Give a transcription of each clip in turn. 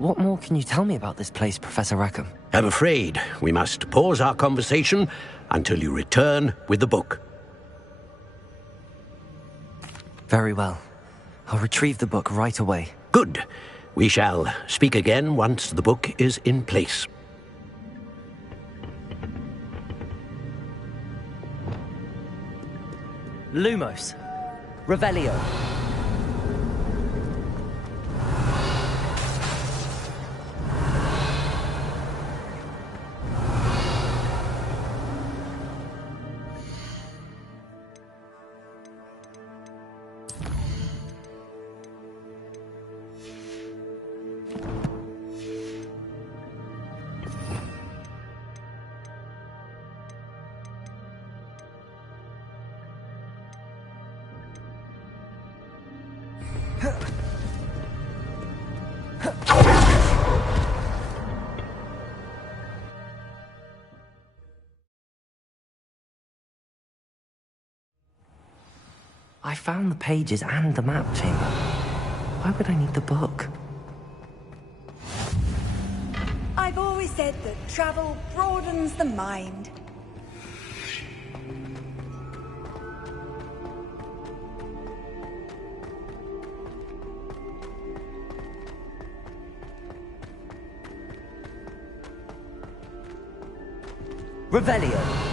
What more can you tell me about this place, Professor Rackham? I'm afraid we must pause our conversation until you return with the book. Very well. I'll retrieve the book right away. Good. We shall speak again once the book is in place. Lumos. Revelio. I found the pages and the map chamber. Why would I need the book? I've always said that travel broadens the mind. Revelio.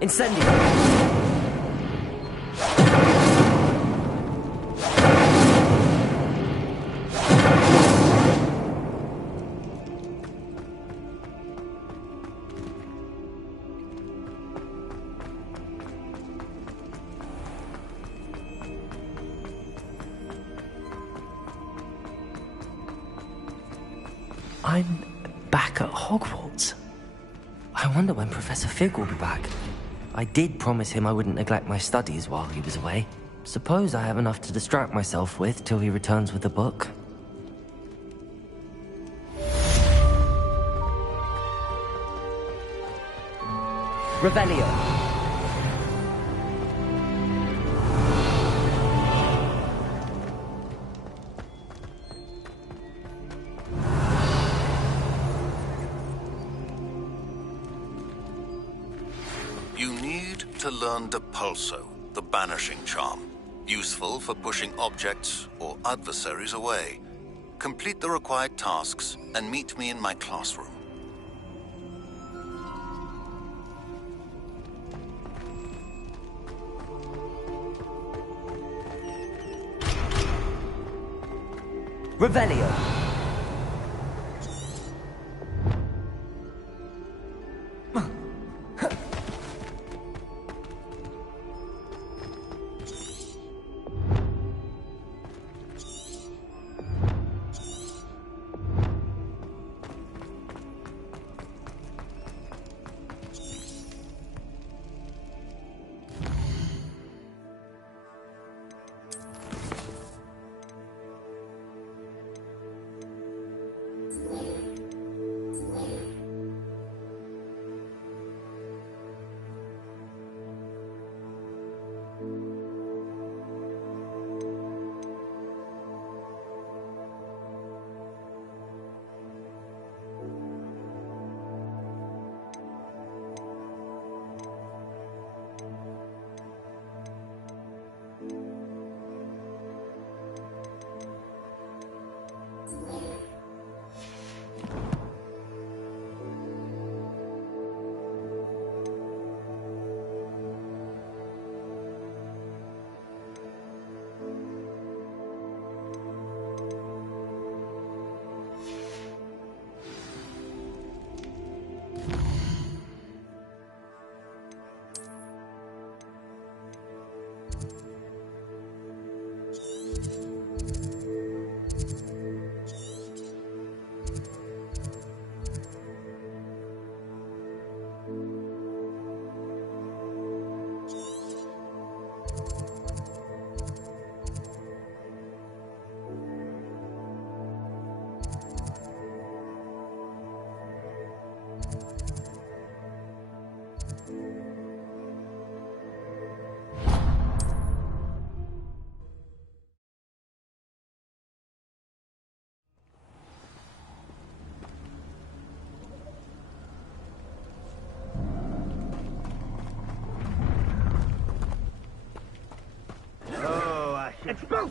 Incendio! I'm back at Hogwarts. I wonder when Professor Fig will be back. I did promise him I wouldn't neglect my studies while he was away. Suppose I have enough to distract myself with till he returns with the book. Revelio. You need to learn Depulso, the banishing charm. Useful for pushing objects or adversaries away. Complete the required tasks and meet me in my classroom. Revelio.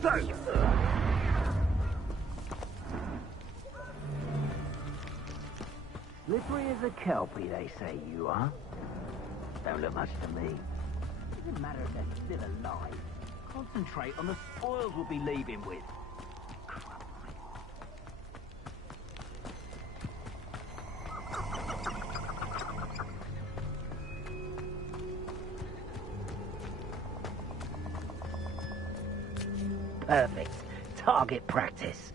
Alto! Slippery as a kelpie, they say you are. Don't look much to me. Doesn't matter if they're still alive. Concentrate on the spoils we'll be leaving with. Perfect. Target practice.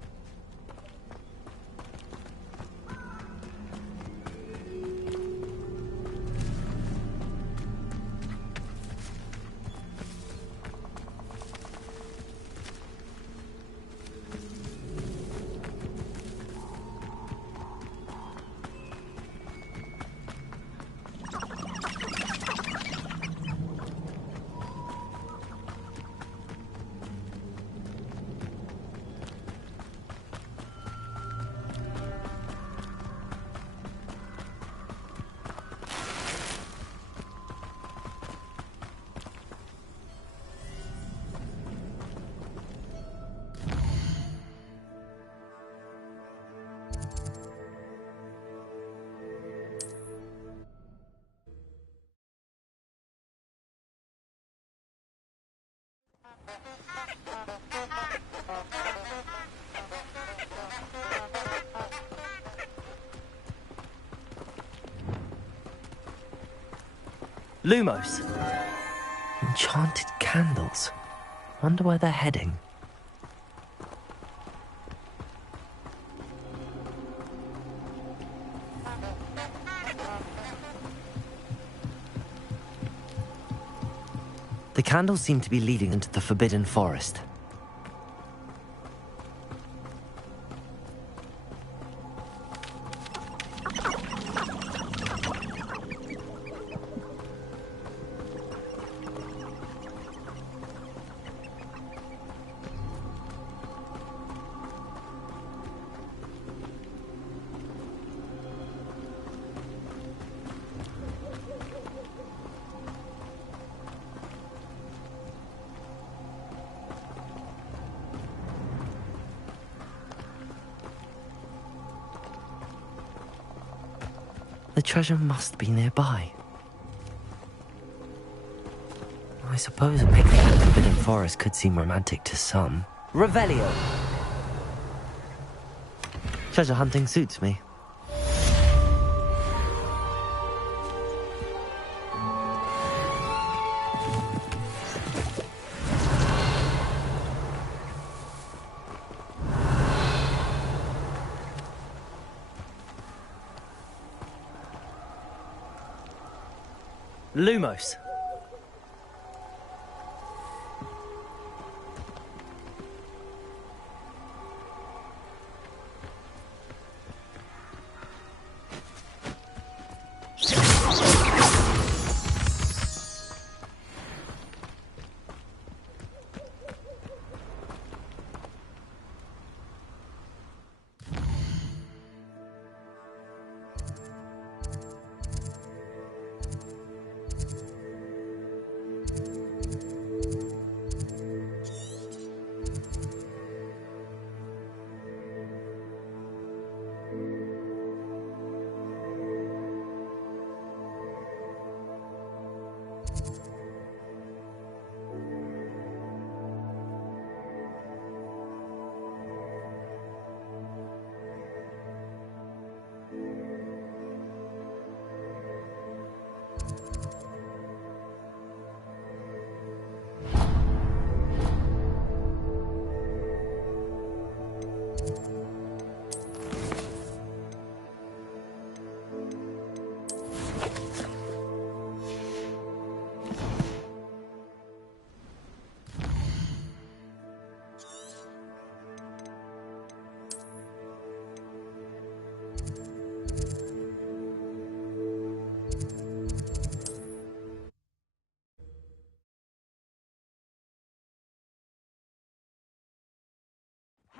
Lumos. Enchanted candles. Wonder where they're heading. The candles seem to be leading into the Forbidden Forest. The treasure must be nearby. I suppose a picnic in the Forbidden Forest could seem romantic to some. Revelio! Treasure hunting suits me. Lumos.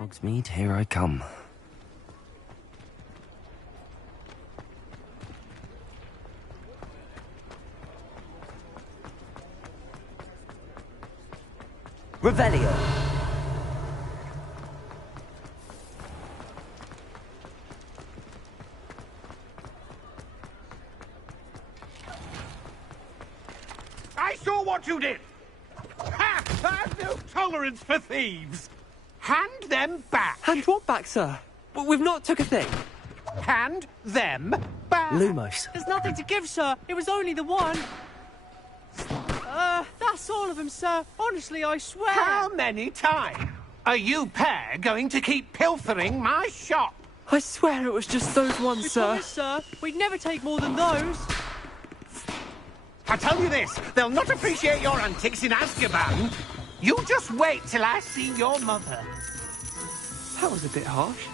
Hogsmeade, here I come. Revelio! I saw what you did! Ha! I've no tolerance for thieves! Hand them back! Hand what back, sir? We've not took a thing. Hand them back! Lumos. There's nothing to give, sir. It was only the one. That's all of them, sir. Honestly, I swear. How many times are you pair going to keep pilfering my shop? I swear it was just those ones, sir. Promise, sir. We'd never take more than those. I tell you this, they'll not appreciate your antics in Azkaban. You just wait till I see your mother. That was a bit harsh.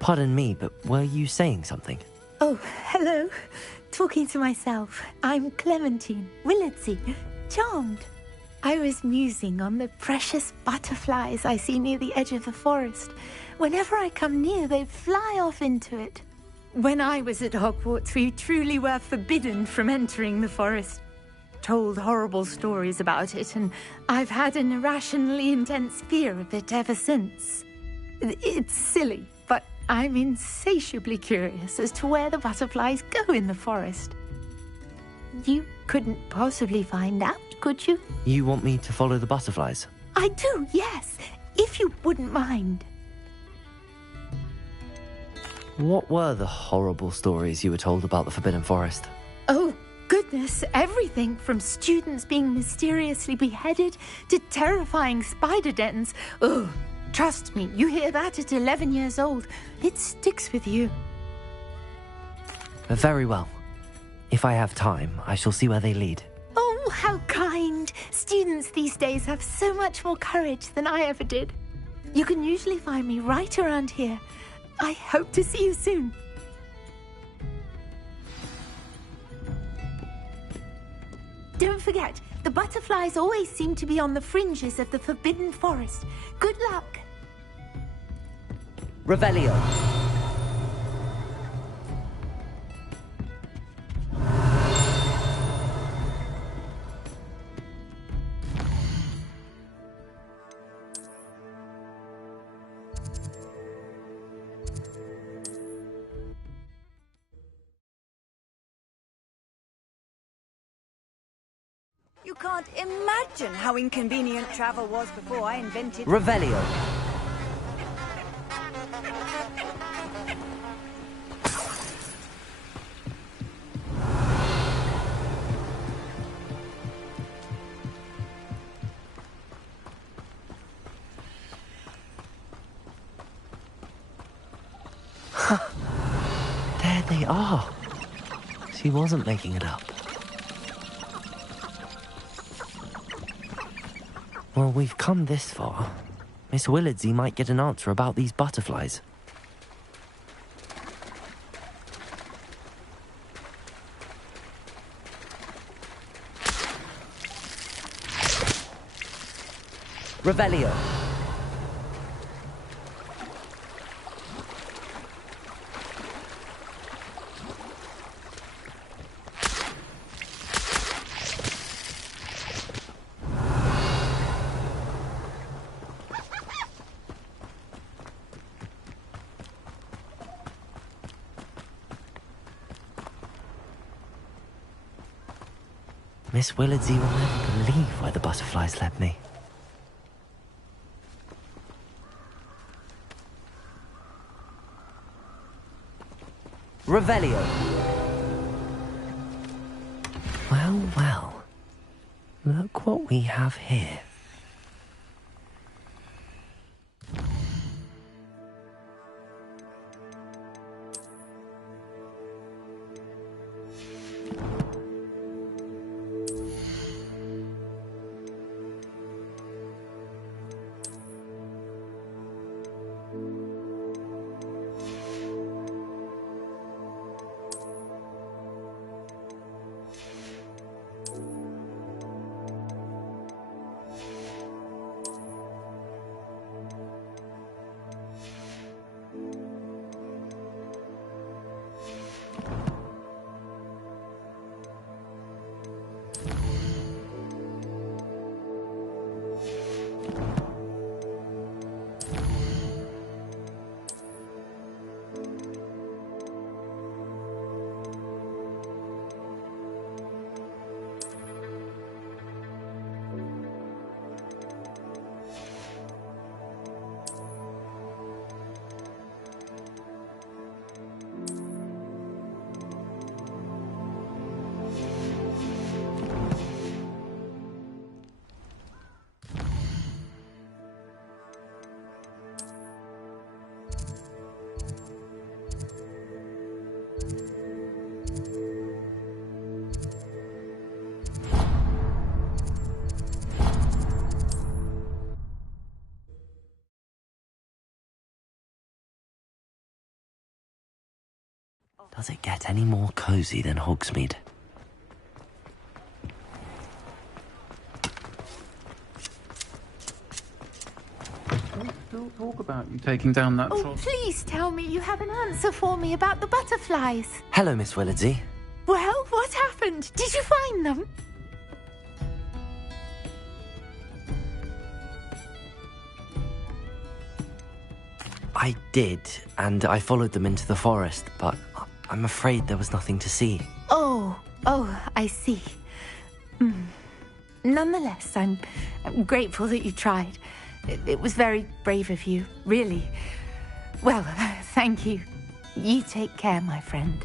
Pardon me, but were you saying something? Oh, hello. Talking to myself. I'm Clementine, Willardsey, charmed. I was musing on the precious butterflies I see near the edge of the forest. Whenever I come near, they fly off into it. When I was at Hogwarts, we truly were forbidden from entering the forest. Told horrible stories about it, and I've had an irrationally intense fear of it ever since. It's silly, but I'm insatiably curious as to where the butterflies go in the forest. You couldn't possibly find out, could you? You want me to follow the butterflies? I do, yes, if you wouldn't mind. What were the horrible stories you were told about the Forbidden Forest? Oh, goodness, everything from students being mysteriously beheaded to terrifying spider dens. Ugh. Trust me, you hear that at 11 years old. It sticks with you. Very well. If I have time, I shall see where they lead. Oh, how kind. Students these days have so much more courage than I ever did. You can usually find me right around here. I hope to see you soon. Don't forget, the butterflies always seem to be on the fringes of the Forbidden Forest. Good luck. Revelio. You can't imagine how inconvenient travel was before I invented... Revelio. There they are. She wasn't making it up. Well, we've come this far. Miss Willardsey might get an answer about these butterflies. Revelio. Miss Willardsey will never believe where the butterflies led me. Revelio. Well, well. Look what we have here. Does it get any more cozy than Hogsmeade? Still talk about you taking down that Oh, troll. please tell me you have an answer for me about the butterflies. Hello, Miss Willardsey. Well, what happened? Did you find them? I did, and I followed them into the forest, but I'm afraid there was nothing to see. Oh, I see. Nonetheless, I'm grateful that you tried. It was very brave of you, really. Well, thank you. You take care, my friend.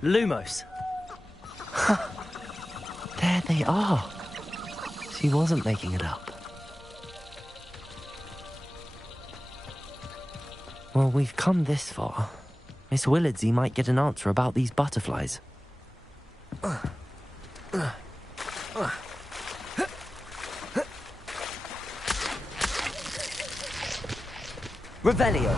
Lumos. There they are. She wasn't making it up. Well, we've come this far. Miss Willardsey might get an answer about these butterflies. Revelio.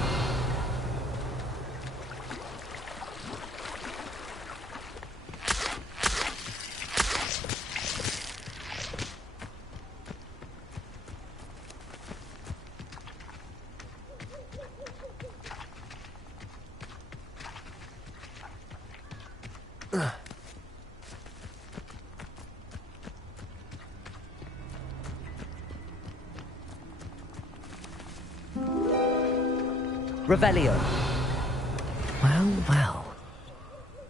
Revelio. Well, well.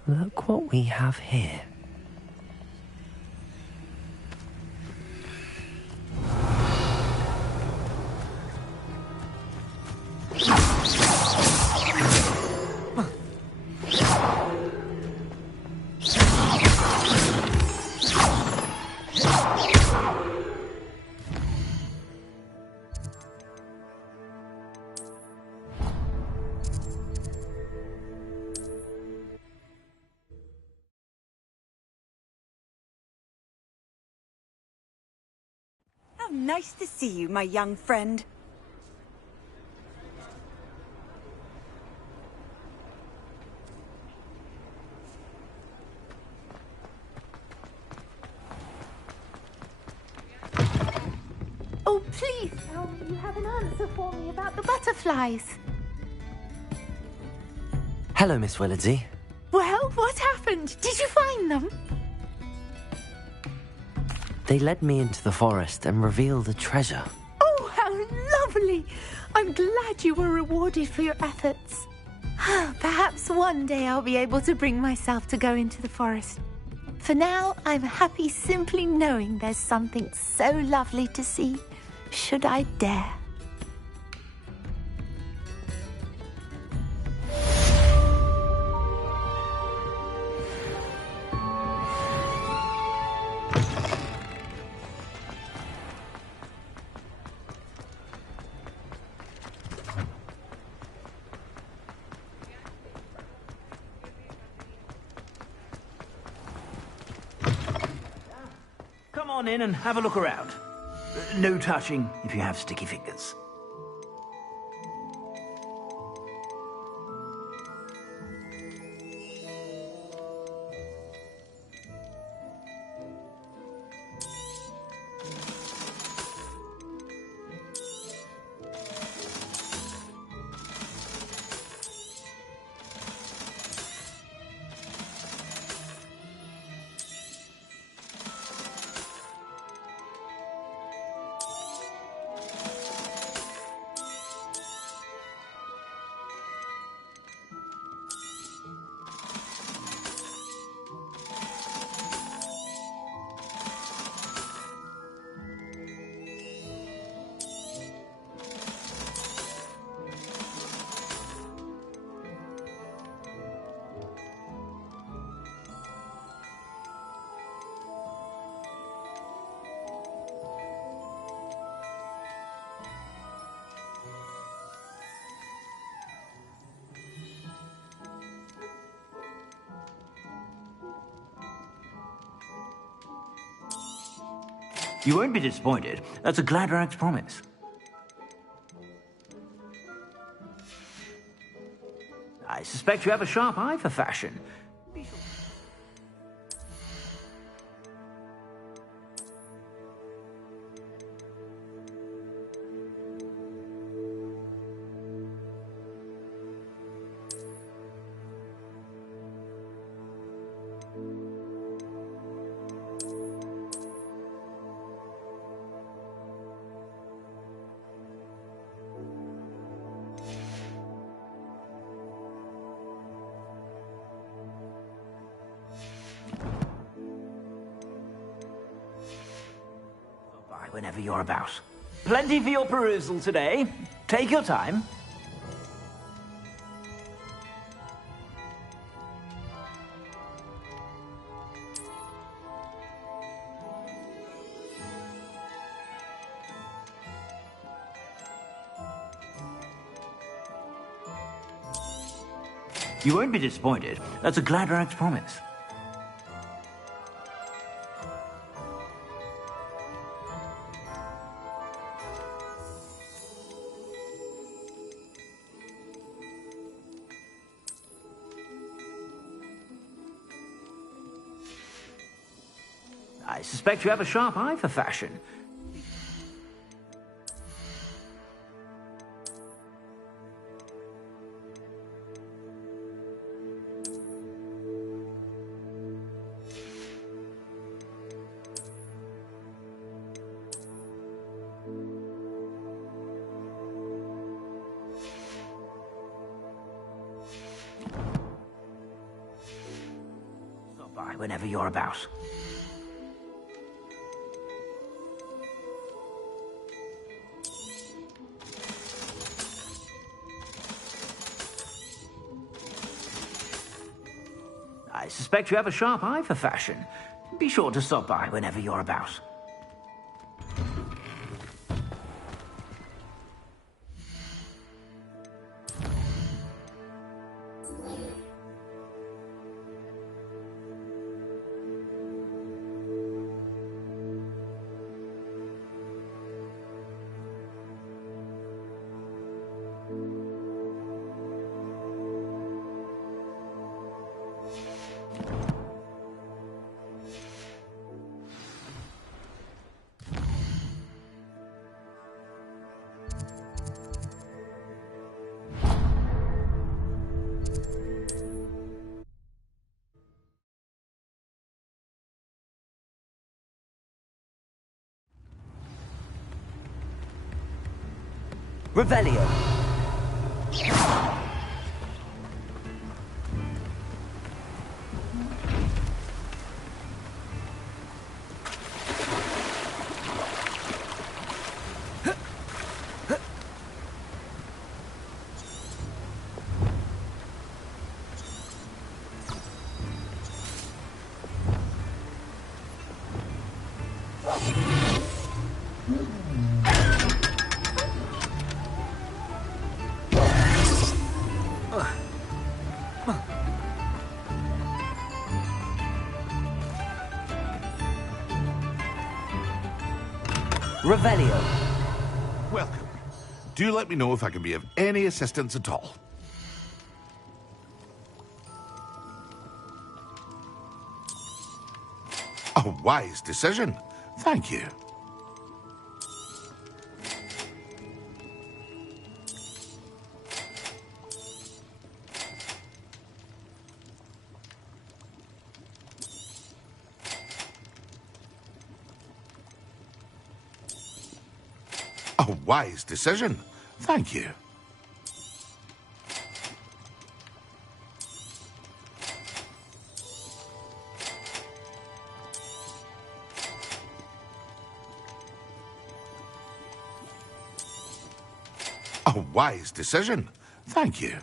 Look what we have here. Nice to see you, my young friend. Oh, please tell me you have an answer for me about the butterflies. Hello, Miss Willardsey. Well, what happened? Did you find them? They led me into the forest and revealed a treasure. Oh, how lovely! I'm glad you were rewarded for your efforts. Perhaps one day I'll be able to bring myself to go into the forest. For now, I'm happy simply knowing there's something so lovely to see, should I dare. Come on in and have a look around. No touching if you have sticky fingers. You won't be disappointed. That's a Gladrax promise. I suspect you have a sharp eye for fashion. Whenever you're about. Plenty for your perusal today. Take your time. You won't be disappointed. That's a Gladrax promise. I suspect you have a sharp eye for fashion. Stop by whenever you're about. I suspect you have a sharp eye for fashion. Be sure to stop by whenever you're about. Revelio. Revelio. Welcome. Do let me know if I can be of any assistance at all. A wise decision. Thank you. A wise decision. Thank you. A wise decision. Thank you.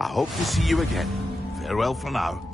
I hope to see you again. Farewell for now.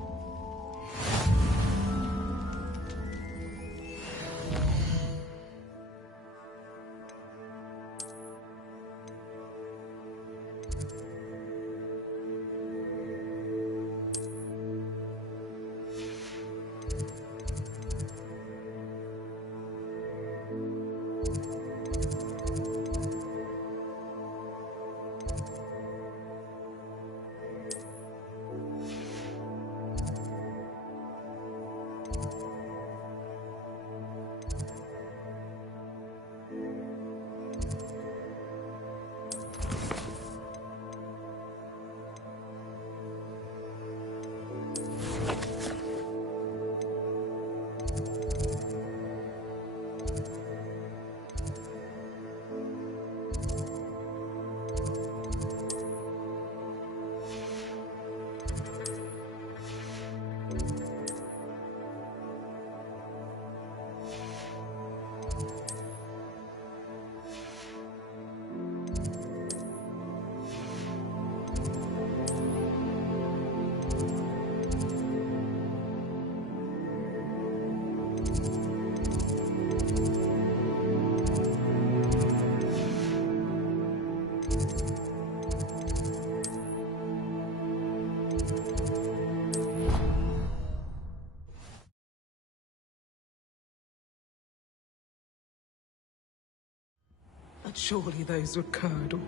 Surely those would curdle.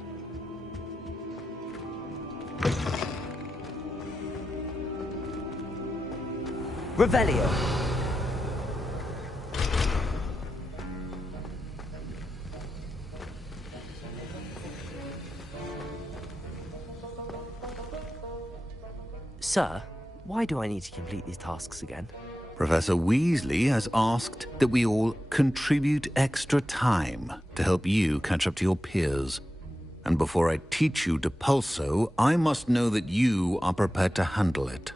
Revelio. Sir, why do I need to complete these tasks again? Professor Weasley has asked that we all contribute extra time to help you catch up to your peers. And before I teach you Depulso, I must know that you are prepared to handle it.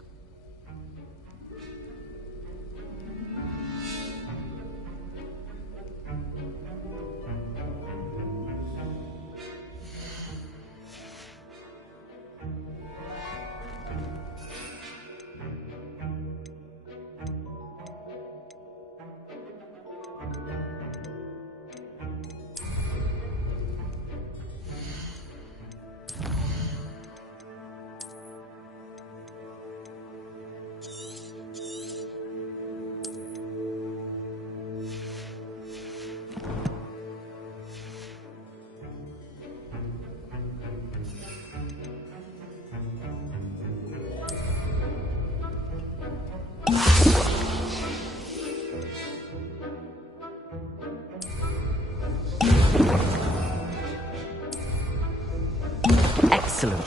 Excellent.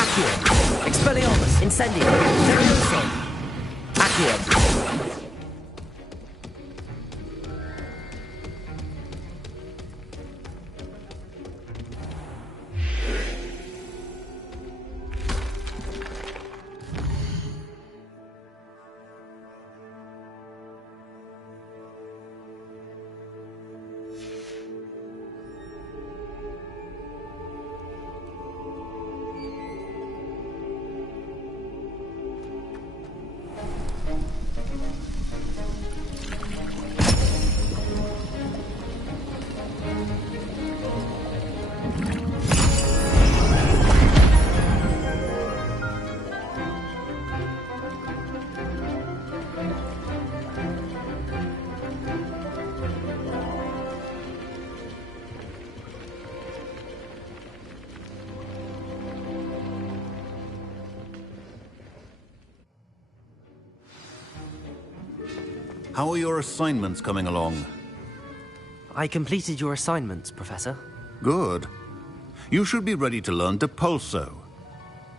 Accio. Expelliarmus. Incendio. Furioso. Accio. How are your assignments coming along? I completed your assignments, Professor. Good. You should be ready to learn Depulso.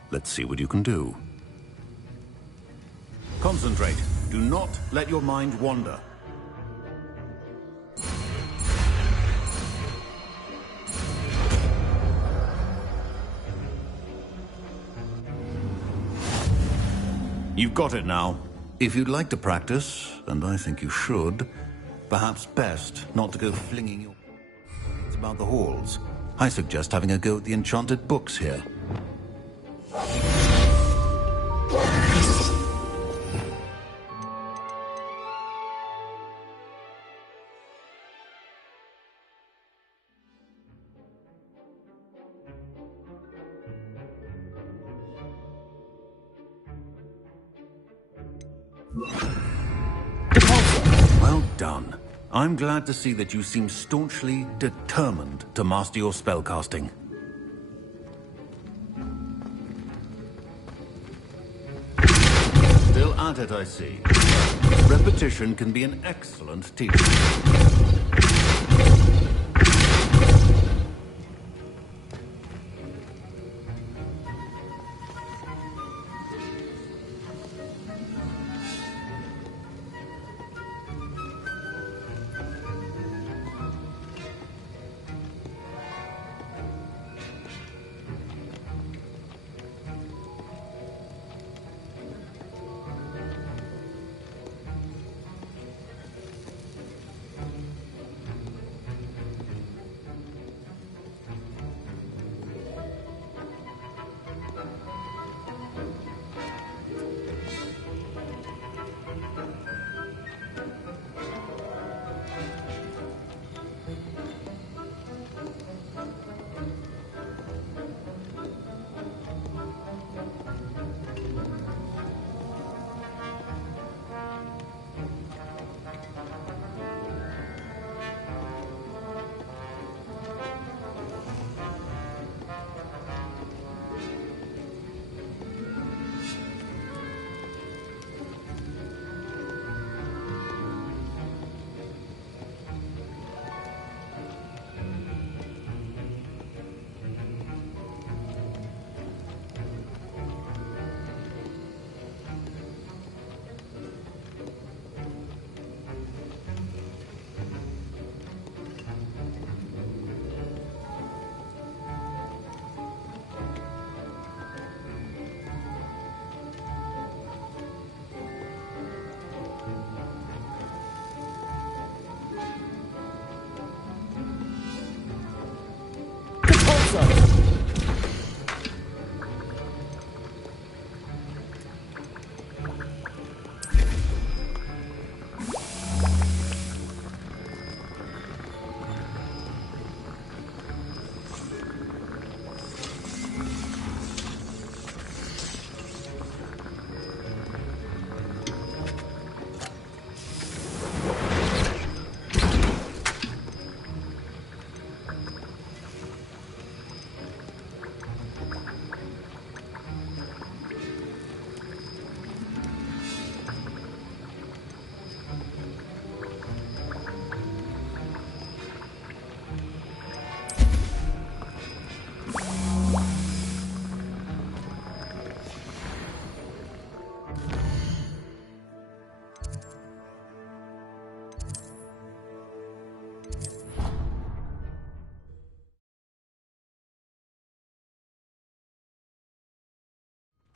Let's see what you can do. Concentrate. Do not let your mind wander. You've got it now. If you'd like to practice, and I think you should, perhaps best not to go flinging your words about the halls. I suggest having a go at the enchanted books here. Well done. I'm glad to see that you seem staunchly determined to master your spellcasting. Still at it, I see. Repetition can be an excellent teacher.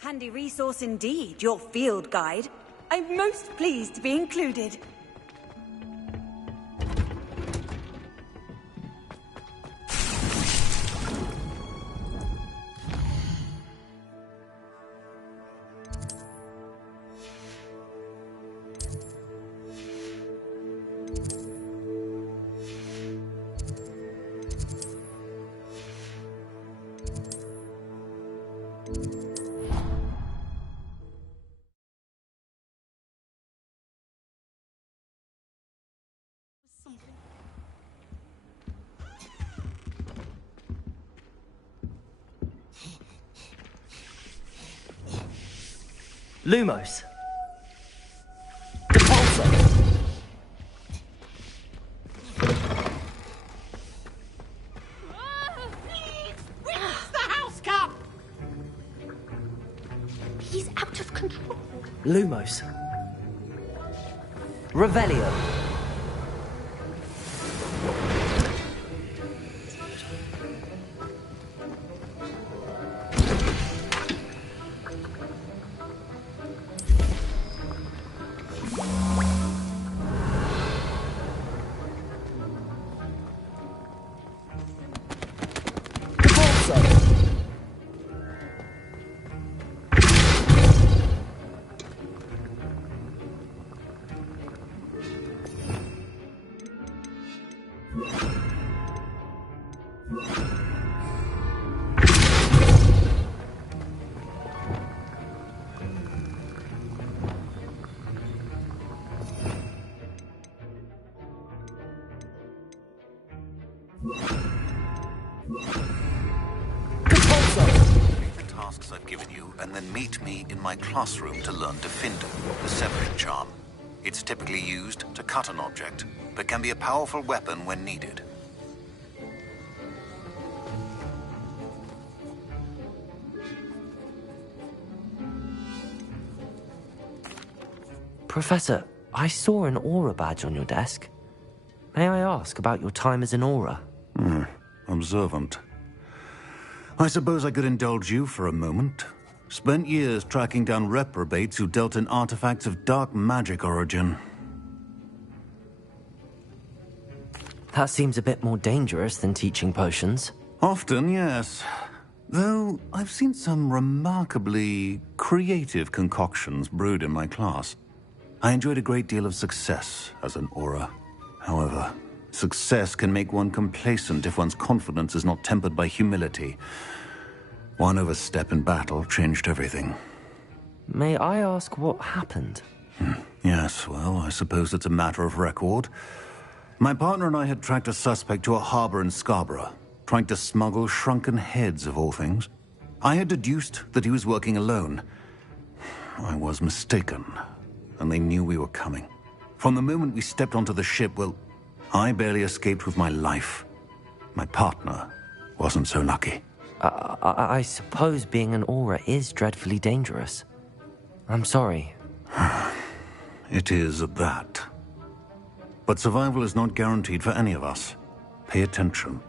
Handy resource indeed, your field guide. I'm most pleased to be included. Lumos. Depulso. Witness the house cup! He's out of control. Lumos. Revelio. Tasks I've given you, and then meet me in my classroom to learn Defindo, the severing charm. It's typically used to cut an object, but can be a powerful weapon when needed. Professor, I saw an aura badge on your desk. May I ask about your time as an aura? Observant. I suppose I could indulge you for a moment. Spent years tracking down reprobates who dealt in artifacts of dark magic origin. That seems a bit more dangerous than teaching potions. Often, yes. Though I've seen some remarkably creative concoctions brewed in my class. I enjoyed a great deal of success as an aura. However, success can make one complacent if one's confidence is not tempered by humility. One overstep in battle changed everything. May I ask what happened? Yes, well, I suppose it's a matter of record. My partner and I had tracked a suspect to a harbor in Scarborough, trying to smuggle shrunken heads of all things. I had deduced that he was working alone. I was mistaken, and they knew we were coming. From the moment we stepped onto the ship, well, I barely escaped with my life. My partner wasn't so lucky. I suppose being an aura is dreadfully dangerous. I'm sorry. It is at that. But survival is not guaranteed for any of us. Pay attention.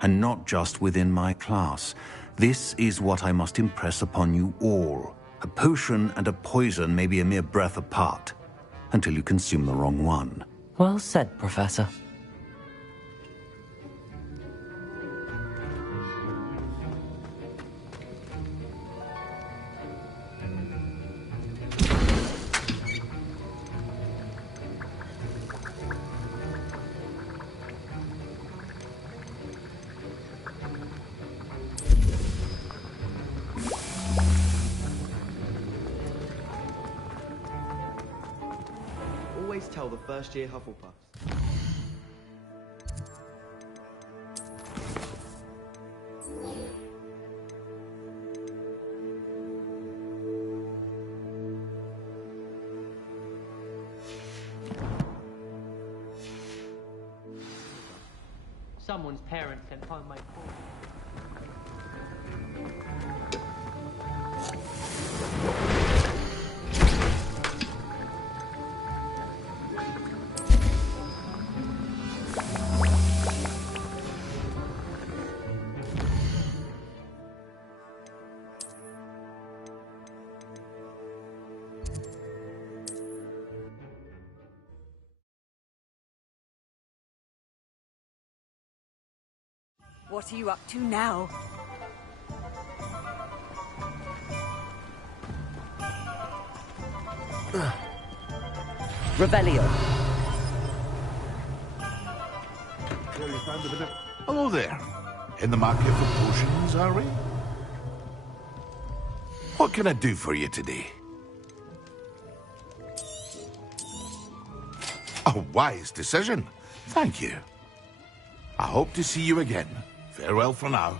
And not just within my class. This is what I must impress upon you all. A potion and a poison may be a mere breath apart, until you consume the wrong one. Well said, Professor. Always tell the first-year Hufflepuffs. Someone's parents sent home my call. What are you up to now? Revelio. Hello there. In the market for potions, are we? What can I do for you today? A wise decision. Thank you. I hope to see you again. Farewell for now.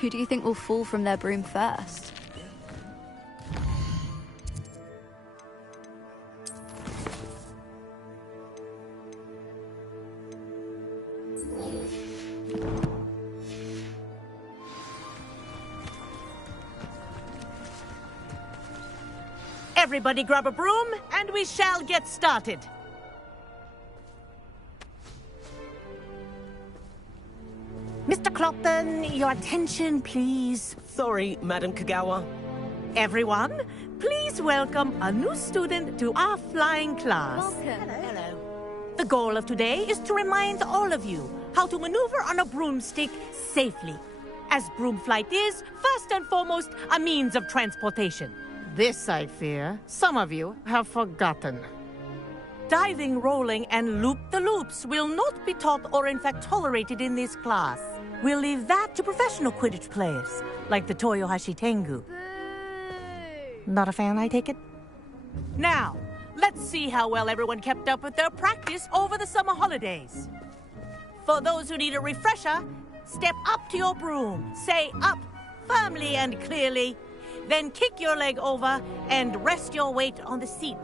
Who do you think will fall from their broom first? Everybody grab a broom, and we shall get started. Mr. Clopton, your attention, please. Sorry, Madam Kagawa. Everyone, please welcome a new student to our flying class. Welcome. Hello. The goal of today is to remind all of you how to maneuver on a broomstick safely, as broom flight is, first and foremost, a means of transportation. This, I fear, some of you have forgotten. Diving, rolling, and loop-the-loops will not be taught or in fact tolerated in this class. We'll leave that to professional Quidditch players, like the Toyohashi Tengu. Not a fan, I take it? Now, let's see how well everyone kept up with their practice over the summer holidays. For those who need a refresher, step up to your broom, say up firmly and clearly, then kick your leg over and rest your weight on the seat.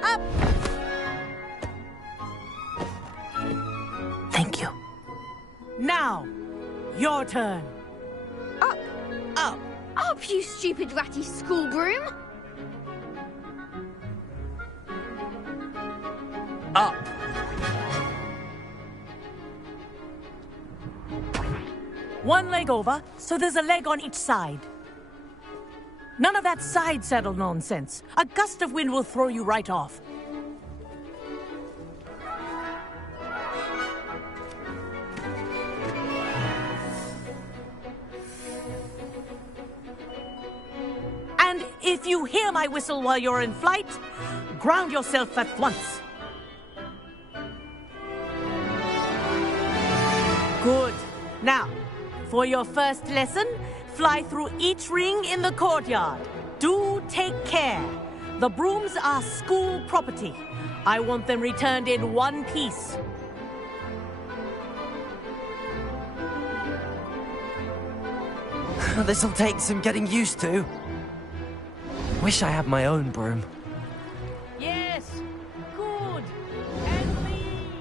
Up! Thank you. Now, your turn. Up! Up! Up, you stupid ratty school broom! Up! One leg over, so there's a leg on each side. None of that side saddle nonsense. A gust of wind will throw you right off. And if you hear my whistle while you're in flight, ground yourself at once. Good. Now, for your first lesson, fly through each ring in the courtyard. Do take care. The brooms are school property. I want them returned in one piece. This'll take some getting used to. Wish I had my own broom. Yes. Good. And leave.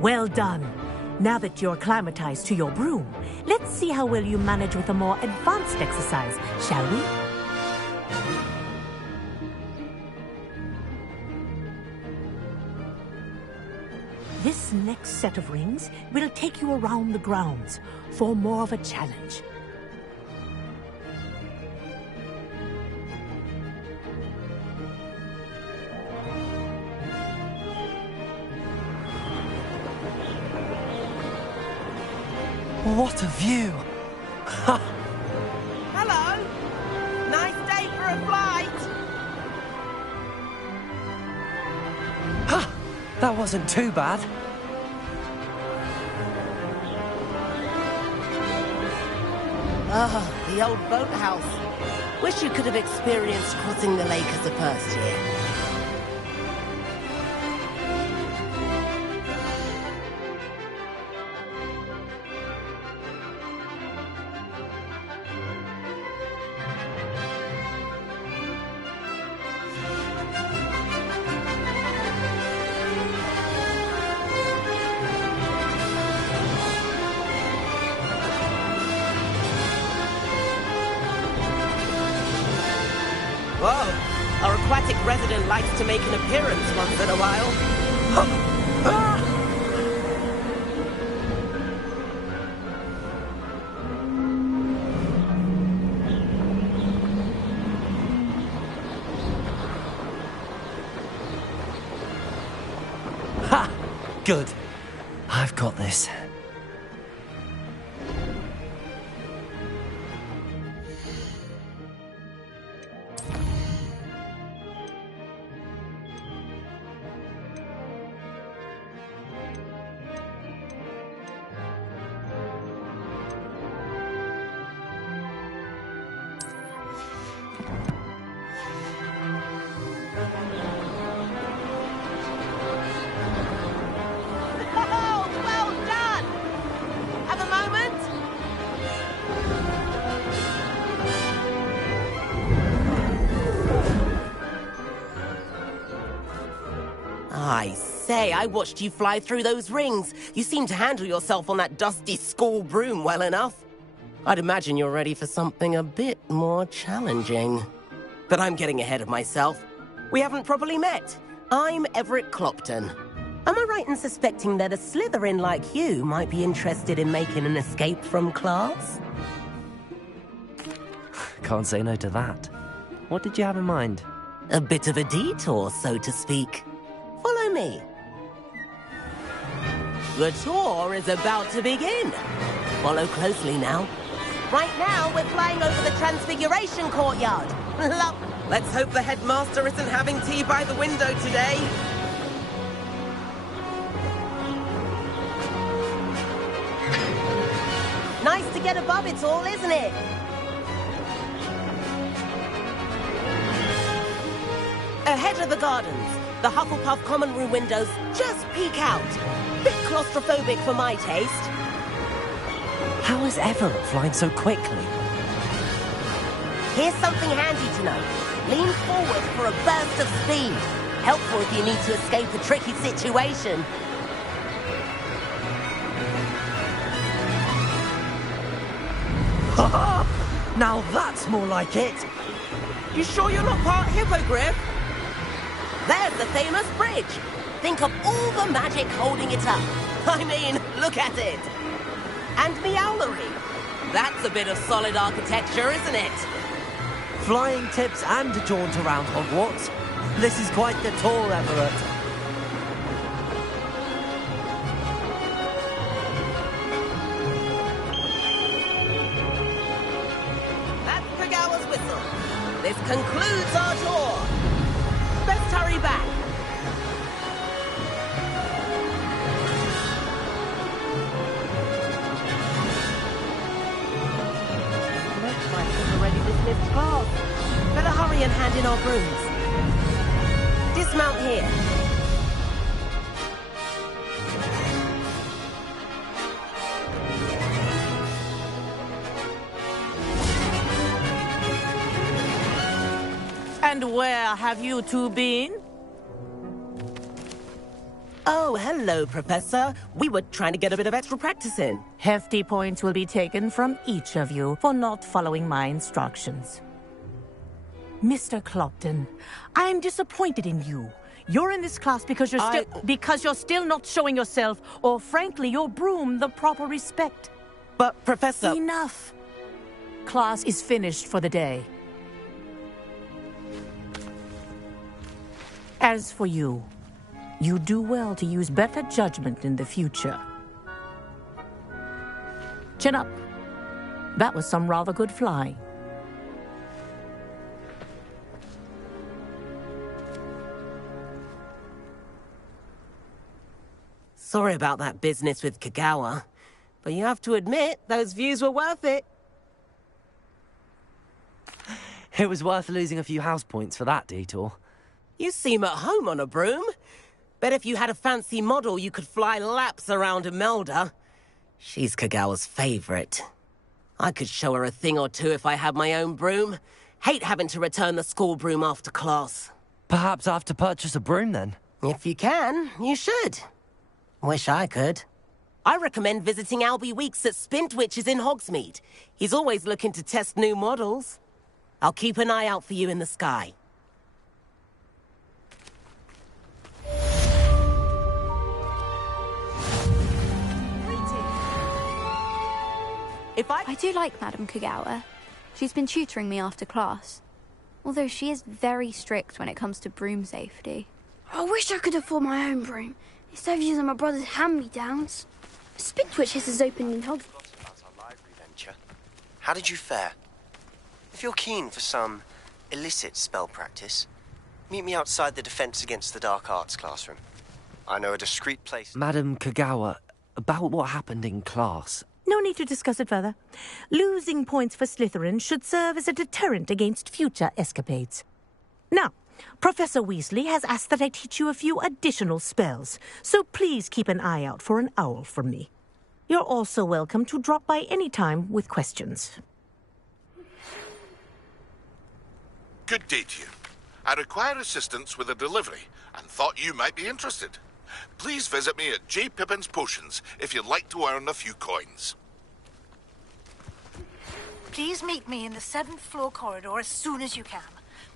Well done. Now that you're acclimatized to your broom, let's see how well you manage with a more advanced exercise, shall we? This next set of rings will take you around the grounds for more of a challenge. What a view! Hello! Nice day for a flight! Ha! That wasn't too bad. Ah, the old boathouse. Wish you could have experienced crossing the lake as a first year. Whoa! Our aquatic resident likes to make an appearance once in a while. Ha! Good. I've got this. say, I watched you fly through those rings. You seem to handle yourself on that dusty school broom well enough. I'd imagine you're ready for something a bit more challenging. But I'm getting ahead of myself. We haven't properly met. I'm Everett Clopton. Am I right in suspecting that a Slytherin like you might be interested in making an escape from class? Can't say no to that. What did you have in mind? A bit of a detour, so to speak. Follow me. The tour is about to begin. Follow closely now. Right now, we're flying over the Transfiguration Courtyard. Let's hope the headmaster isn't having tea by the window today. Nice to get above it all, isn't it? Ahead of the gardens, the Hufflepuff common room windows just peek out. Bit claustrophobic for my taste. How is Everett flying so quickly? Here's something handy to know. Lean forward for a burst of speed. Helpful if you need to escape a tricky situation. Now that's more like it. You sure you're not part hippogriff? There's the famous bridge. Think of all the magic holding it up. I mean, look at it. And Meowlery. That's a bit of solid architecture, isn't it? Flying tips and a jaunt around Hogwarts. This is quite the tour, Everett. That's Kogawa's whistle. This concludes our tour. Best hurry back. Looks like we've already dismissed class. Better hurry and hand in our brooms. Dismount here. And where have you two been? Oh, hello, Professor. We were trying to get a bit of extra practice in. Hefty points will be taken from each of you for not following my instructions. Mr. Clopton, I'm disappointed in you. You're in this class because you're still not showing yourself, or frankly, your broom the proper respect. But, Professor... Enough. Class is finished for the day. As for you, you do well to use better judgment in the future. Chin up. That was some rather good flying. Sorry about that business with Kogawa, but you have to admit, those views were worth it. It was worth losing a few house points for that detour. You seem at home on a broom. Bet if you had a fancy model, you could fly laps around Imelda. She's Kogawa's favorite. I could show her a thing or two if I had my own broom. Hate having to return the school broom after class. Perhaps I have to purchase a broom then? If you can, you should. Wish I could. I recommend visiting Albie Weeks at Spintwitches in Hogsmeade. He's always looking to test new models. I'll keep an eye out for you in the sky. I do like Madame Kogawa. She's been tutoring me after class. Although she is very strict when it comes to broom safety. I wish I could afford my own broom, instead of using my brother's hand-me-downs. Spintwitches is open in Hogsmeade. About our library venture. How did you fare? If you're keen for some illicit spell practice, meet me outside the Defense Against the Dark Arts classroom. I know a discreet place... Madame Kogawa, about what happened in class... No need to discuss it further. Losing points for Slytherin should serve as a deterrent against future escapades. Now, Professor Weasley has asked that I teach you a few additional spells, so please keep an eye out for an owl from me. You're also welcome to drop by any time with questions. Good day to you. I require assistance with a delivery and thought you might be interested. please visit me at J. Pippin's Potions if you'd like to earn a few coins. Please meet me in the 7th floor corridor as soon as you can.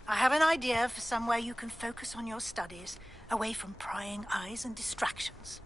I have an idea for somewhere you can focus on your studies, away from prying eyes and distractions.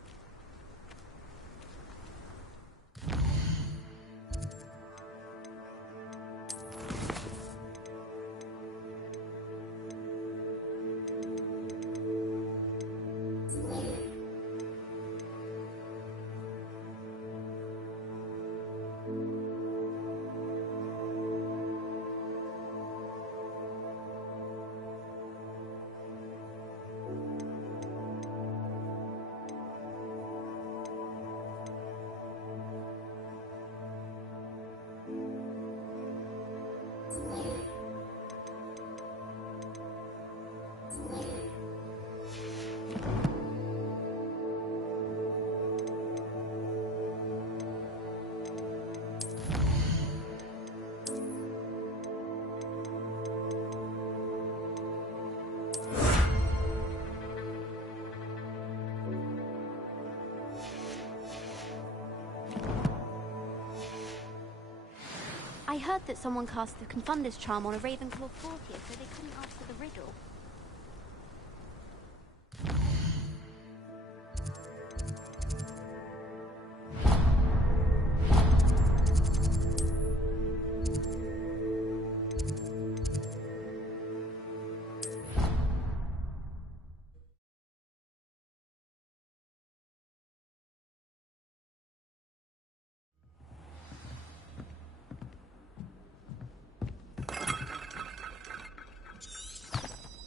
I heard that someone cast the Confunder's charm on a Ravenclaw courtier, so they couldn't answer the riddle.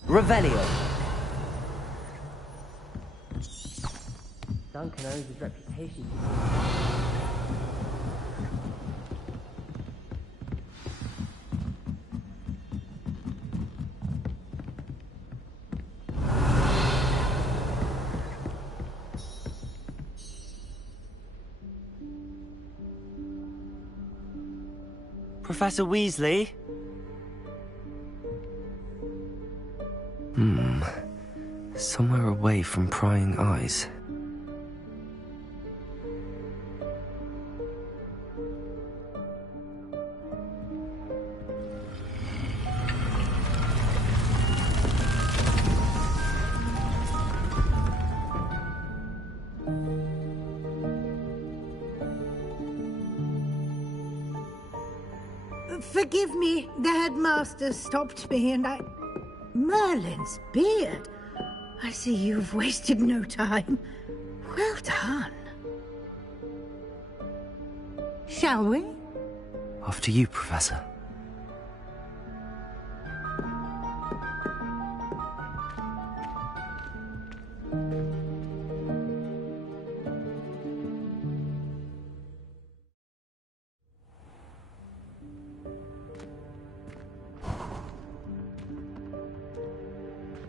Revelio. Duncan owes his reputation. Professor Weasley? Somewhere away from prying eyes. Forgive me, the headmaster stopped me and I... Merlin's beard! I see you've wasted no time. Well done. Shall we? After you, Professor.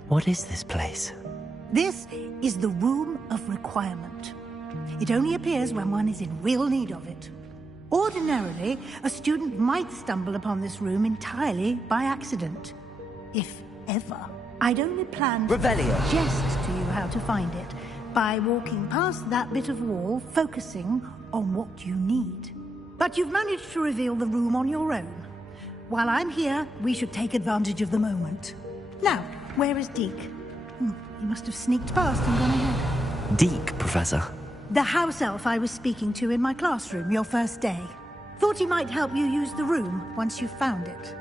What is this place? This is the Room of Requirement. It only appears when one is in real need of it. Ordinarily, a student might stumble upon this room entirely by accident. If ever. I'd only plan to suggest to you how to find it by walking past that bit of wall, focusing on what you need. But you've managed to reveal the room on your own. While I'm here, we should take advantage of the moment. Now, where is Deke? He must have sneaked past and gone ahead. Deke, Professor. The house elf I was speaking to in my classroom your first day. Thought he might help you use the room once you found it.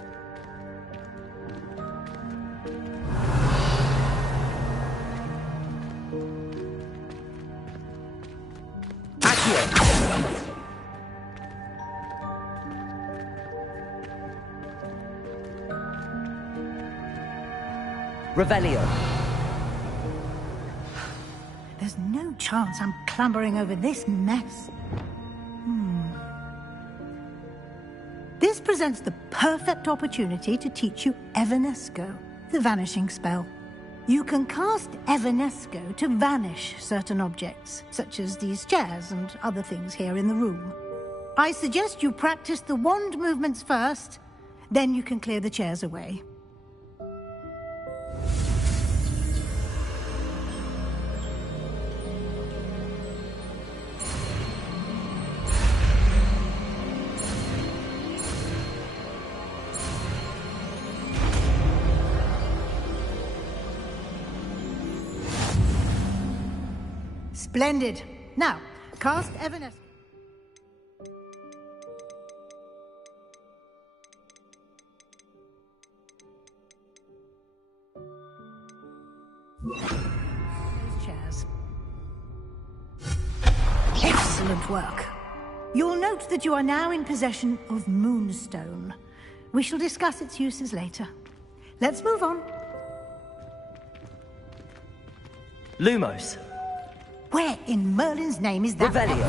Revelio. There's no chance I'm clambering over this mess. This presents the perfect opportunity to teach you Evanesco, the vanishing spell. You can cast Evanesco to vanish certain objects, such as these chairs and other things here in the room. I suggest you practice the wand movements first, then you can clear the chairs away. Splendid. Now, cast Evanescence. Those chairs. Excellent work. You'll note that you are now in possession of Moonstone. We shall discuss its uses later. Let's move on. Lumos. Where in Merlin's name is that? Revelio.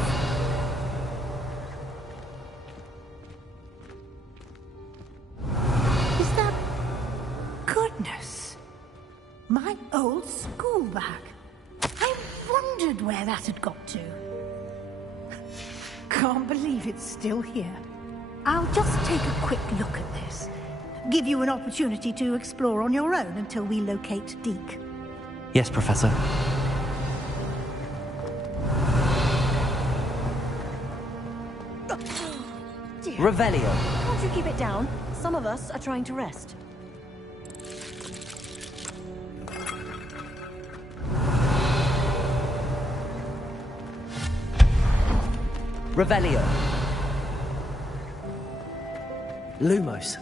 Is that... Goodness. My old school bag. I wondered where that had got to. Can't believe it's still here. I'll just take a quick look at this. Give you an opportunity to explore on your own until we locate Deke. Yes, Professor. Revelio. Can't you keep it down? Some of us are trying to rest. Revelio. Lumos.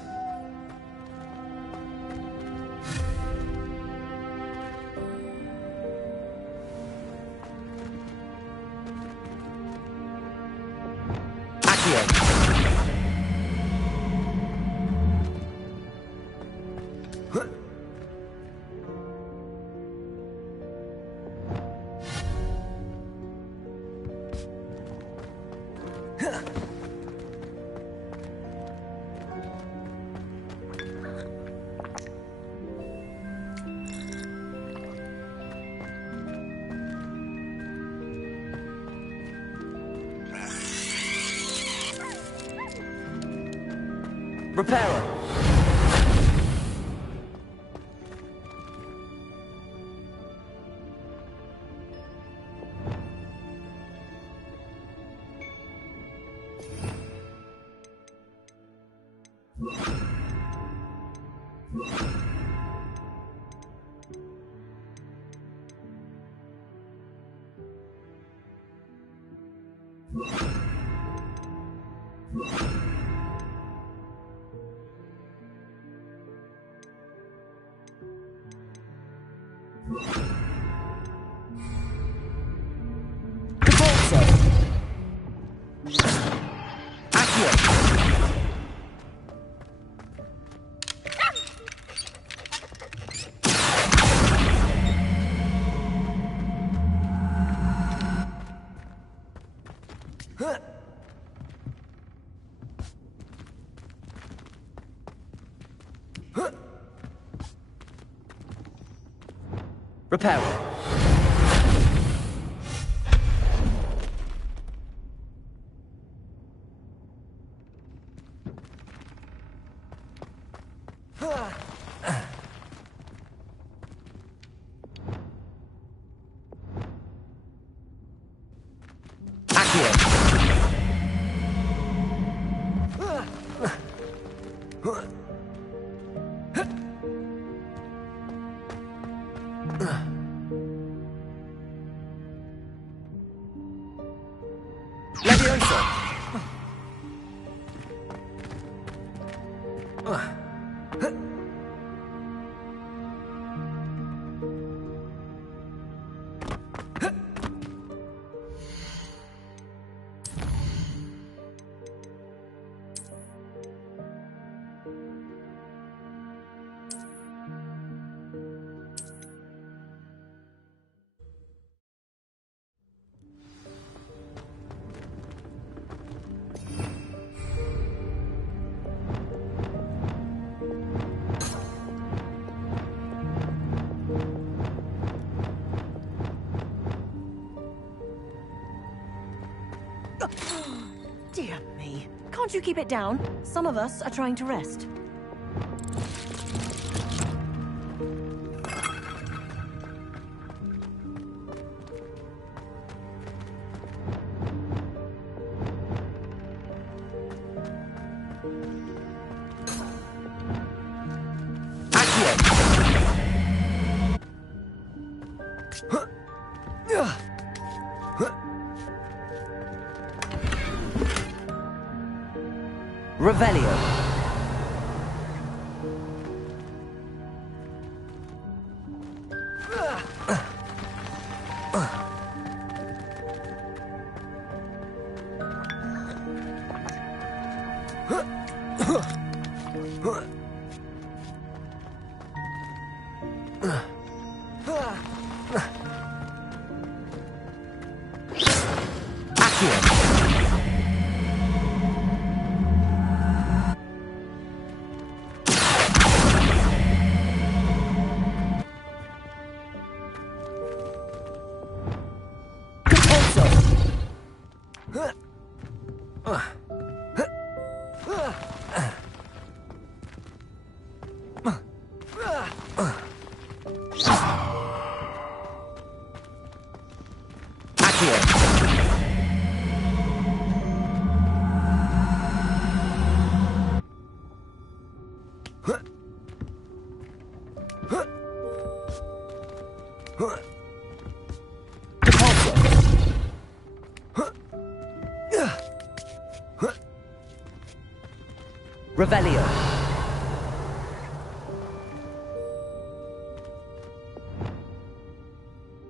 Repairer. Repairer. Dear me. Can't you keep it down? Some of us are trying to rest. Revelio. Revelio.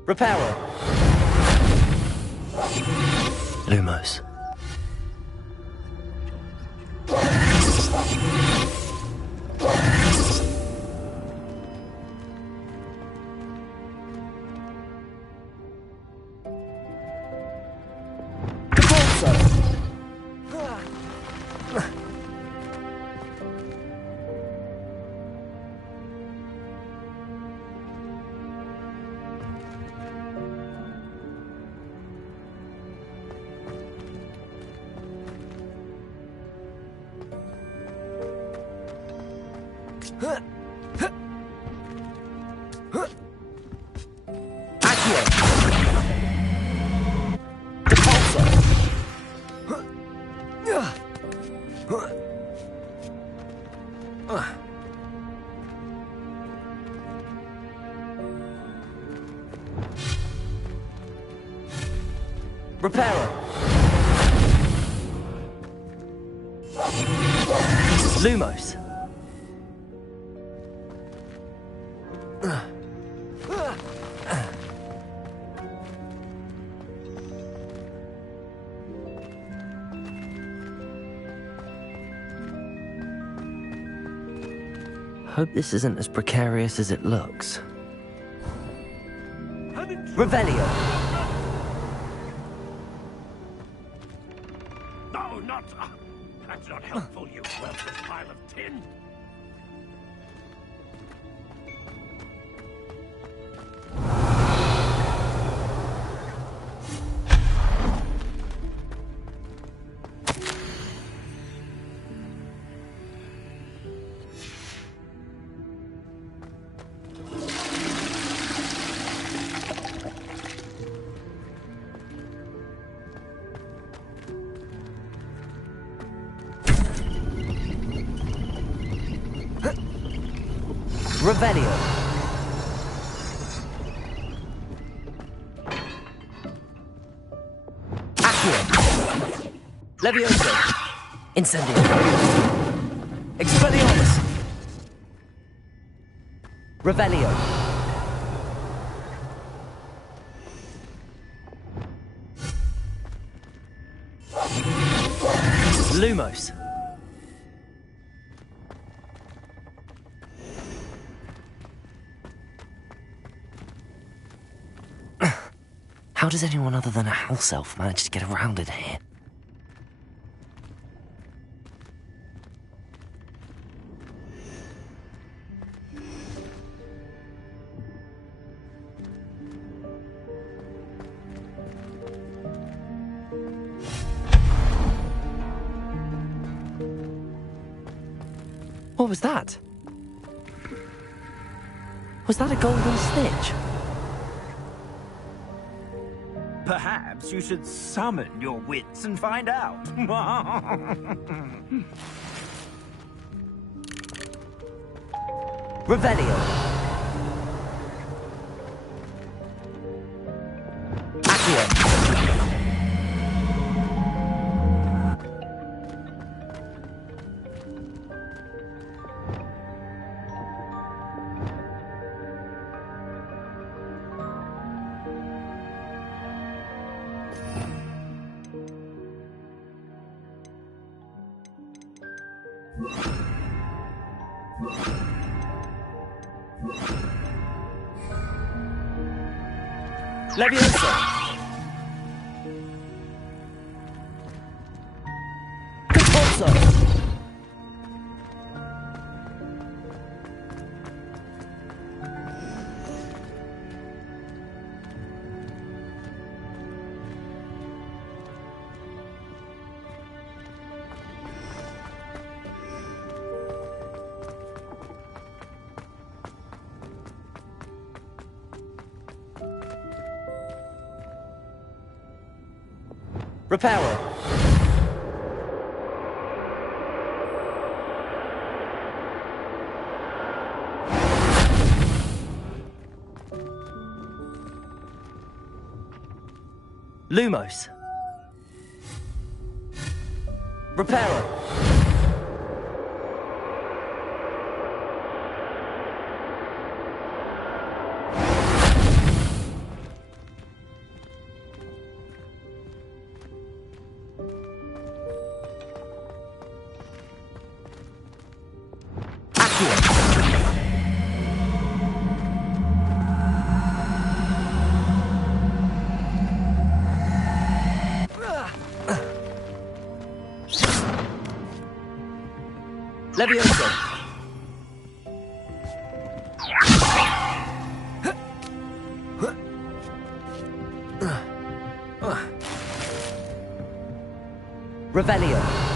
Reparo. Lumos. Reparo. Lumos. Hope this isn't as precarious as it looks. Revelio. No, not... that's not helpful, you worthless pile of tin. Revelio. Accio. Levioso. Incendio. Expelliarmus. Revelio. Lumos. How does anyone other than a house elf manage to get around in here? What was that? Was that a golden snitch? Perhaps you should summon your wits and find out. Revelio. Accio. Leviosa! Capozzo! Reparo. Lumos. Reparo. Leviosa. Revelio.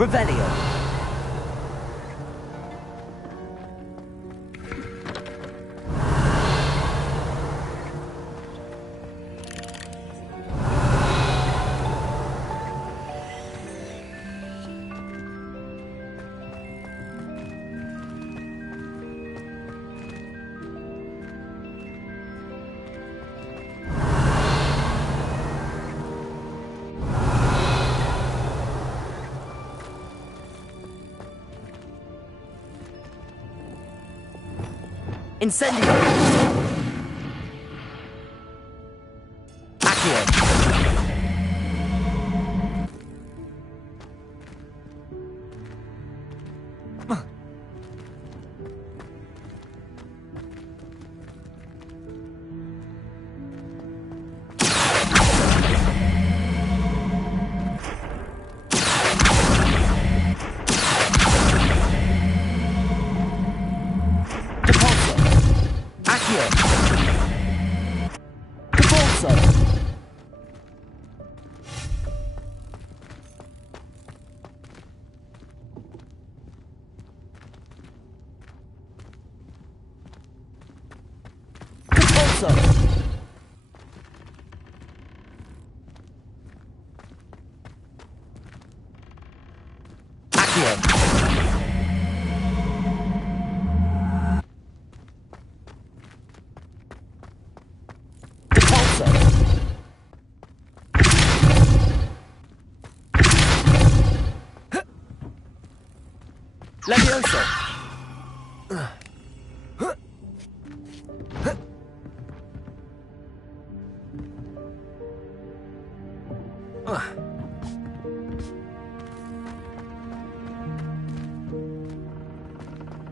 Revelio. Incendio. Accio. Leviosa.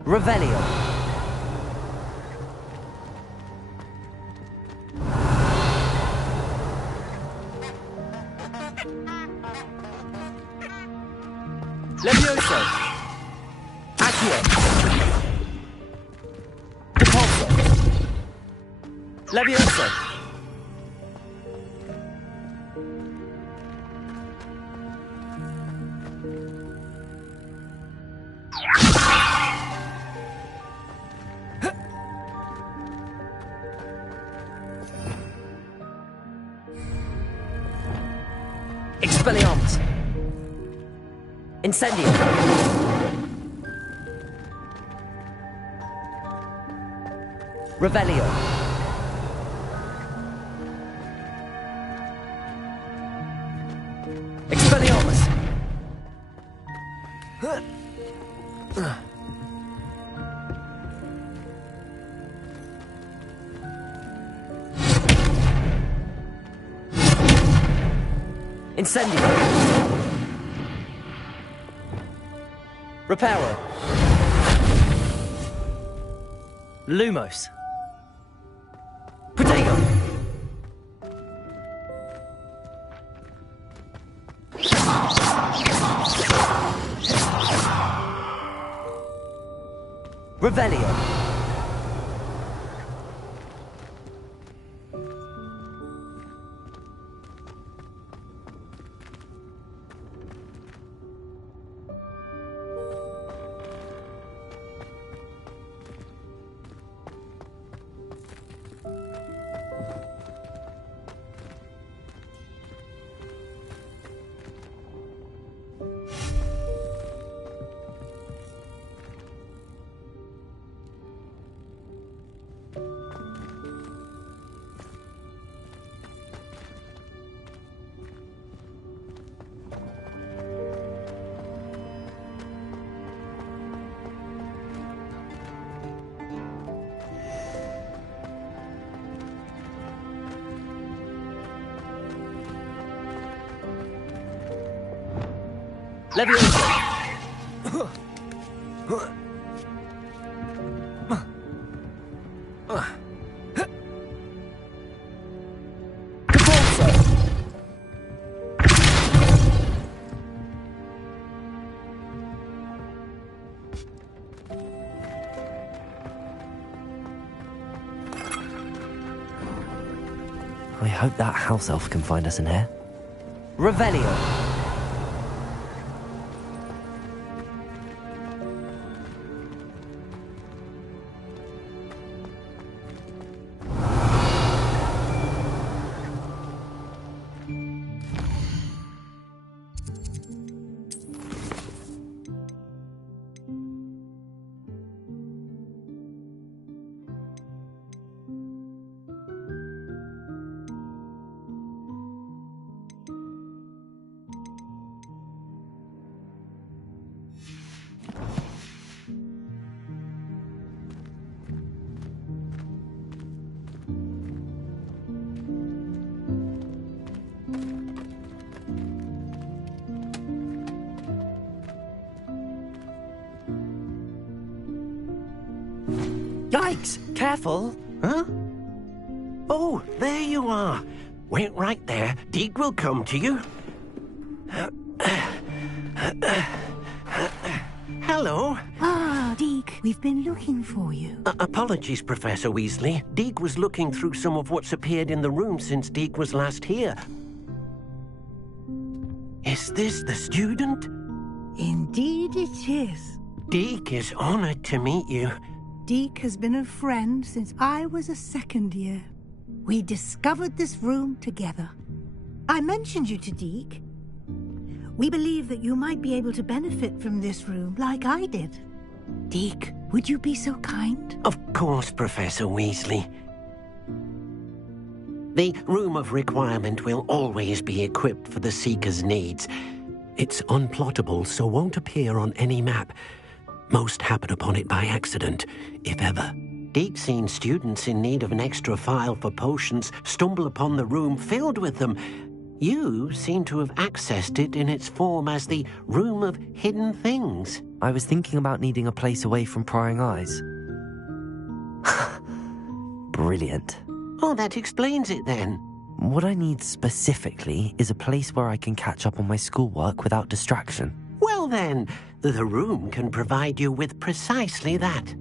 Revelio. Leviosa. Accio. Repulso. Leviosa. Expelliarmus! Incendio! Revelio! Expelliarmus! Incendio! Reparo! Lumos! Protego! Revelio! Leviosa! I hope that house elf can find us in here. Revelio! Yikes! Careful! Huh? Oh, there you are. Wait right there. Deke will come to you. Hello. Ah, Deke, we've been looking for you. Apologies, Professor Weasley. Deke was looking through some of what's appeared in the room since Deke was last here. Is this the student? Indeed it is. Deke is honored to meet you. Deke has been a friend since I was a second year. We discovered this room together. I mentioned you to Deke. We believe that you might be able to benefit from this room like I did. Deke, would you be so kind? Of course, Professor Weasley. The Room of Requirement will always be equipped for the Seeker's needs. It's unplottable, so won't appear on any map. Most happen upon it by accident, if ever. Deke's seen students in need of an extra file for potions stumble upon the room filled with them. You seem to have accessed it in its form as the Room of Hidden Things. I was thinking about needing a place away from prying eyes. Brilliant. Oh, that explains it then. What I need specifically is a place where I can catch up on my schoolwork without distraction. Well then, the room can provide you with precisely that.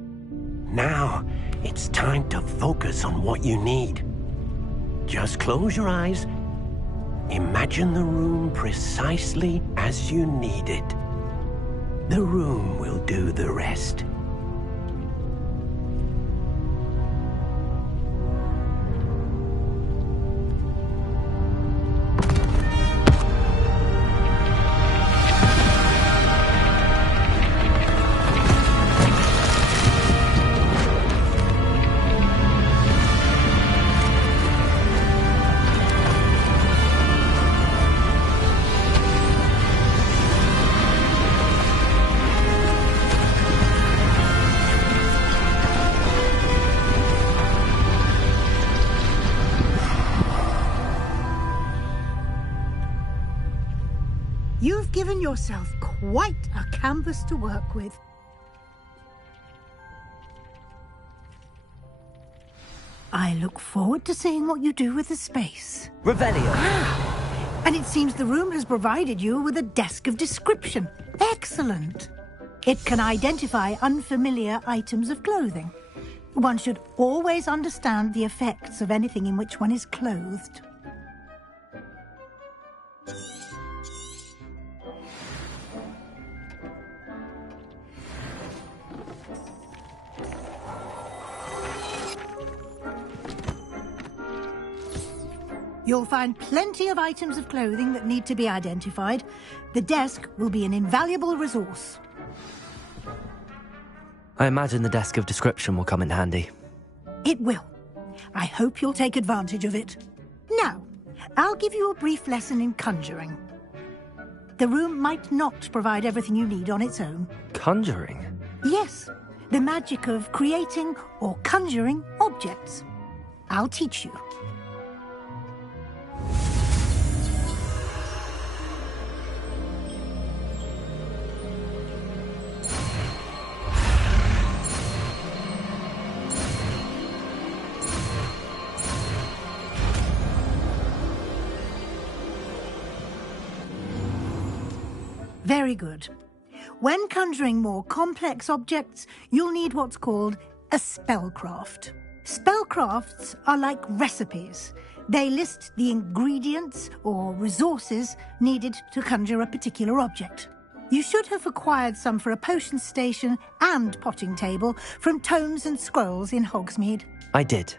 Now, it's time to focus on what you need. Just close your eyes. Imagine the room precisely as you need it. The room will do the rest. given yourself quite a canvas to work with. I look forward to seeing what you do with the space. Revelio. And it seems the room has provided you with a desk of description. Excellent. It can identify unfamiliar items of clothing. One should always understand the effects of anything in which one is clothed. You'll find plenty of items of clothing that need to be identified. The desk will be an invaluable resource. I imagine the desk of description will come in handy. It will. I hope you'll take advantage of it. Now, I'll give you a brief lesson in conjuring. The room might not provide everything you need on its own. Conjuring? Yes, the magic of creating or conjuring objects. I'll teach you. Very good. When conjuring more complex objects, you'll need what's called a spellcraft. Spellcrafts are like recipes. They list the ingredients or resources needed to conjure a particular object. You should have acquired some for a potion station and potting table from tomes and scrolls in Hogsmeade. I did.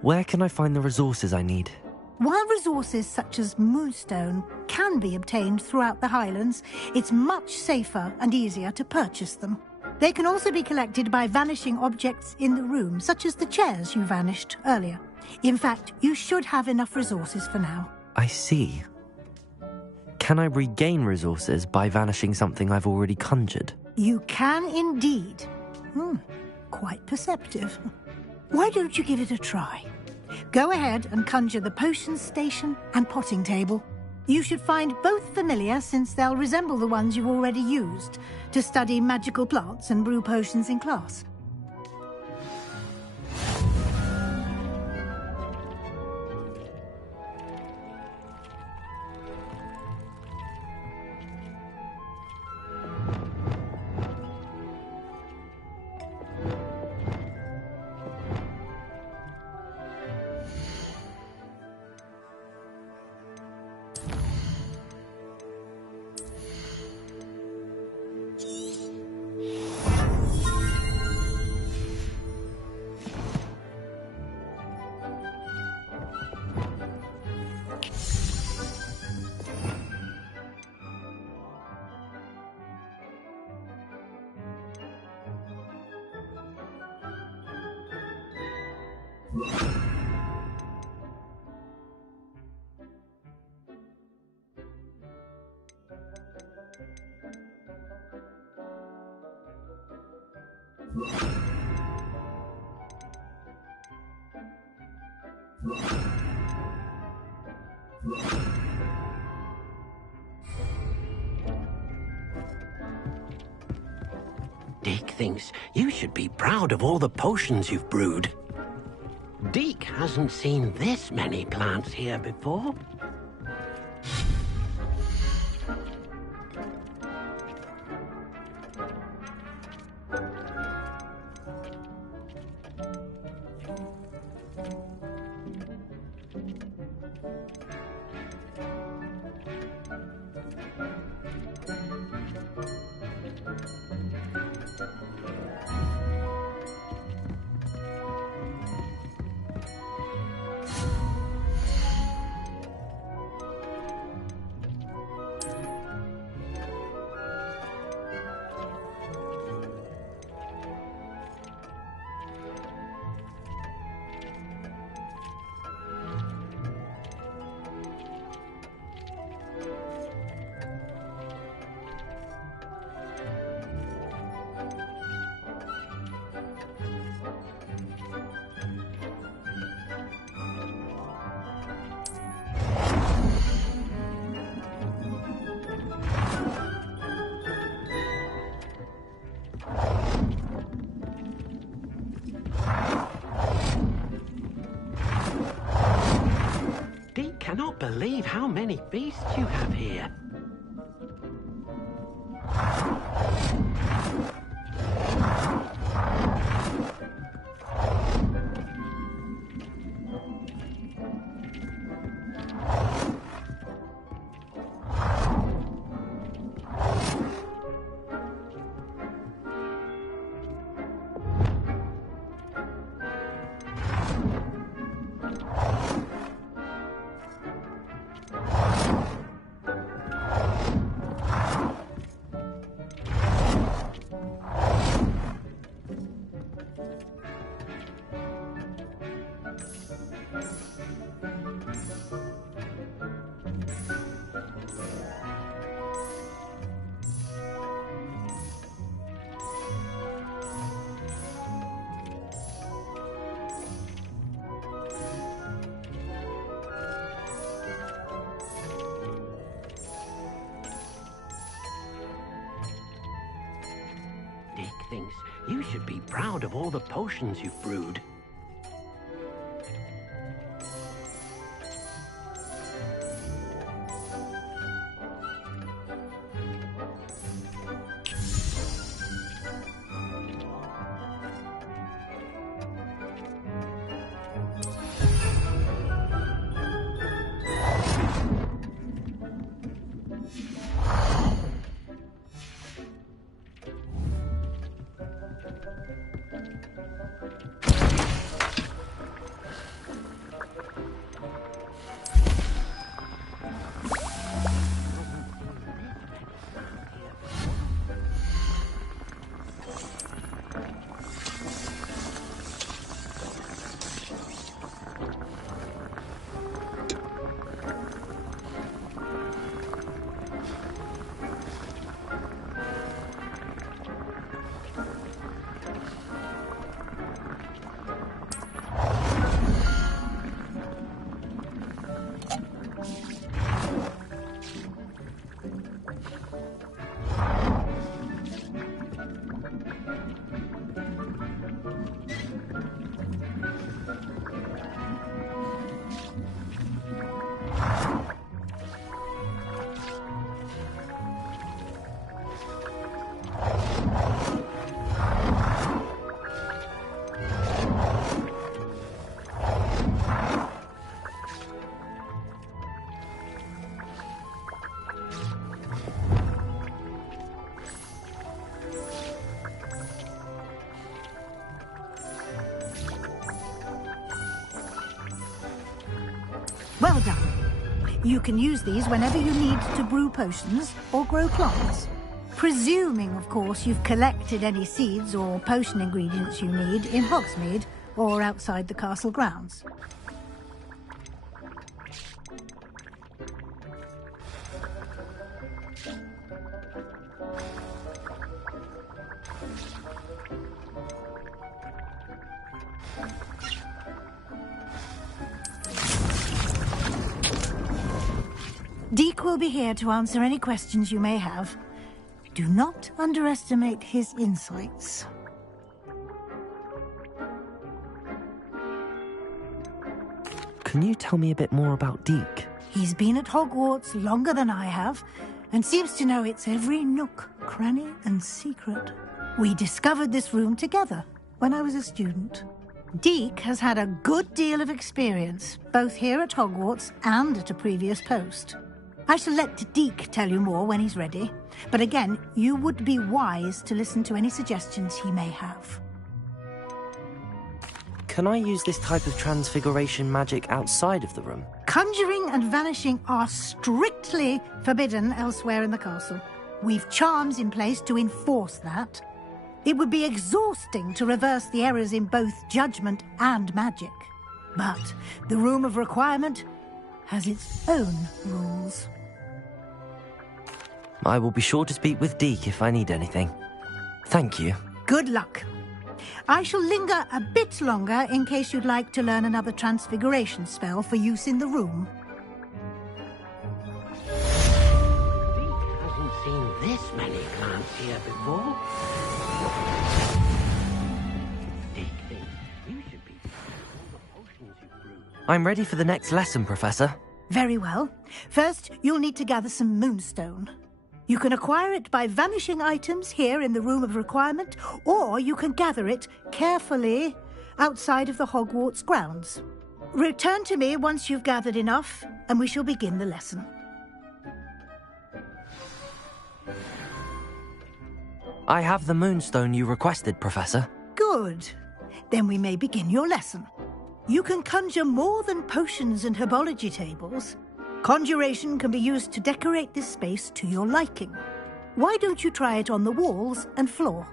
Where can I find the resources I need? While resources such as moonstone can be obtained throughout the Highlands, it's much safer and easier to purchase them. They can also be collected by vanishing objects in the room, such as the chairs you vanished earlier. In fact, you should have enough resources for now. I see. Can I regain resources by vanishing something I've already conjured? You can indeed. Quite perceptive. Why don't you give it a try? Go ahead and conjure the potion station and potting table. You should find both familiar, since they'll resemble the ones you've already used to study magical plants and brew potions in class. Deke thinks you should be proud of all the potions you've brewed. Deke hasn't seen this many plants here before. cannot believe how many beasts you have here. Dick thinks you should be proud of all the potions you've brewed. Well done. You can use these whenever you need to brew potions or grow plants. Presuming, of course, you've collected any seeds or potion ingredients you need in Hogsmeade or outside the castle grounds. Deek will be here to answer any questions you may have. Do not underestimate his insights. Can you tell me a bit more about Deek? He's been at Hogwarts longer than I have, and seems to know its every nook, cranny, and secret. We discovered this room together when I was a student. Deek has had a good deal of experience, both here at Hogwarts and at a previous post. I shall let Deek tell you more when he's ready, but again, you would be wise to listen to any suggestions he may have. Can I use this type of transfiguration magic outside of the room? Conjuring and vanishing are strictly forbidden elsewhere in the castle. We've charms in place to enforce that. It would be exhausting to reverse the errors in both judgment and magic. But the Room of Requirement has its own rules. I will be sure to speak with Deek if I need anything. Thank you. Good luck. I shall linger a bit longer in case you'd like to learn another transfiguration spell for use in the room. Deek hasn't seen this many plants here before. Deek thinks you should be proud of all the potions you brewed. I'm ready for the next lesson, Professor. Very well. First, you'll need to gather some moonstone. You can acquire it by vanishing items here in the Room of Requirement, or you can gather it carefully outside of the Hogwarts grounds. Return to me once you've gathered enough, and we shall begin the lesson. I have the moonstone you requested, Professor. Good. Then we may begin your lesson. You can conjure more than potions and herbology tables. Conjuration can be used to decorate this space to your liking. Why don't you try it on the walls and floor?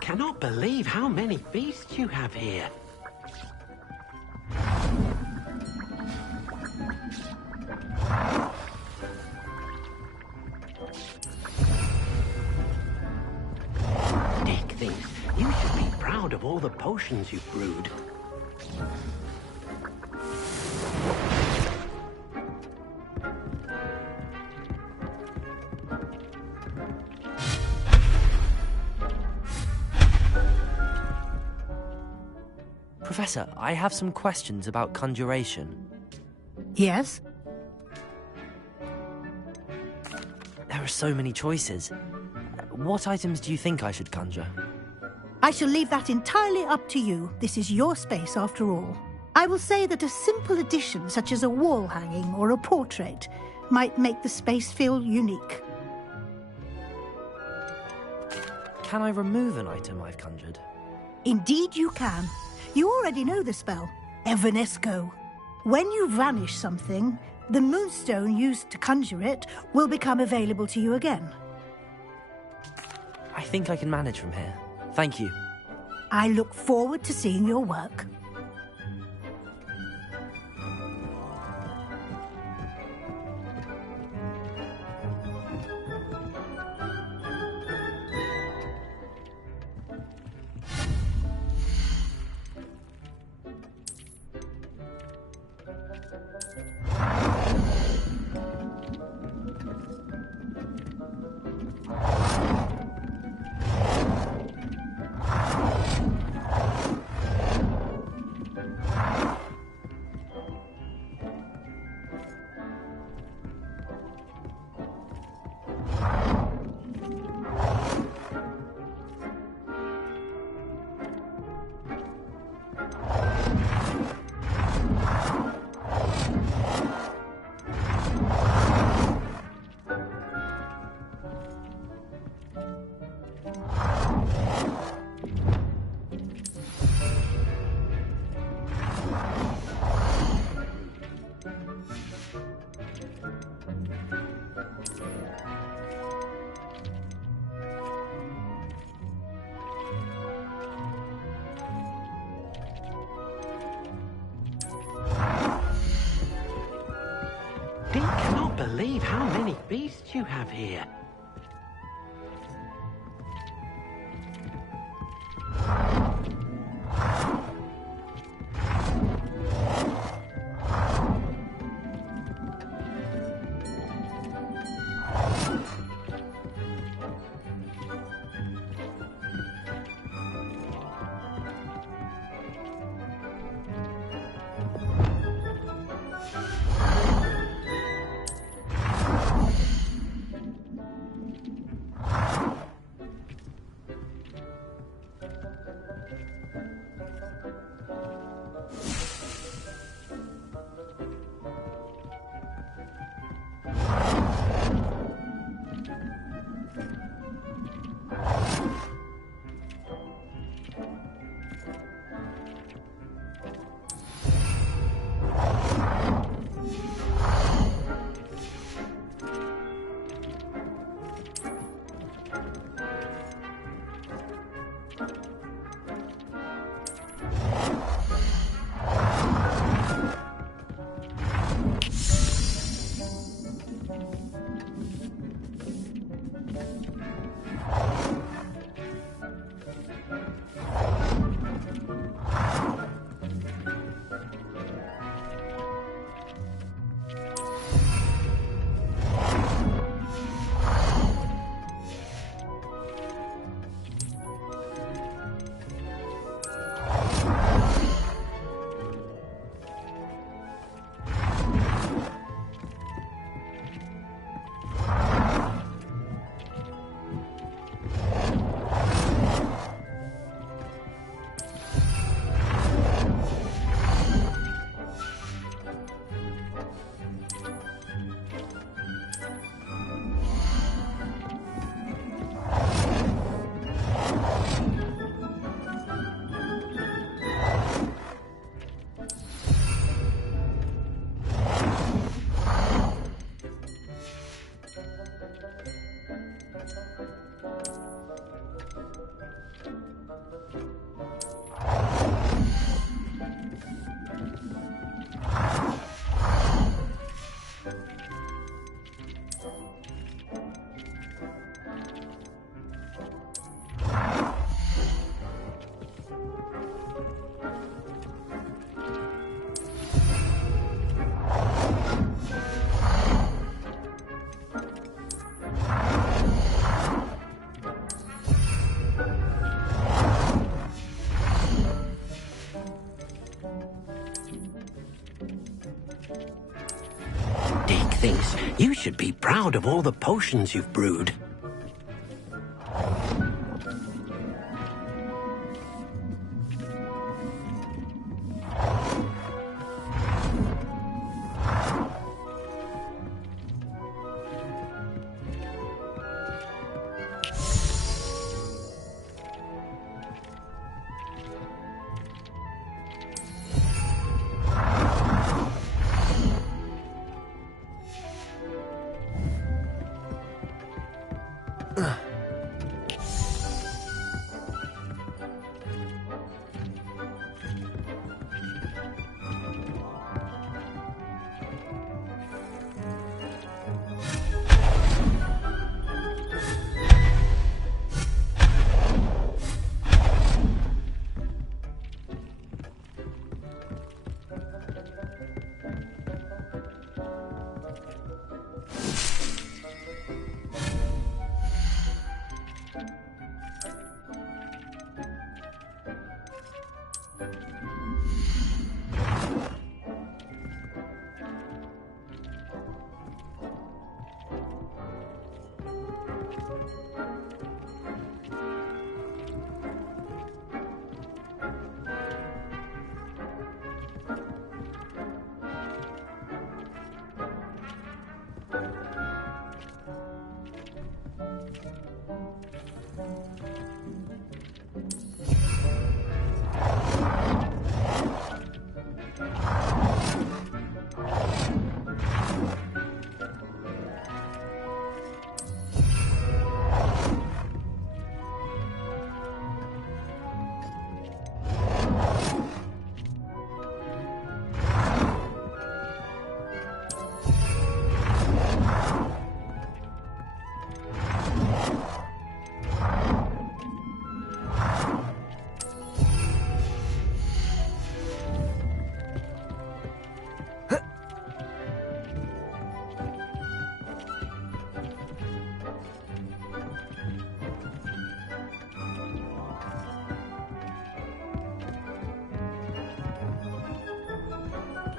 Cannot believe how many beasts you have here. Dick thinks you should be proud of all the potions you've brewed. Professor, I have some questions about conjuration. Yes? There are so many choices. What items do you think I should conjure? I shall leave that entirely up to you. This is your space, after all. I will say that a simple addition, such as a wall hanging or a portrait, might make the space feel unique. Can I remove an item I've conjured? Indeed you can. You already know the spell, Evanesco. When you vanish something, the moonstone used to conjure it will become available to you again. I think I can manage from here. Thank you. I look forward to seeing your work. Dick cannot believe how many beasts you have here. should be proud of all the potions you've brewed.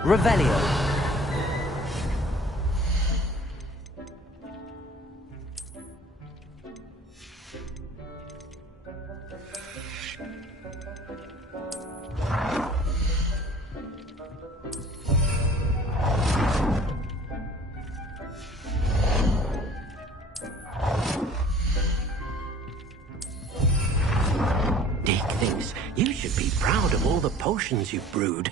Revelio. Dick thinks you should be proud of all the potions you've brewed.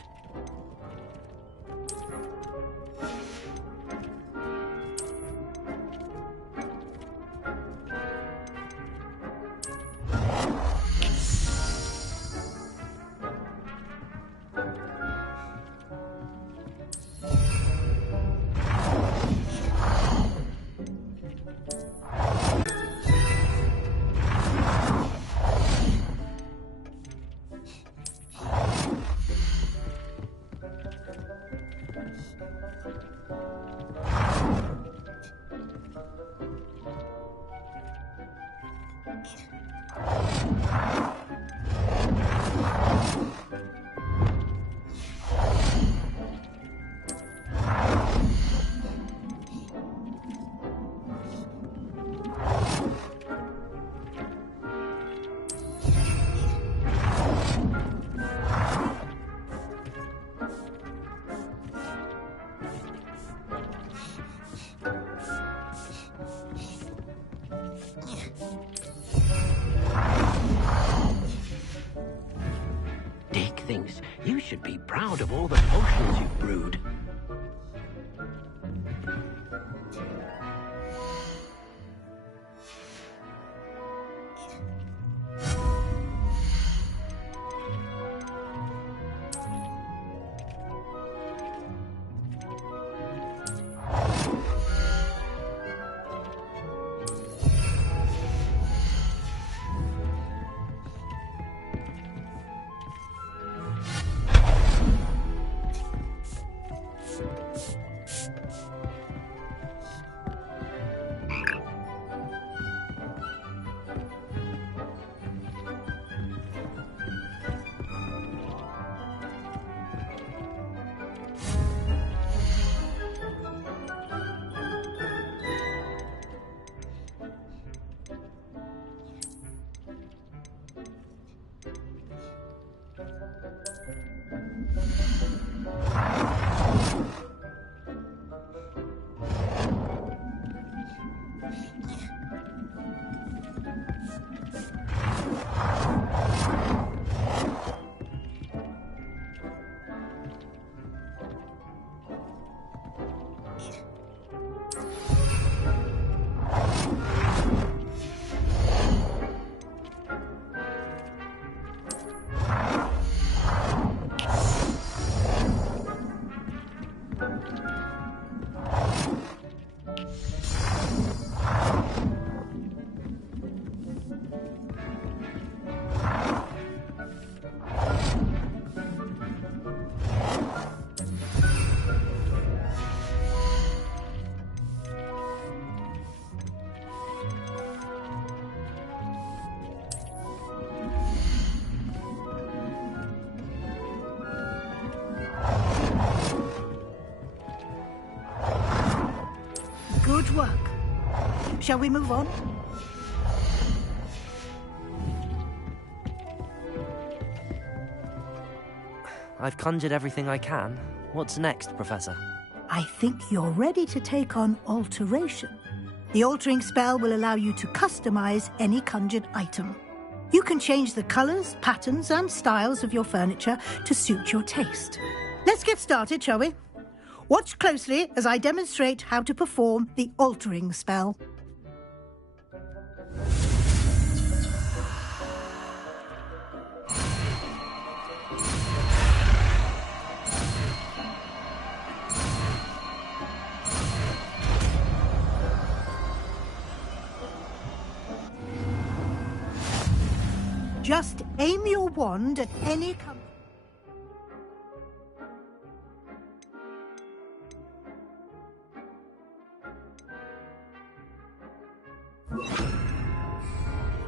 Dick thinks you should be proud of all the potions you've brewed. work. Shall we move on? I've conjured everything I can. What's next, Professor? I think you're ready to take on alteration. The altering spell will allow you to customize any conjured item. You can change the colors, patterns, and styles of your furniture to suit your taste. Let's get started, shall we? Watch closely as I demonstrate how to perform the altering spell. Just aim your wand at any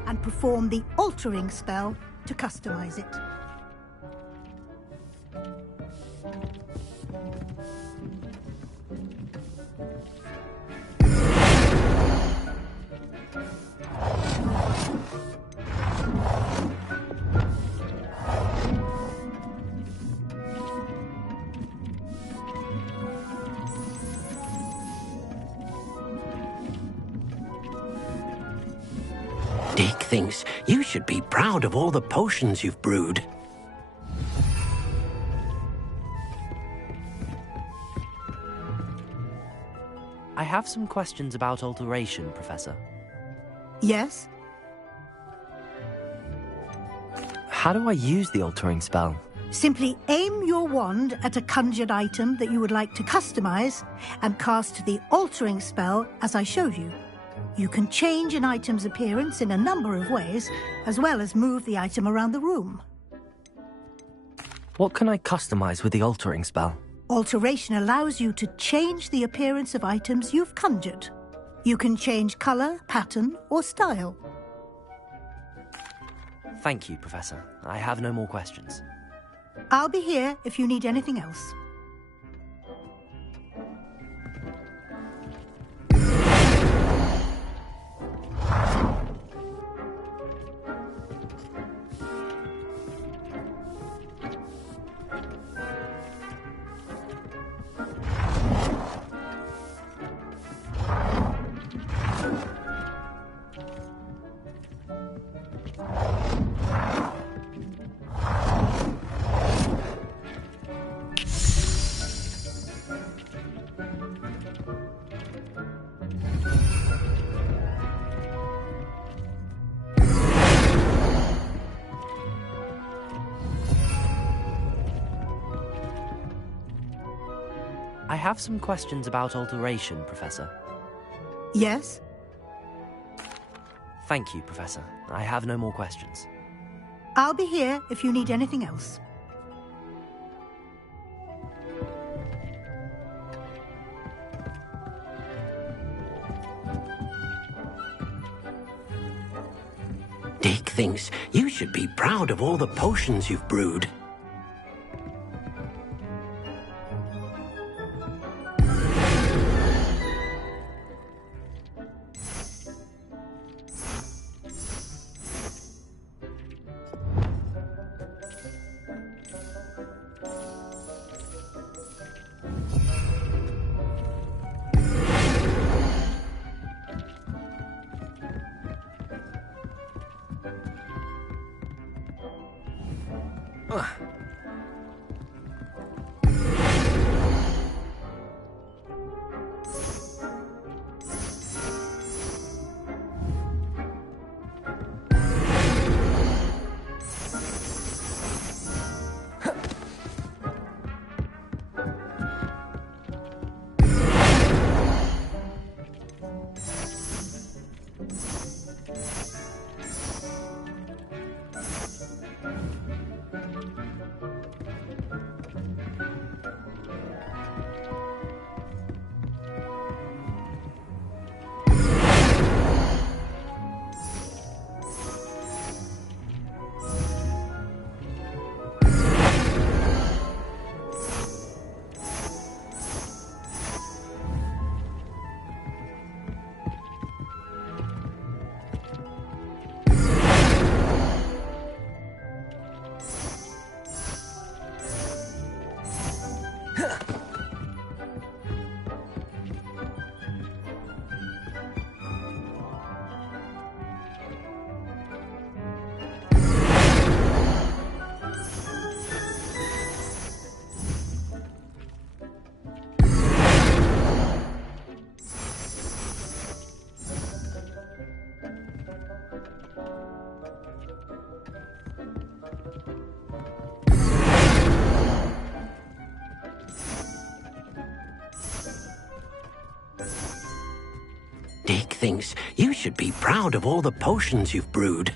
and perform the altering spell to customize it. Dick thinks you should be proud of all the potions you've brewed. I have some questions about alteration, Professor. Yes? How do I use the altering spell? Simply aim your wand at a conjured item that you would like to customize and cast the altering spell as I showed you. You can change an item's appearance in a number of ways, as well as move the item around the room. What can I customize with the altering spell? Alteration allows you to change the appearance of items you've conjured. You can change color, pattern, or style. Thank you, Professor. I have no more questions. I'll be here if you need anything else. I have some questions about alteration, Professor. Yes? Thank you, Professor. I have no more questions. I'll be here if you need anything else. Dick thinks you should be proud of all the potions you've brewed. Dick thinks you should be proud of all the potions you've brewed.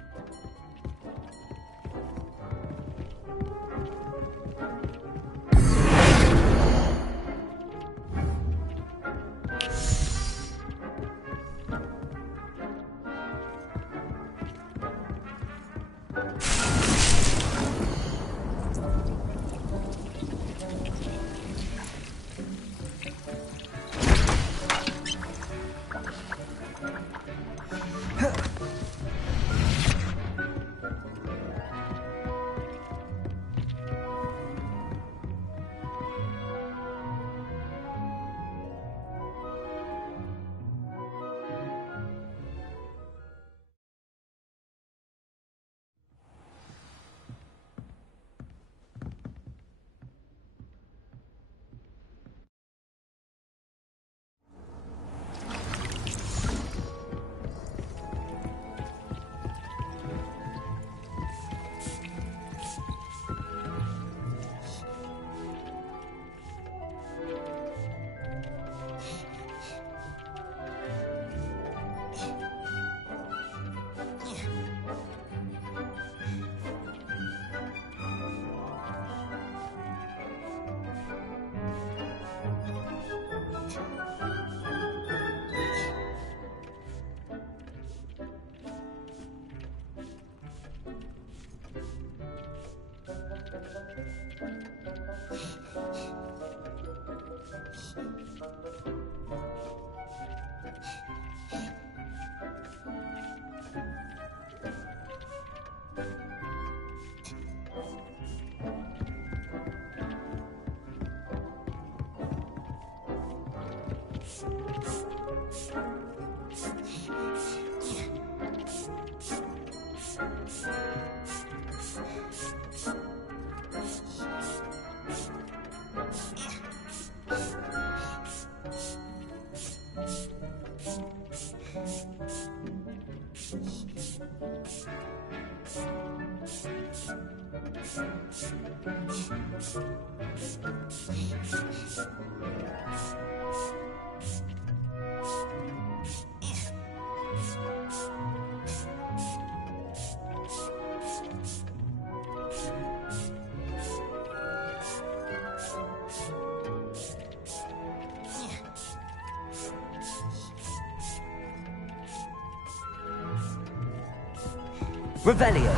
Revelio.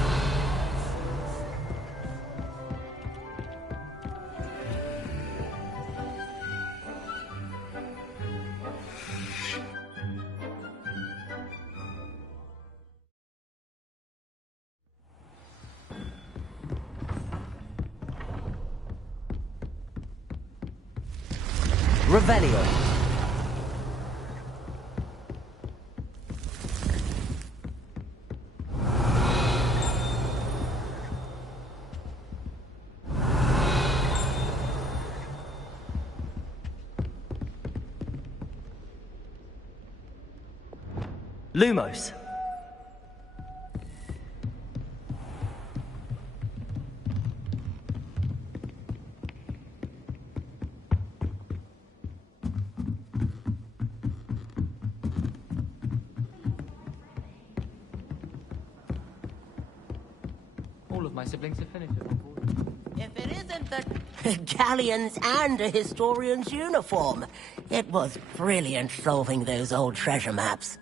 Revelio. Lumos. All of my siblings have finished it. If it isn't the galleons and a historian's uniform, it was brilliant solving those old treasure maps.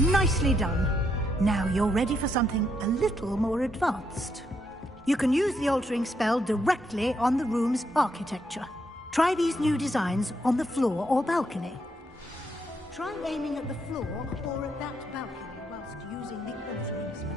Nicely done. Now you're ready for something a little more advanced. You can use the altering spell directly on the room's architecture. Try these new designs on the floor or balcony. Try aiming at the floor or at that balcony whilst using the altering spell.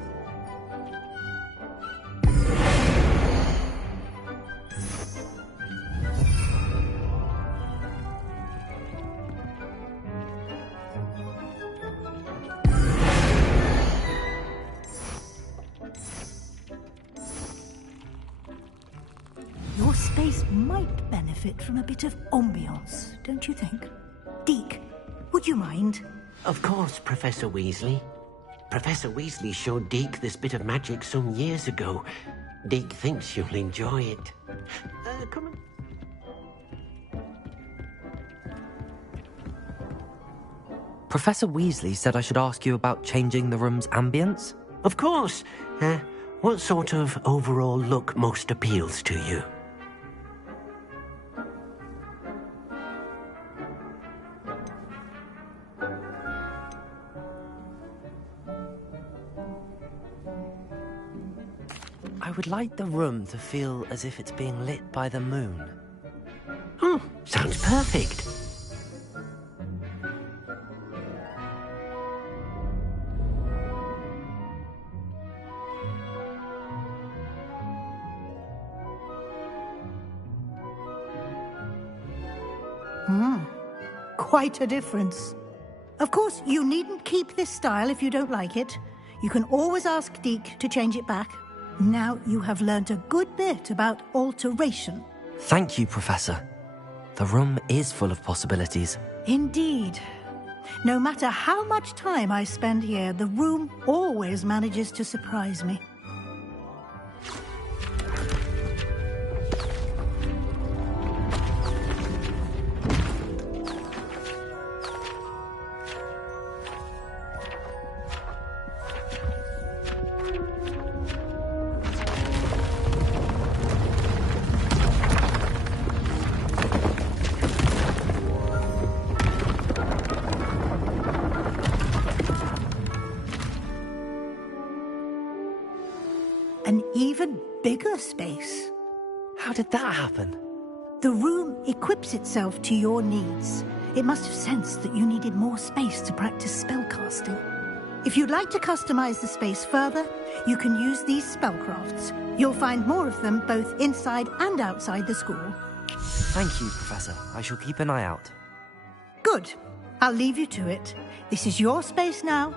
Your space might benefit from a bit of ambiance, don't you think? Deke, would you mind? Of course, Professor Weasley. Professor Weasley showed Deke this bit of magic some years ago. Deke thinks you'll enjoy it. Come on. Professor Weasley said I should ask you about changing the room's ambience? Of course. What sort of overall look most appeals to you? I would like the room to feel as if it's being lit by the moon. Oh, sounds perfect. Quite a difference. Of course, you needn't keep this style if you don't like it. You can always ask Deke to change it back. Now you have learnt a good bit about alteration. Thank you, Professor. The room is full of possibilities. Indeed. No matter how much time I spend here, the room always manages to surprise me. An even bigger space. How did that happen? The room equips itself to your needs. It must have sensed that you needed more space to practice spellcasting. If you'd like to customize the space further, you can use these spellcrafts. You'll find more of them both inside and outside the school. Thank you, Professor. I shall keep an eye out. Good. I'll leave you to it. This is your space now.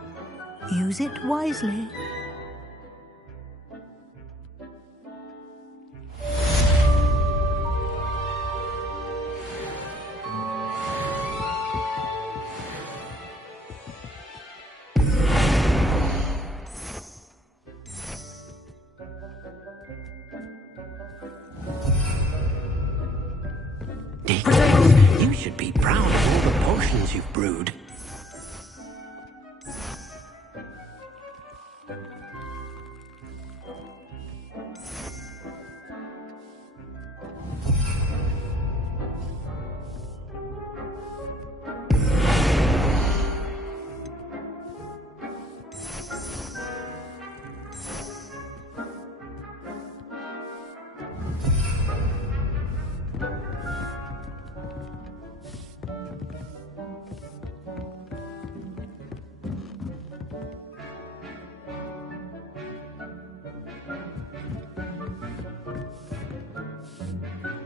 Use it wisely. You should be proud of all the potions you've brewed.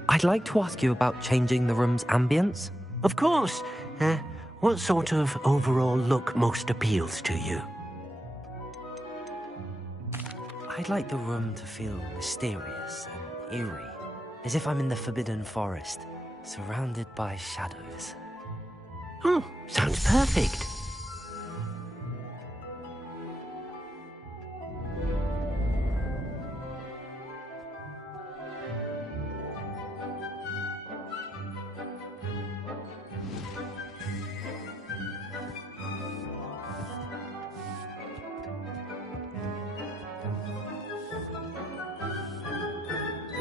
I'd like to ask you about changing the room's ambience. Of course. What sort of overall look most appeals to you? I'd like the room to feel mysterious and eerie, as if I'm in the Forbidden Forest, surrounded by shadows. Oh, sounds perfect.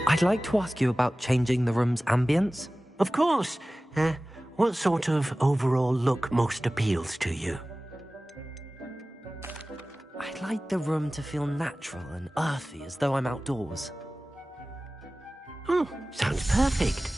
I'd like to ask you about changing the room's ambience. Of course. What sort of overall look most appeals to you? I'd like the room to feel natural and earthy, as though I'm outdoors. Oh, sounds perfect.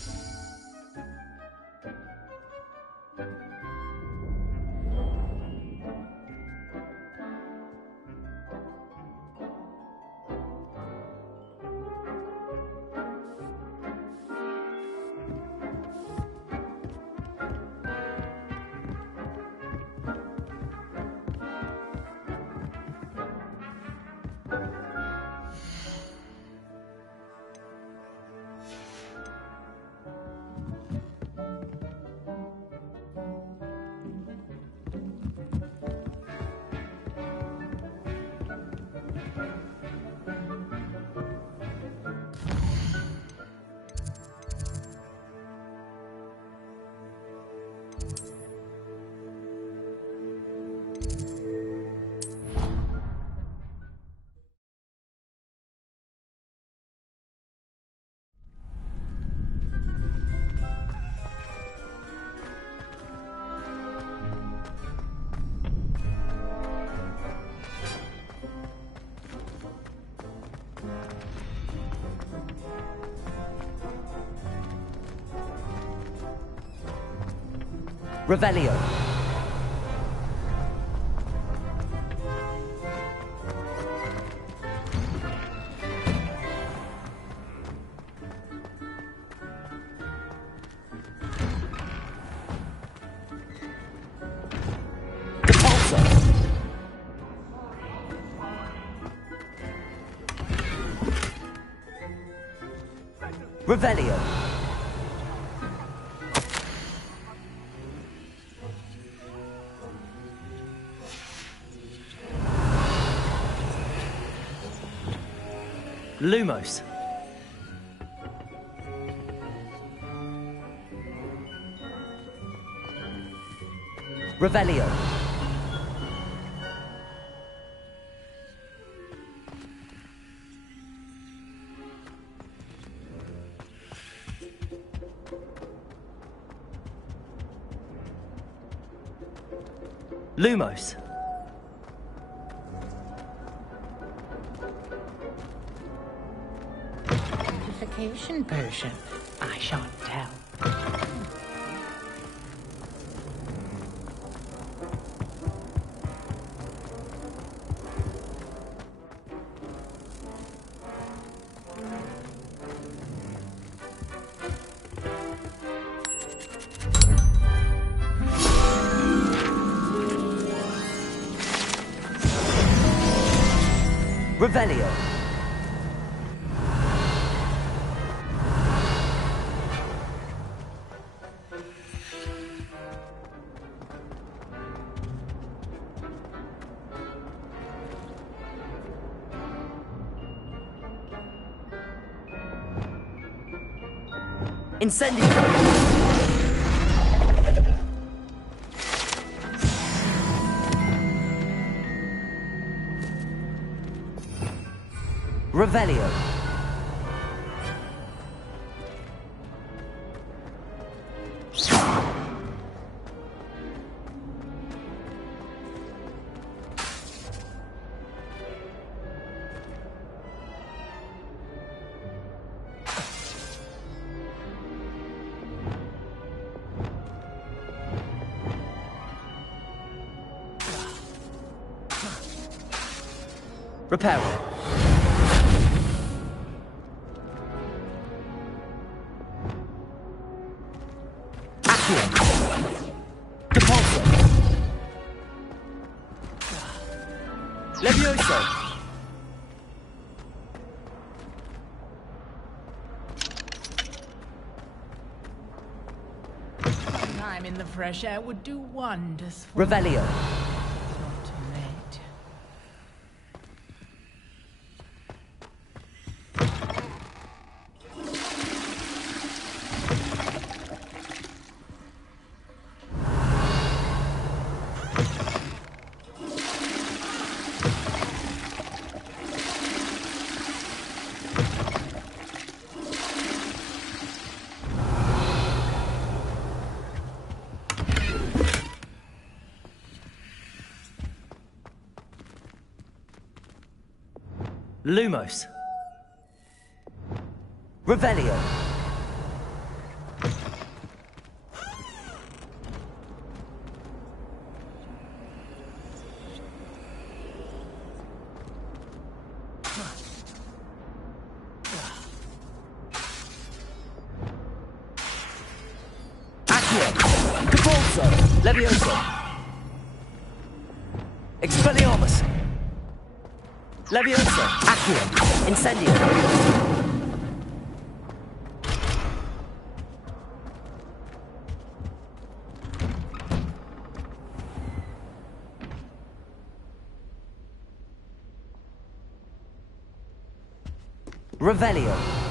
Revelio. Revelio. Lumos. Revelio. Lumos. Purification potion. I shan't tell. Revelio. Incendio. Revelio. Reparo. Levioso. Time in the fresh air would do wonders for Revelio. Not too late. Lumos. Revelio. Capulso! Levioso! Expelliarmus! Levioso! Accio! Incendio! Revelio!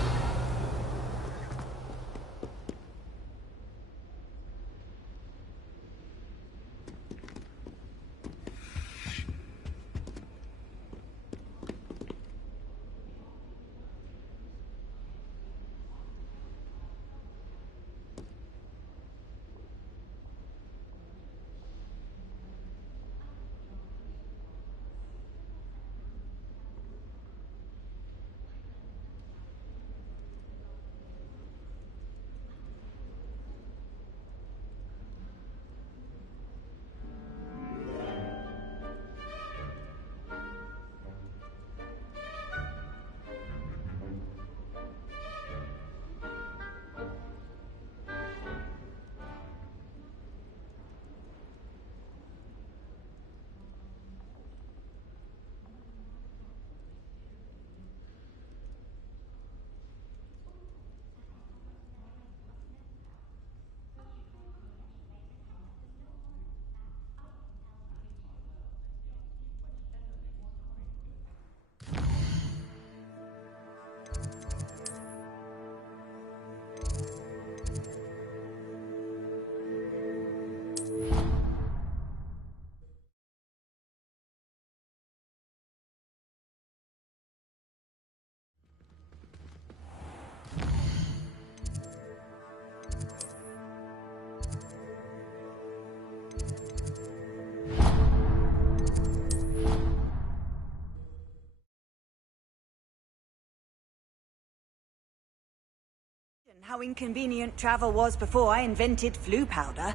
How inconvenient travel was before I invented flu powder.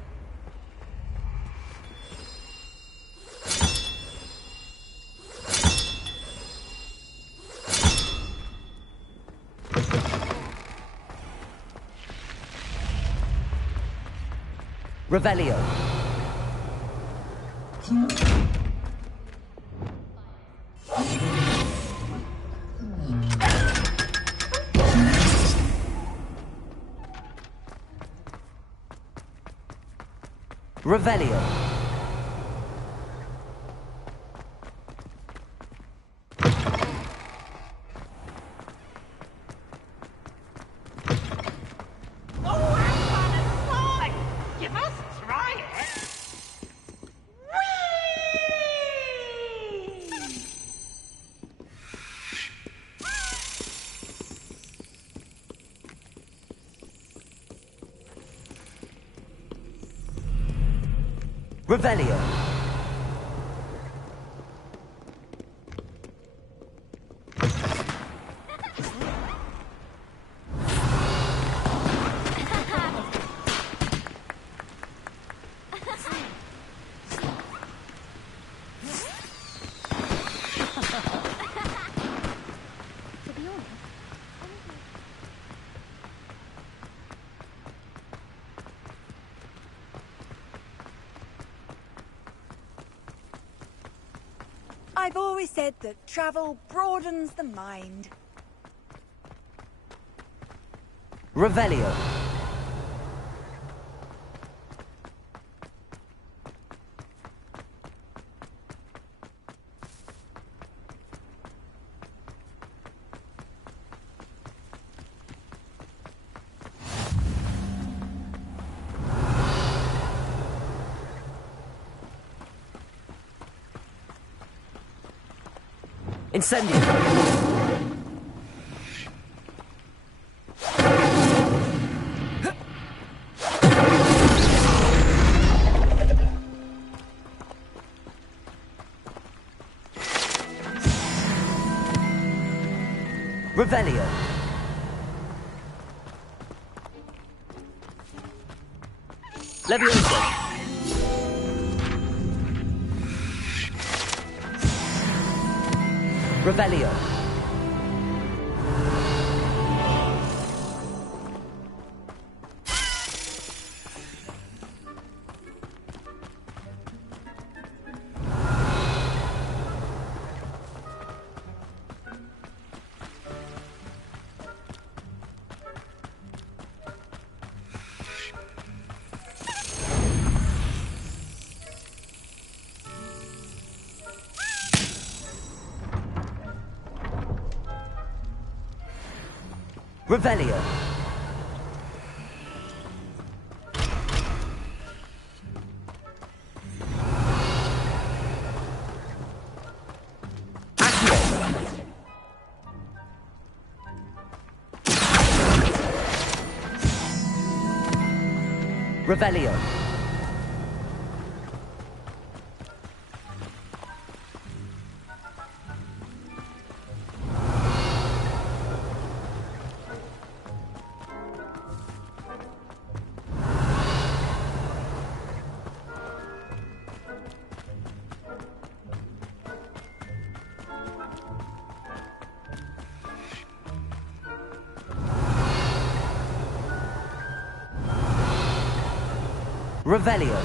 Revelio. Revelio. You must try it. Revelio. I've always said that travel broadens the mind. Revelio. Incendio. Revelio. Levioso. Revelio. Revelio. Revelio. Revelio.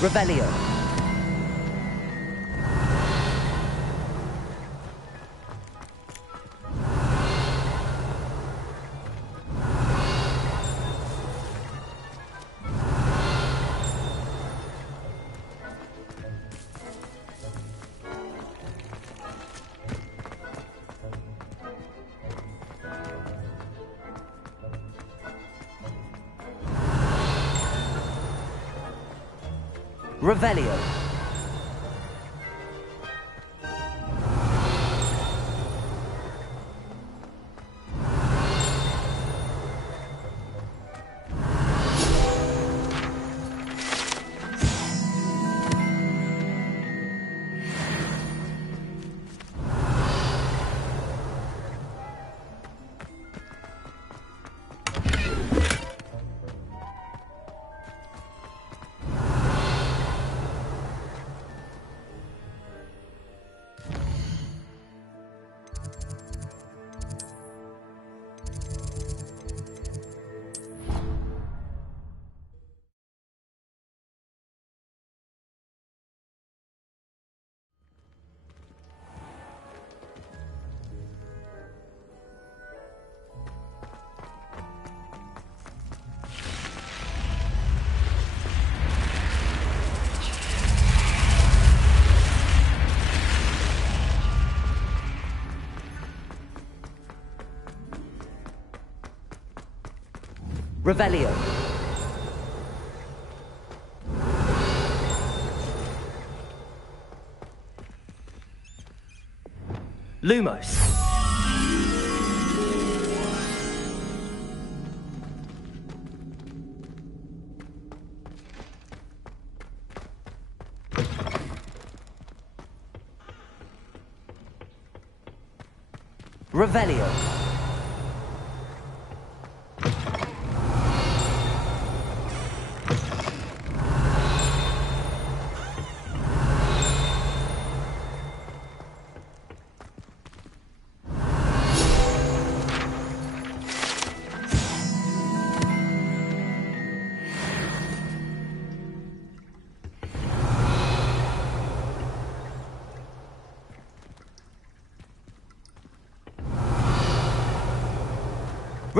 Revelio. Revelio. Revelio. Lumos. Revelio.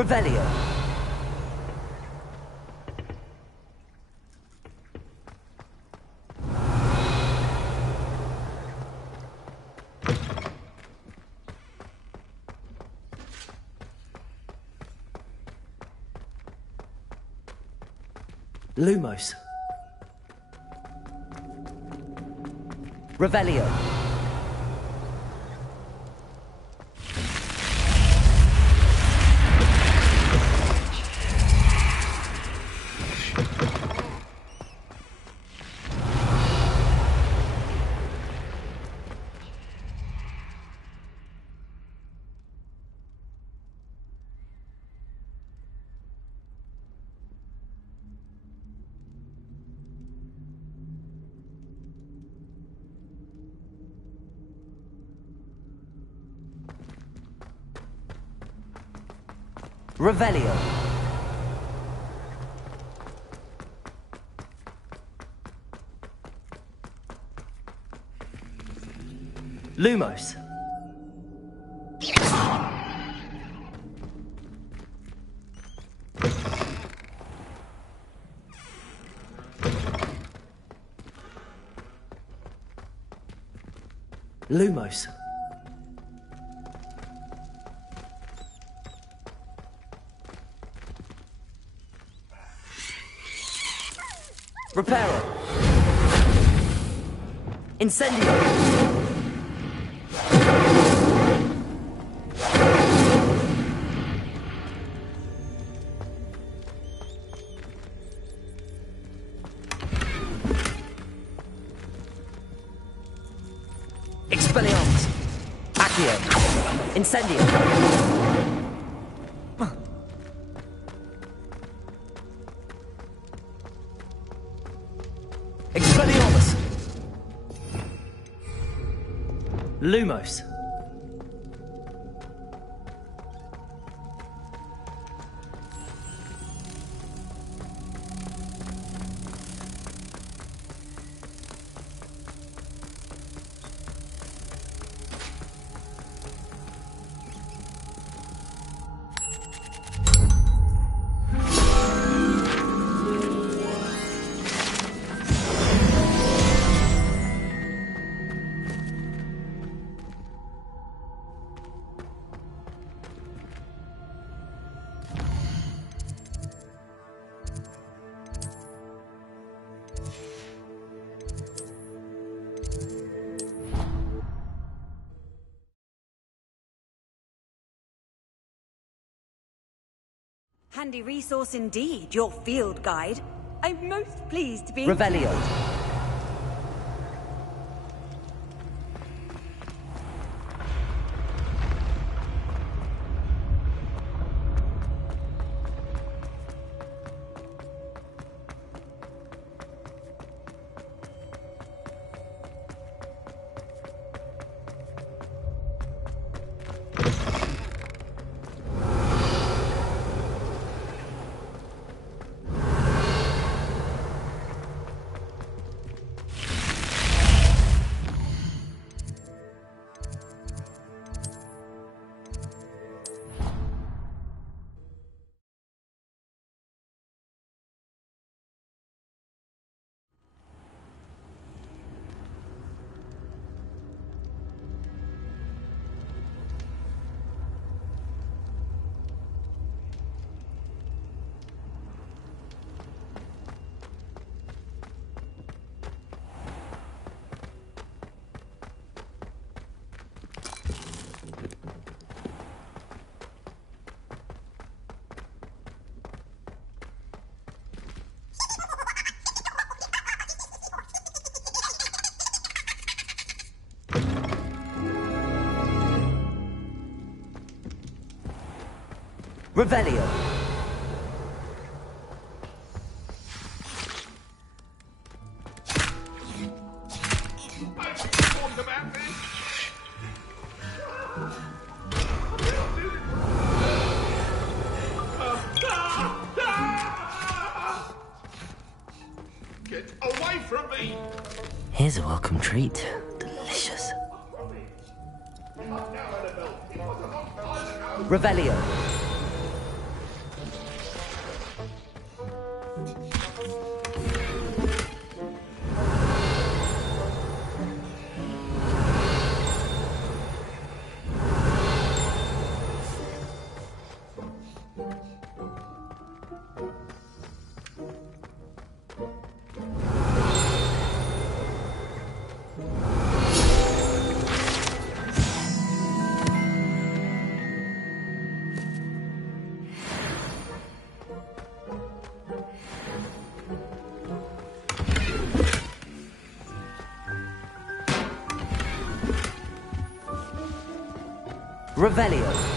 Revelio. Lumos. Revelio. Revelio. Lumos. Lumos. Reparo. Incendio. Expelliarmus. Accio. Incendio. Expelliarmus. Lumos. Handy resource indeed, your field guide. I'm most pleased to be... Revelio. Revelio. Get away from me! Here's a welcome treat. Delicious. Revelio. Revelio.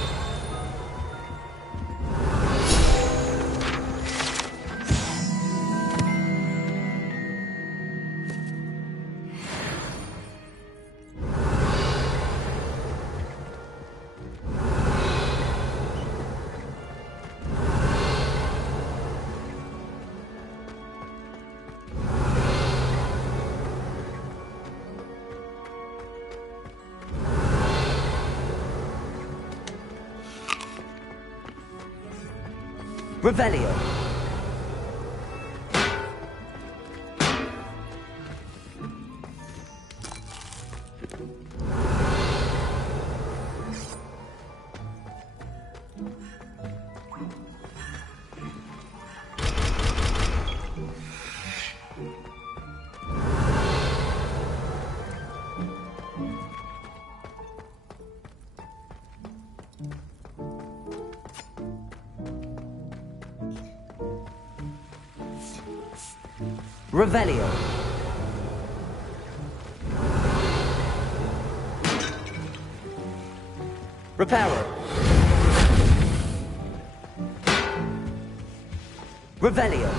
Revelio. Revelio. Reparo. Revelio.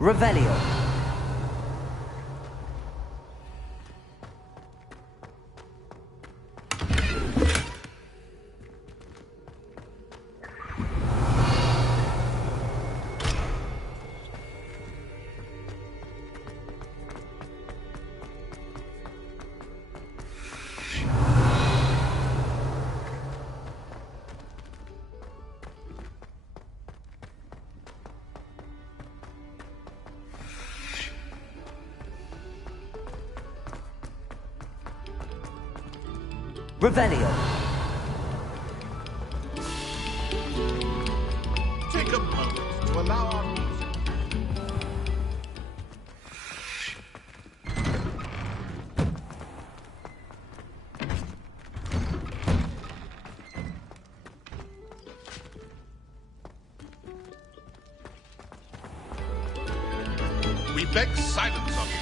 Revelio. Revelio. Take a moment to allow our music. We beg silence of you.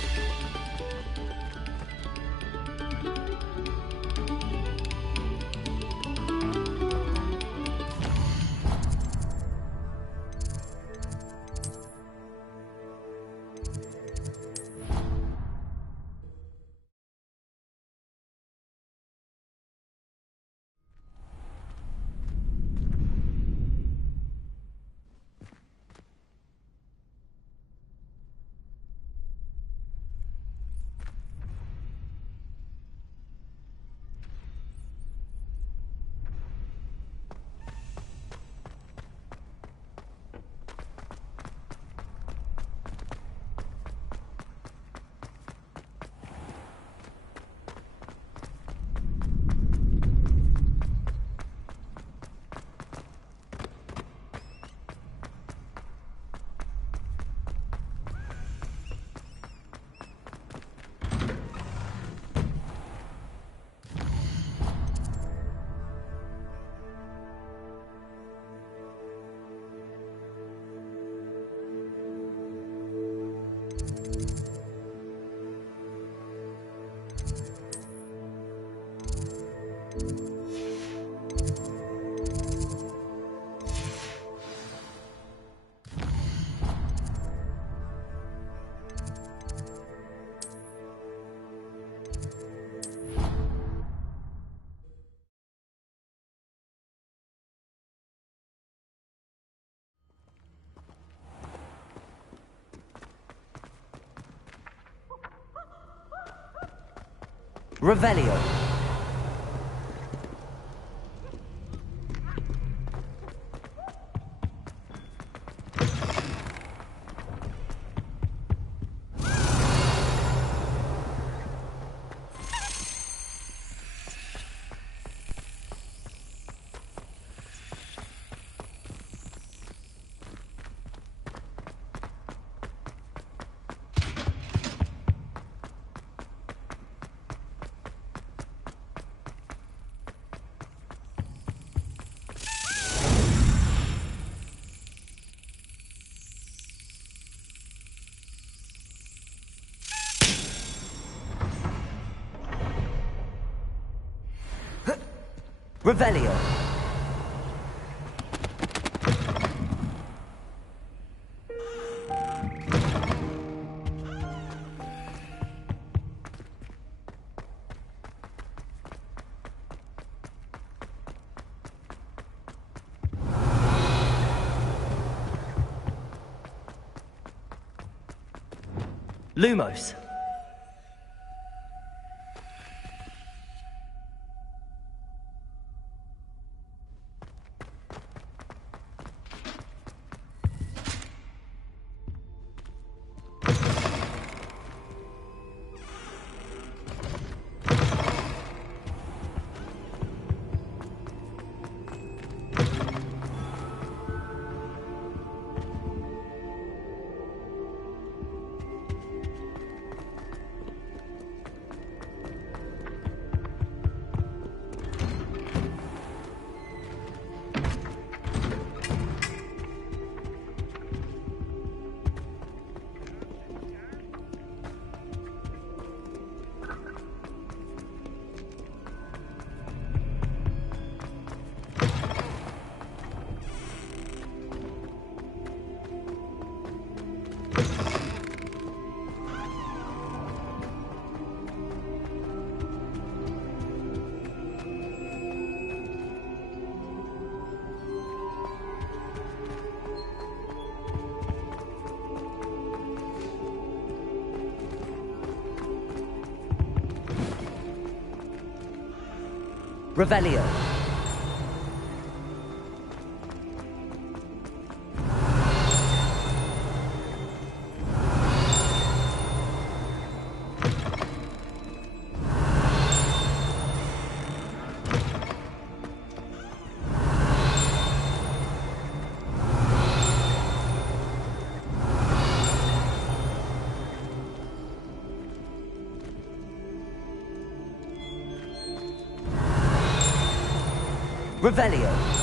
Revelio. Revelio. Lumos. Revelio. Revelio.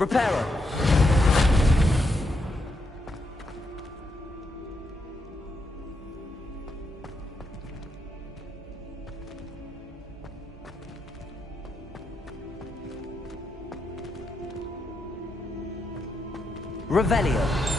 Reparo. Revelio.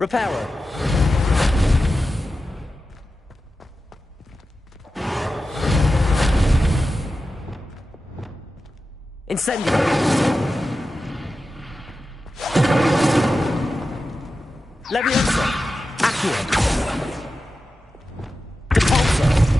Reparo. Incendio. Leviosa. Accio. Depulso.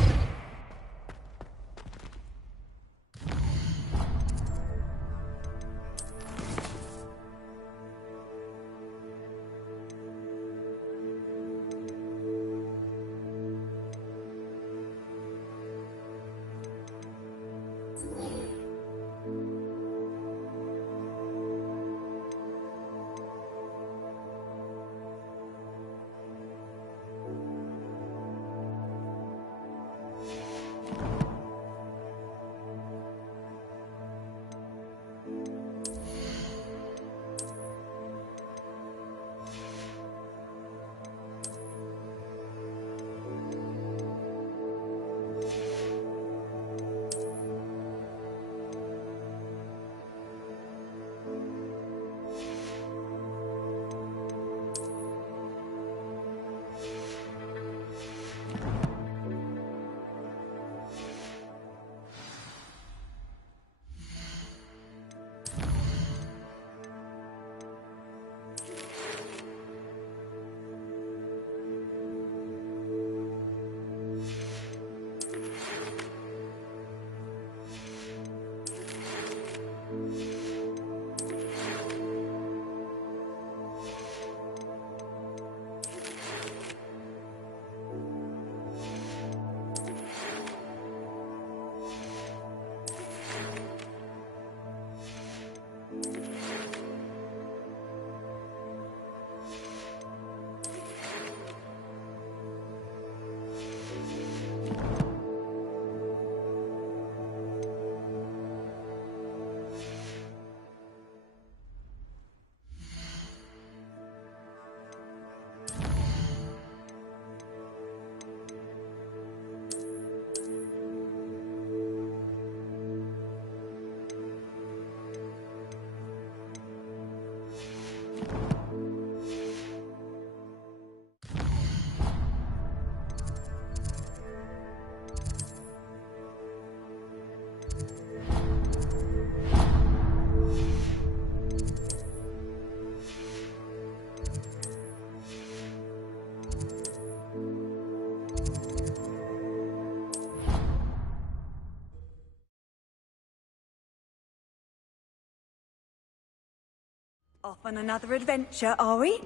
Off on another adventure, are we?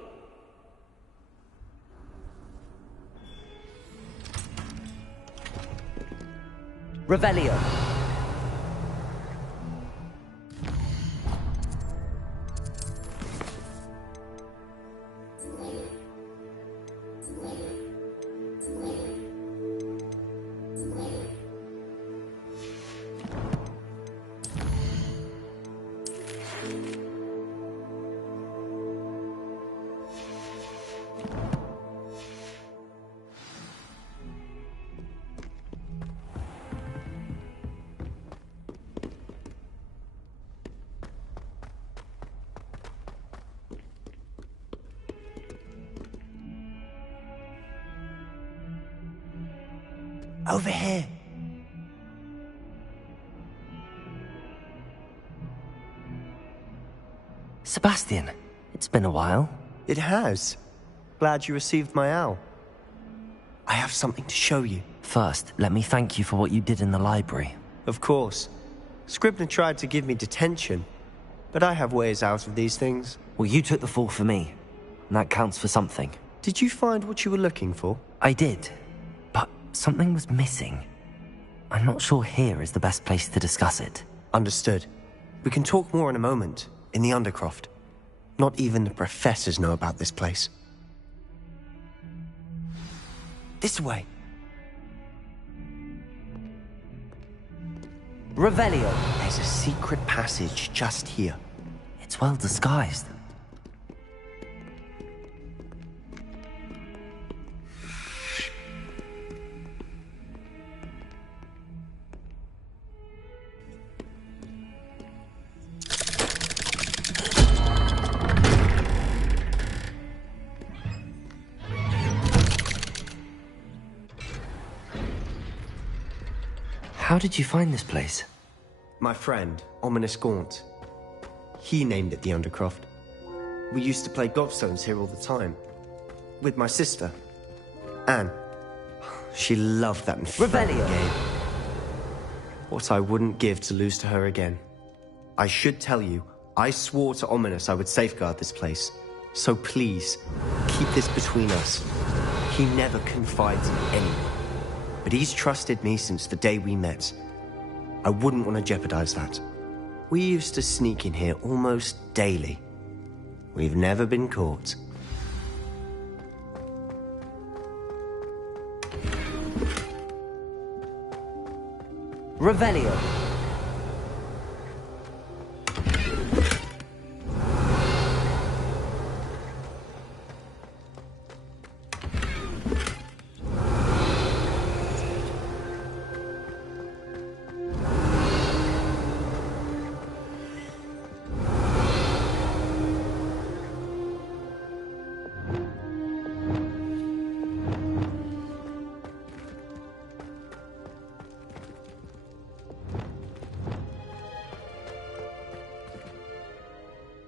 Revelio. Over here. Sebastian, it's been a while. It has. Glad you received my owl. I have something to show you. First, let me thank you for what you did in the library. Of course. Scribner tried to give me detention, but I have ways out of these things. Well, you took the fall for me, and that counts for something. Did you find what you were looking for? I did, but something was missing. I'm not sure here is the best place to discuss it. Understood. We can talk more in a moment, in the Undercroft. Not even the professors know about this place. This way. Revelio. There's a secret passage just here. It's well disguised. How did you find this place? My friend, Ominous Gaunt. He named it the Undercroft. We used to play gobstones here all the time. With my sister, Anne. She loved that infernal game. What I wouldn't give to lose to her again. I should tell you, I swore to Ominous I would safeguard this place. So please, keep this between us. He never confides in anyone. But he's trusted me since the day we met. I wouldn't want to jeopardize that. We used to sneak in here almost daily. We've never been caught. Revelio.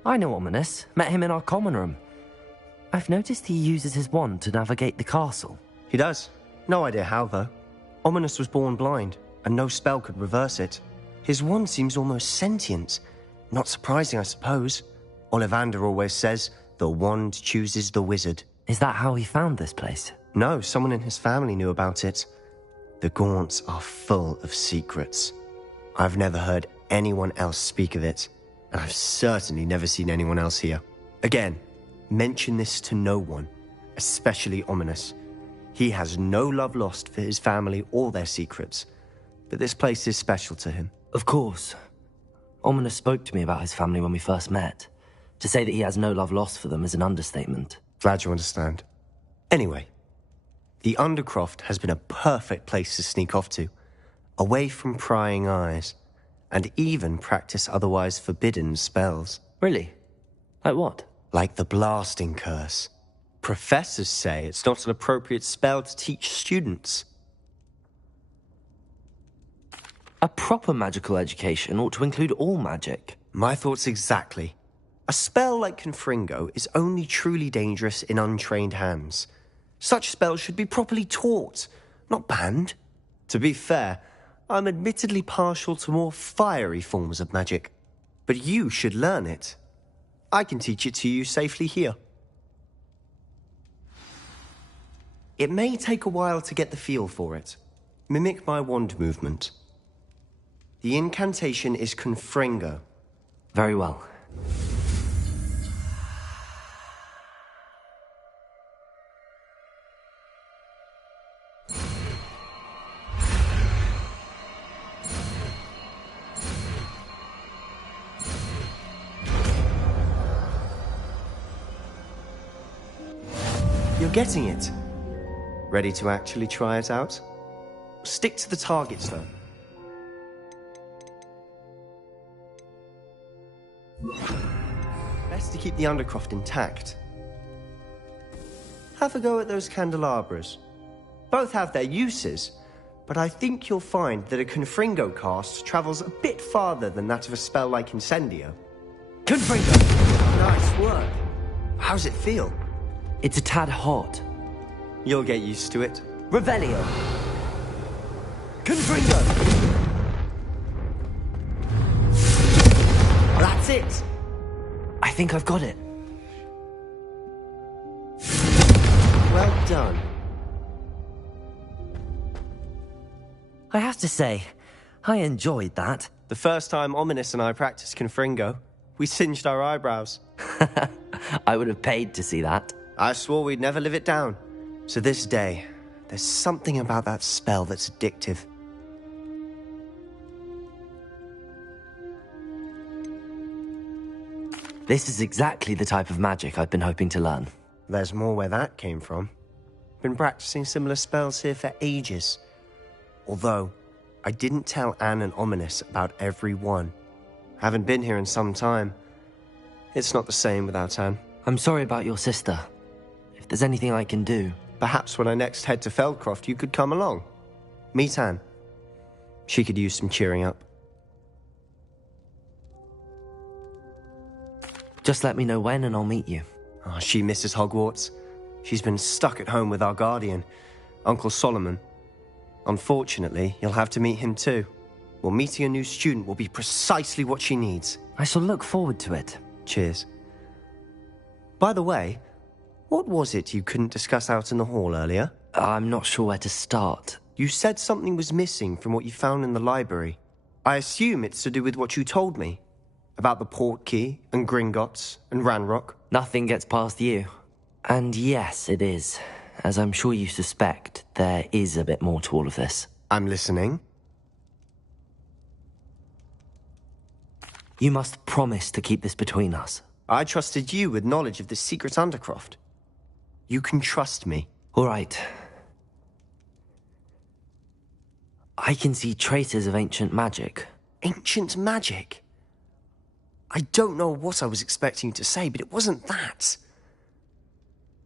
I know Ominous. Met him in our common room. I've noticed he uses his wand to navigate the castle. He does. No idea how, though. Ominous was born blind, and no spell could reverse it. His wand seems almost sentient. Not surprising, I suppose. Ollivander always says, the wand chooses the wizard. Is that how he found this place? No, someone in his family knew about it. The Gaunts are full of secrets. I've never heard anyone else speak of it. And I've certainly never seen anyone else here. Again, mention this to no one, especially Ominous. He has no love lost for his family or their secrets, but this place is special to him. Of course. Ominous spoke to me about his family when we first met. To say that he has no love lost for them is an understatement. Glad you understand. Anyway, the Undercroft has been a perfect place to sneak off to, away from prying eyes. And even practice otherwise forbidden spells. Really? Like what? Like the blasting curse. Professors say it's not an appropriate spell to teach students. A proper magical education ought to include all magic. My thoughts exactly. A spell like Confringo is only truly dangerous in untrained hands. Such spells should be properly taught, not banned. To be fair, I'm admittedly partial to more fiery forms of magic, but you should learn it. I can teach it to you safely here. It may take a while to get the feel for it. Mimic my wand movement. The incantation is Confringo. Very well. You're getting it. Ready to actually try it out? Stick to the targets, though. Best to keep the Undercroft intact. Have a go at those candelabras. Both have their uses, but I think you'll find that a Confringo cast travels a bit farther than that of a spell like Incendio. Confringo! Nice work. How's it feel? It's a tad hot. You'll get used to it. Revelio! Confringo! That's it! I think I've got it. Well done. I have to say, I enjoyed that. The first time Ominous and I practiced Confringo, we singed our eyebrows. I would have paid to see that. I swore we'd never live it down. To this day, there's something about that spell that's addictive. This is exactly the type of magic I've been hoping to learn. There's more where that came from. Been practicing similar spells here for ages. Although, I didn't tell Anne and Ominous about every one. Haven't been here in some time. It's not the same without Anne. I'm sorry about your sister. If there's anything I can do... Perhaps when I next head to Feldcroft, you could come along. Meet Anne. She could use some cheering up. Just let me know when and I'll meet you. Oh, she misses Hogwarts. She's been stuck at home with our guardian, Uncle Solomon. Unfortunately, you'll have to meet him too. Well, meeting a new student will be precisely what she needs. I shall look forward to it. Cheers. By the way, what was it you couldn't discuss out in the hall earlier? I'm not sure where to start. You said something was missing from what you found in the library. I assume it's to do with what you told me. About the Portkey, and Gringotts, and Ranrock. Nothing gets past you. And yes, it is. As I'm sure you suspect, there is a bit more to all of this. I'm listening. You must promise to keep this between us. I trusted you with knowledge of this secret Undercroft. You can trust me. All right. I can see traces of ancient magic. Ancient magic? I don't know what I was expecting you to say, but it wasn't that.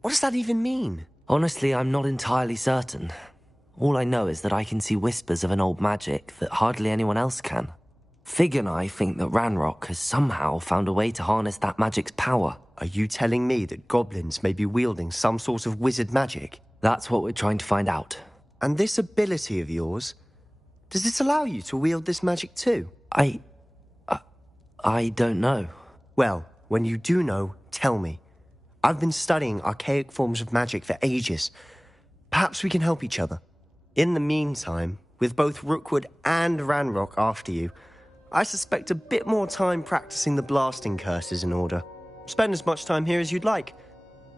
What does that even mean? Honestly, I'm not entirely certain. All I know is that I can see whispers of an old magic that hardly anyone else can. Fig and I think that Ranrock has somehow found a way to harness that magic's power. Are you telling me that goblins may be wielding some sort of wizard magic? That's what we're trying to find out. And this ability of yours, does it allow you to wield this magic too? I don't know. Well, when you do know, tell me. I've been studying archaic forms of magic for ages. Perhaps we can help each other. In the meantime, with both Rookwood and Ranrock after you, I suspect a bit more time practicing the blasting curse is in order. Spend as much time here as you'd like.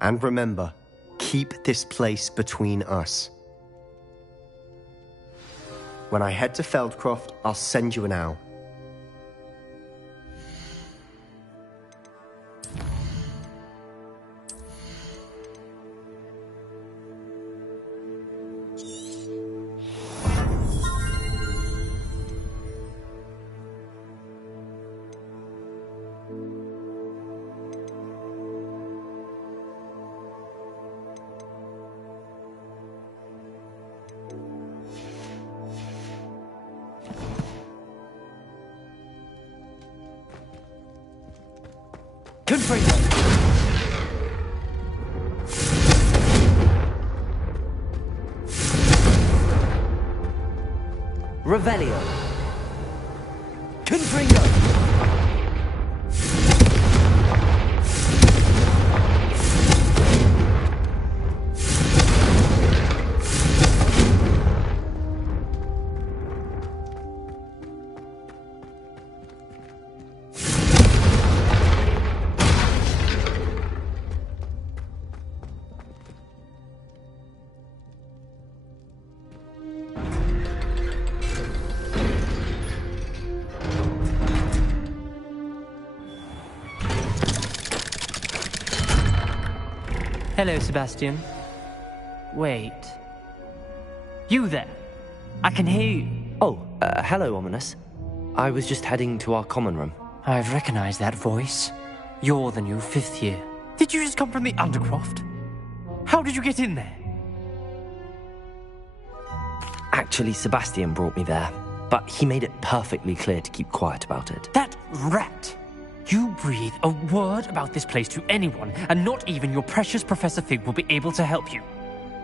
And remember, keep this place between us. When I head to Feldcroft, I'll send you an owl. Revelio. Confringo. Hello, Sebastian. Wait. You there? I can hear you. Oh, hello, Ominous. I was just heading to our common room. I've recognized that voice. You're the new 5th year. Did you just come from the Undercroft? How did you get in there? Actually, Sebastian brought me there, but he made it perfectly clear to keep quiet about it. That rat! You breathe a word about this place to anyone, and not even your precious Professor Fig will be able to help you.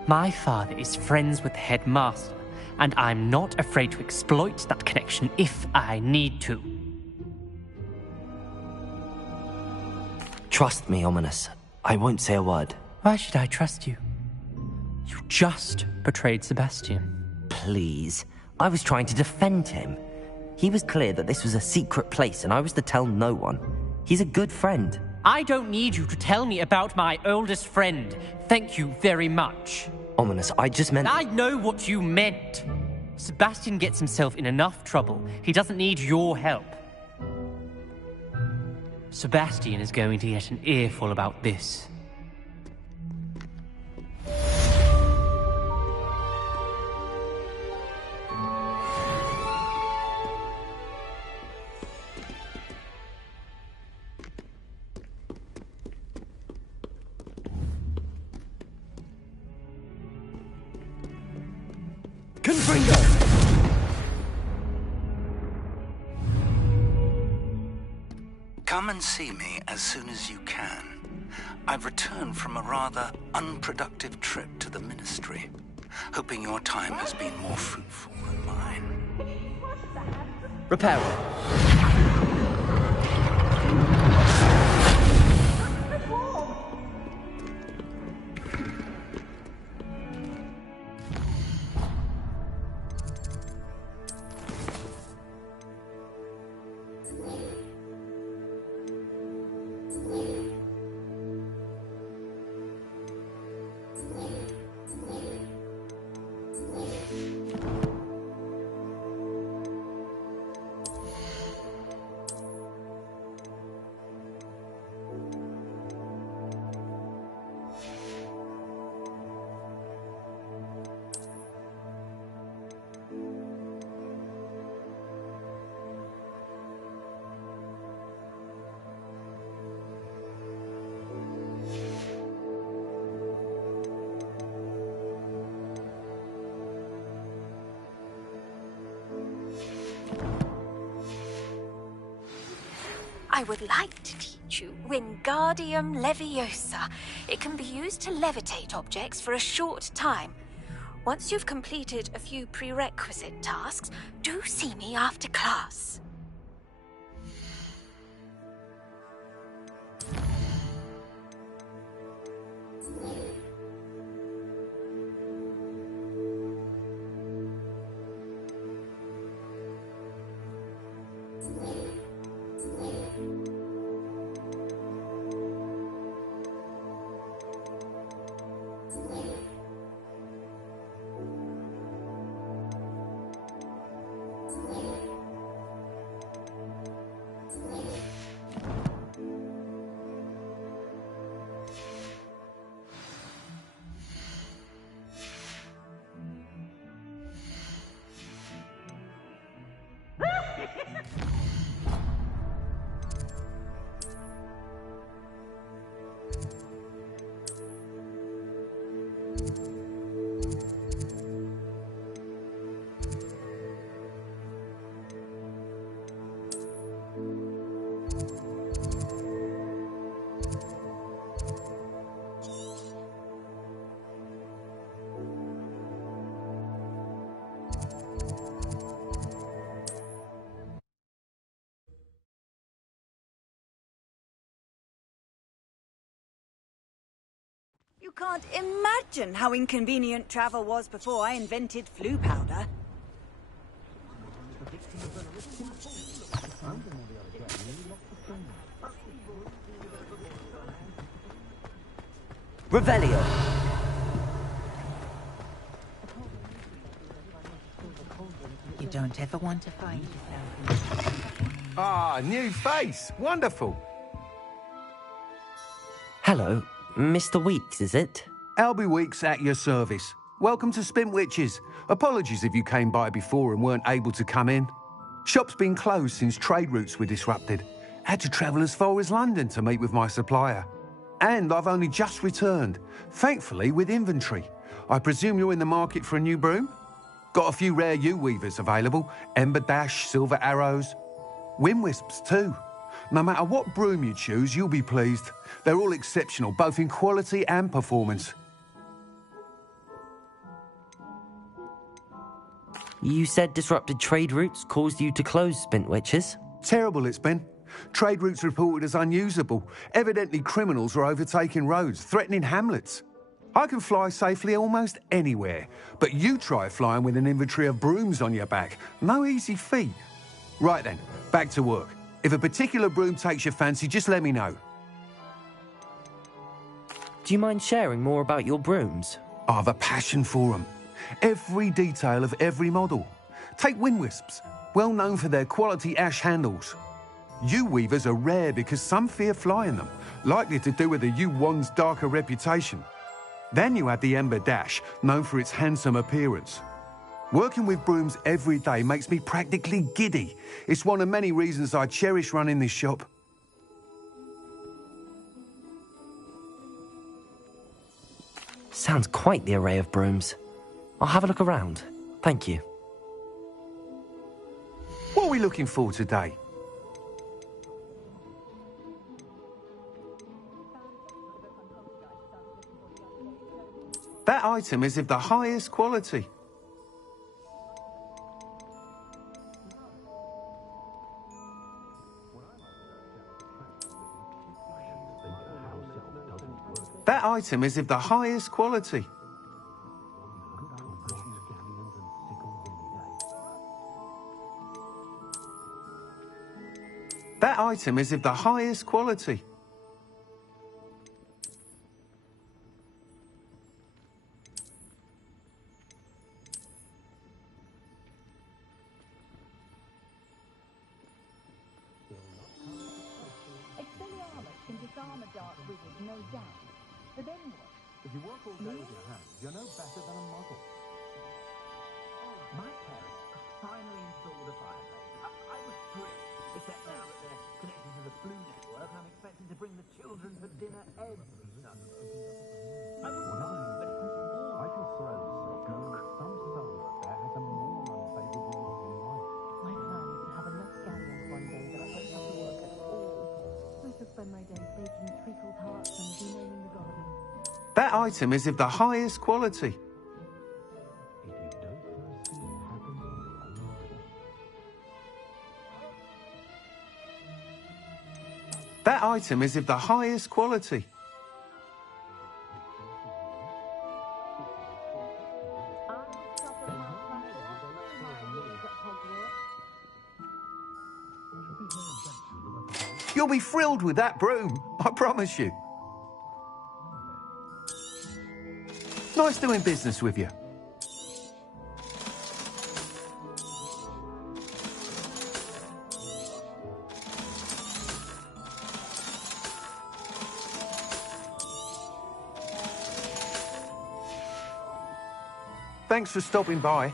My father is friends with the headmaster, and I'm not afraid to exploit that connection if I need to. Trust me, Ominous. I won't say a word. Why should I trust you? You just betrayed Sebastian. Please. I was trying to defend him. He was clear that this was a secret place, and I was to tell no one. He's a good friend. I don't need you to tell me about my oldest friend. Thank you very much. Ominous, I just meant... I know what you meant. Sebastian gets himself in enough trouble. He doesn't need your help. Sebastian is going to get an earful about this. Come and see me as soon as you can. I've returned from a rather unproductive trip to the Ministry, hoping your time has been more fruitful than mine. Repairer. I would like to teach you Wingardium Leviosa. It can be used to levitate objects for a short time. Once you've completed a few prerequisite tasks, do see me after class. You can't imagine how inconvenient travel was before I invented flu powder. Revelio. You don't ever want to find yourself. Ah, new face. Wonderful. Hello, Mr. Weeks, is it? Albie Weeks at your service. Welcome to Spintwitches. Apologies if you came by before and weren't able to come in. Shop's been closed since trade routes were disrupted. Had to travel as far as London to meet with my supplier. And I've only just returned, thankfully with inventory. I presume you're in the market for a new broom? Got a few rare U-weavers available. Ember Dash, Silver Arrows. Wind Wisps too. No matter what broom you choose, you'll be pleased. They're all exceptional, both in quality and performance. You said disrupted trade routes caused you to close Spintwitches? Terrible it's been. Trade routes reported as unusable. Evidently criminals are overtaking roads, threatening hamlets. I can fly safely almost anywhere, but you try flying with an inventory of brooms on your back. No easy feat. Right then, back to work. If a particular broom takes your fancy, just let me know. Do you mind sharing more about your brooms? I've a passion for them. Every detail of every model. Take Wind Wisps, well known for their quality ash handles. U-weavers are rare because some fear flying them, likely to do with the U-wand's darker reputation. Then you have the Ember Dash, known for its handsome appearance. Working with brooms every day makes me practically giddy. It's one of many reasons I cherish running this shop. Sounds quite the array of brooms. I'll have a look around. Thank you. What are we looking for today? That item is of the highest quality. That item is of the highest quality. That item is of the highest quality. Expelliarmus can disarm a dark wizard, no doubt. But then what? If you work all day with your hands, you're no better than a model. My parents finally installed a fireplace. I was thrilled, except now that they're connected to the Blue Network, I'm expected to bring the children for dinner every Sunday. I wouldn't mind, but it was all... I can throw myself knowing that some soul up there has a more unfavourable lot in life. My plan is to have enough scallions one day that I won't have to work at all. I shall spend my days baking treacle tarts and renaming the garden. That item is of the highest quality. That item is of the highest quality. You'll be thrilled with that broom, I promise you. Nice doing business with you. Thanks for stopping by.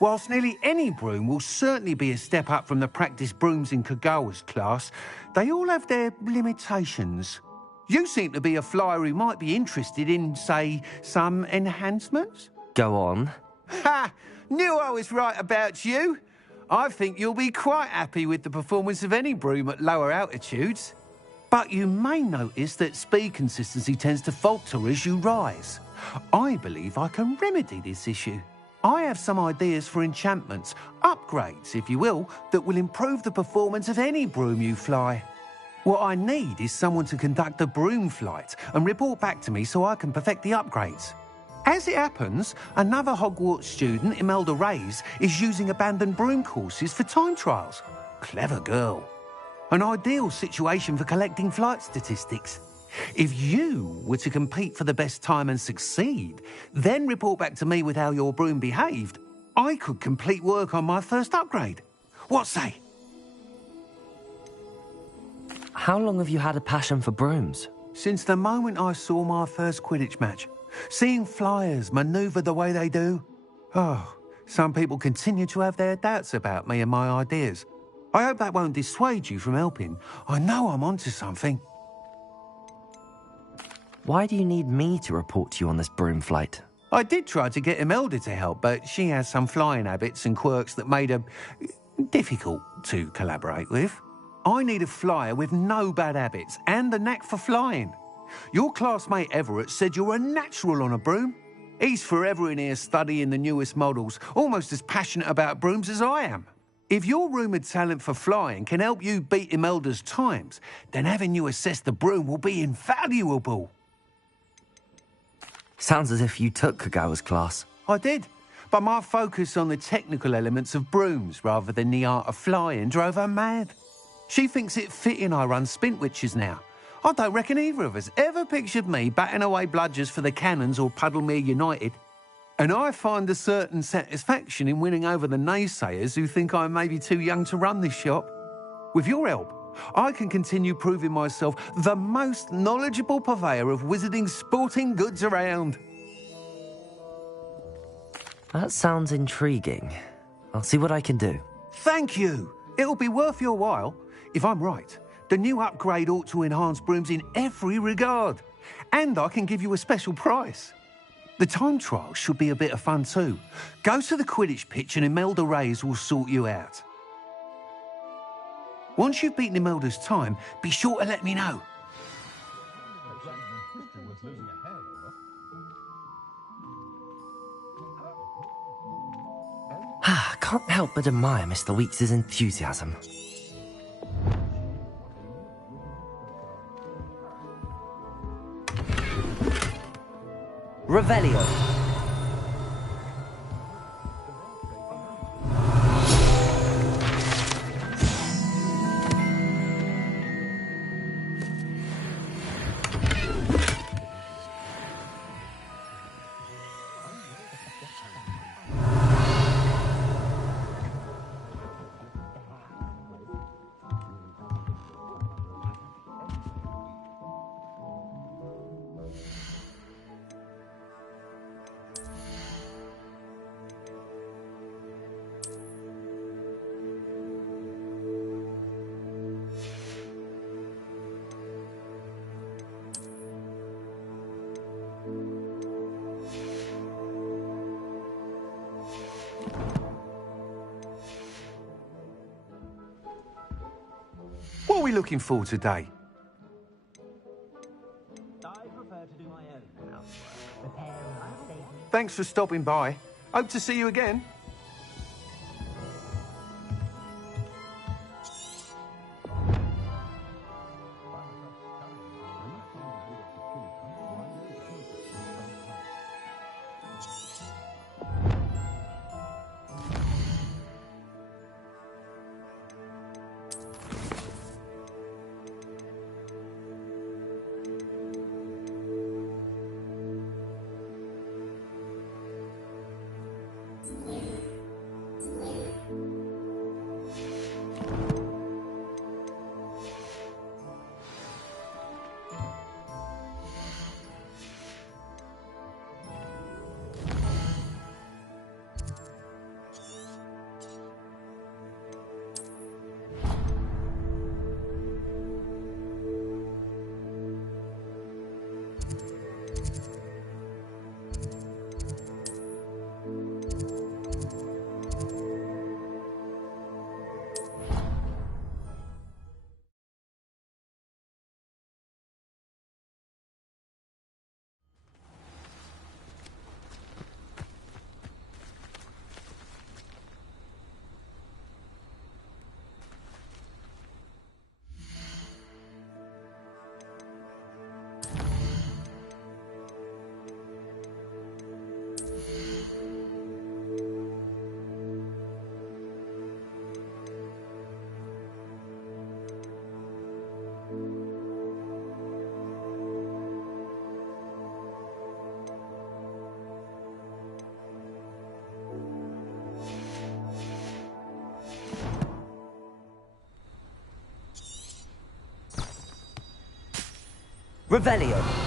Whilst nearly any broom will certainly be a step up from the practice brooms in Kogawa's class, they all have their limitations. You seem to be a flyer who might be interested in, say, some enhancements? Go on. Ha! Knew I was right about you. I think you'll be quite happy with the performance of any broom at lower altitudes. But you may notice that speed consistency tends to falter as you rise. I believe I can remedy this issue. I have some ideas for enchantments, upgrades, if you will, that will improve the performance of any broom you fly. What I need is someone to conduct a broom flight and report back to me so I can perfect the upgrades. As it happens, another Hogwarts student, Imelda Reyes, is using abandoned broom courses for time trials. Clever girl. An ideal situation for collecting flight statistics. If you were to compete for the best time and succeed, then report back to me with how your broom behaved, I could complete work on my first upgrade. What say? How long have you had a passion for brooms? Since the moment I saw my first Quidditch match. Seeing flyers manoeuvre the way they do. Oh, some people continue to have their doubts about me and my ideas. I hope that won't dissuade you from helping. I know I'm onto something. Why do you need me to report to you on this broom flight? I did try to get Imelda to help, but she has some flying habits and quirks that made her difficult to collaborate with. I need a flyer with no bad habits and a knack for flying. Your classmate Everett said you're a natural on a broom. He's forever in here studying the newest models, almost as passionate about brooms as I am. If your rumoured talent for flying can help you beat Imelda's times, then having you assess the broom will be invaluable. Sounds as if you took Kogawa's class. I did, but my focus on the technical elements of brooms rather than the art of flying drove her mad. She thinks it fitting I run Spintwitches now. I don't reckon either of us ever pictured me batting away bludgers for the Cannons or Puddlemere United. And I find a certain satisfaction in winning over the naysayers who think I'm maybe too young to run this shop. With your help, I can continue proving myself the most knowledgeable purveyor of wizarding sporting goods around. That sounds intriguing. I'll see what I can do. Thank you. It'll be worth your while. If I'm right, the new upgrade ought to enhance brooms in every regard. And I can give you a special price. The time trial should be a bit of fun too. Go to the Quidditch pitch and Imelda Reyes will sort you out. Once you've beaten Imelda's time, be sure to let me know. can't help but admire Mr. Weeks' enthusiasm. Revelio. What are we looking for today? Thanks for stopping by. Hope to see you again. Revelio.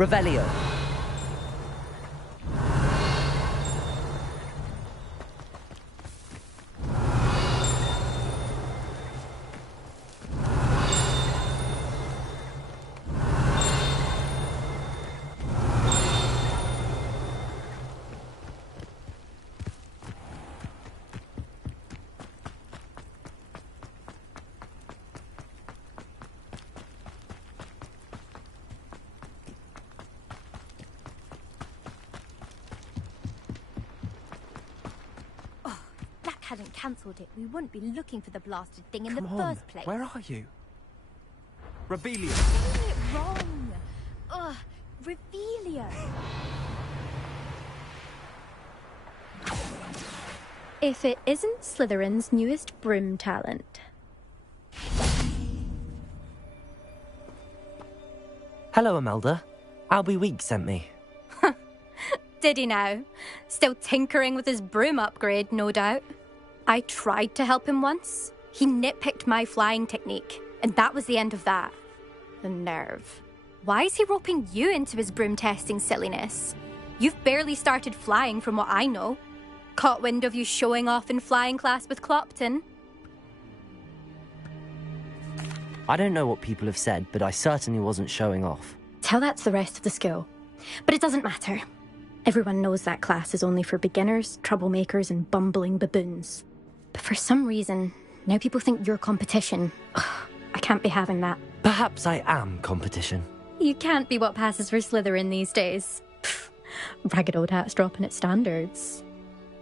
Revelio. Hadn't cancelled it, we wouldn't be looking for the blasted thing in Come the on, first place. where are you? Revelio. You're getting it wrong. Ugh, Revelio. If it isn't Slytherin's newest broom talent. Hello, Imelda. Albie Weeks sent me. Did he now? Still tinkering with his broom upgrade, no doubt. I tried to help him once. He nitpicked my flying technique, and that was the end of that. The nerve. Why is he roping you into his broom testing silliness? You've barely started flying from what I know. Caught wind of you showing off in flying class with Clopton. I don't know what people have said, but I certainly wasn't showing off. Tell that to the rest of the school. But it doesn't matter. Everyone knows that class is only for beginners, troublemakers, and bumbling baboons. But for some reason, now people think you're competition. Ugh, I can't be having that. Perhaps I am competition. You can't be what passes for Slytherin these days. Pfft, ragged old hat's dropping its standards.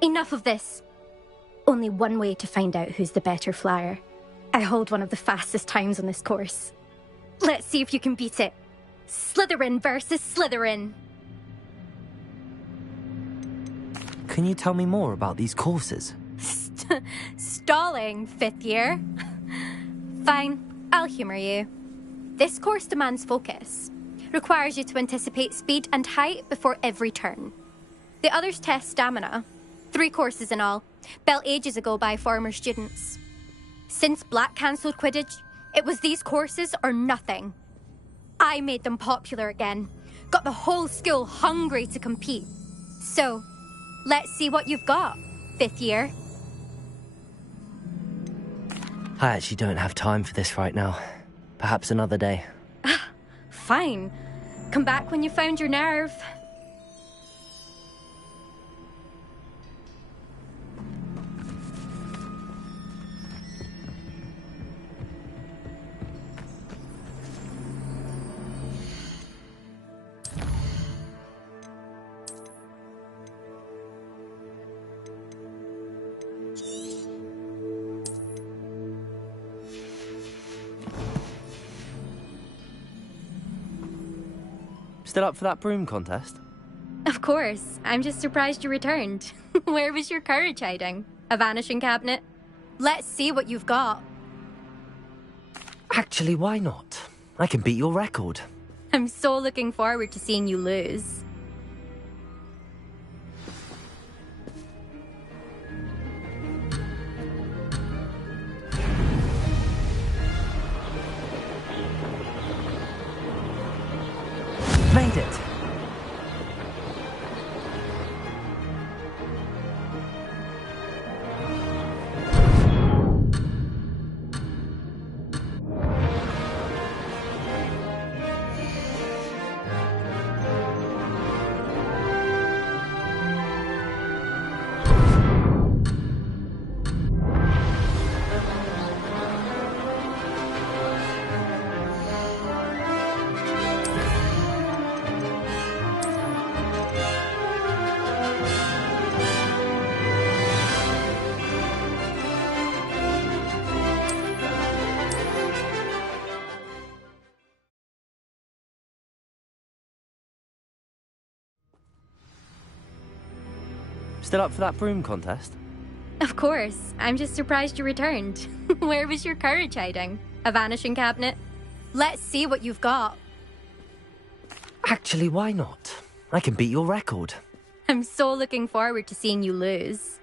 Enough of this. Only one way to find out who's the better flyer. I hold one of the fastest times on this course. Let's see if you can beat it. Slytherin versus Slytherin. Can you tell me more about these courses? Stalling, 5th year. Fine, I'll humour you. This course demands focus. Requires you to anticipate speed and height before every turn. The others test stamina. 3 courses in all, built ages ago by former students. Since Black cancelled Quidditch, it was these courses or nothing. I made them popular again. Got the whole school hungry to compete. So, let's see what you've got, 5th year. I actually don't have time for this right now. Perhaps another day. Fine. Come back when you found your nerve. Still up for that broom contest? Of course. I'm just surprised you returned. Where was your courage hiding? A vanishing cabinet? Let's see what you've got. Actually, why not? I can beat your record. I'm so looking forward to seeing you lose. Made it! Still up for that broom contest? Of course. I'm just surprised you returned. Where was your courage hiding? A vanishing cabinet? Let's see what you've got. Actually, why not? I can beat your record. I'm so looking forward to seeing you lose.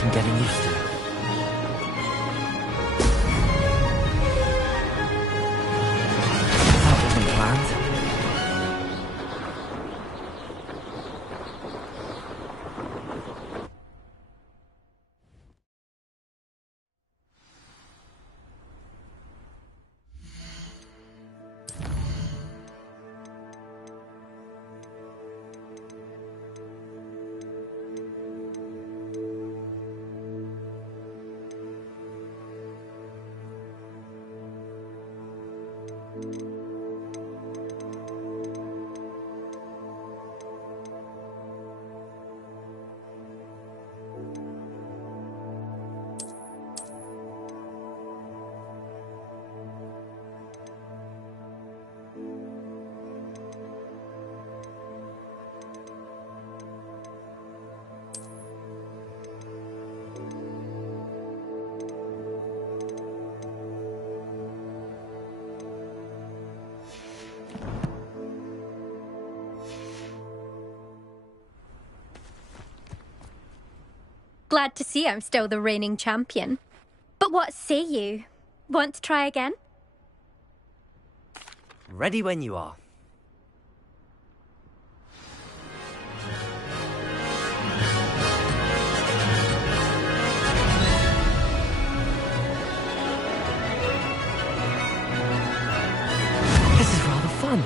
some getting used to. That wasn't planned. Glad to see I'm still the reigning champion. But what say you? Want to try again? Ready when you are. This is rather fun.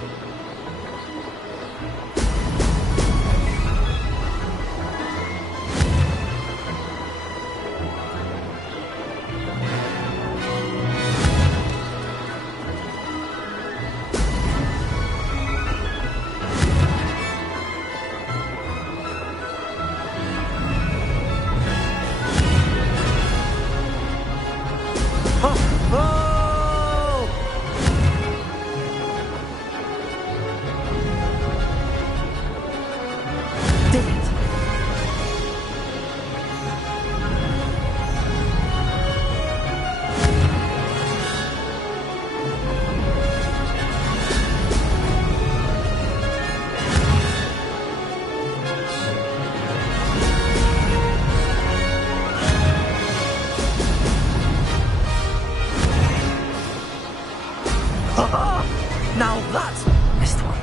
Now that missed one.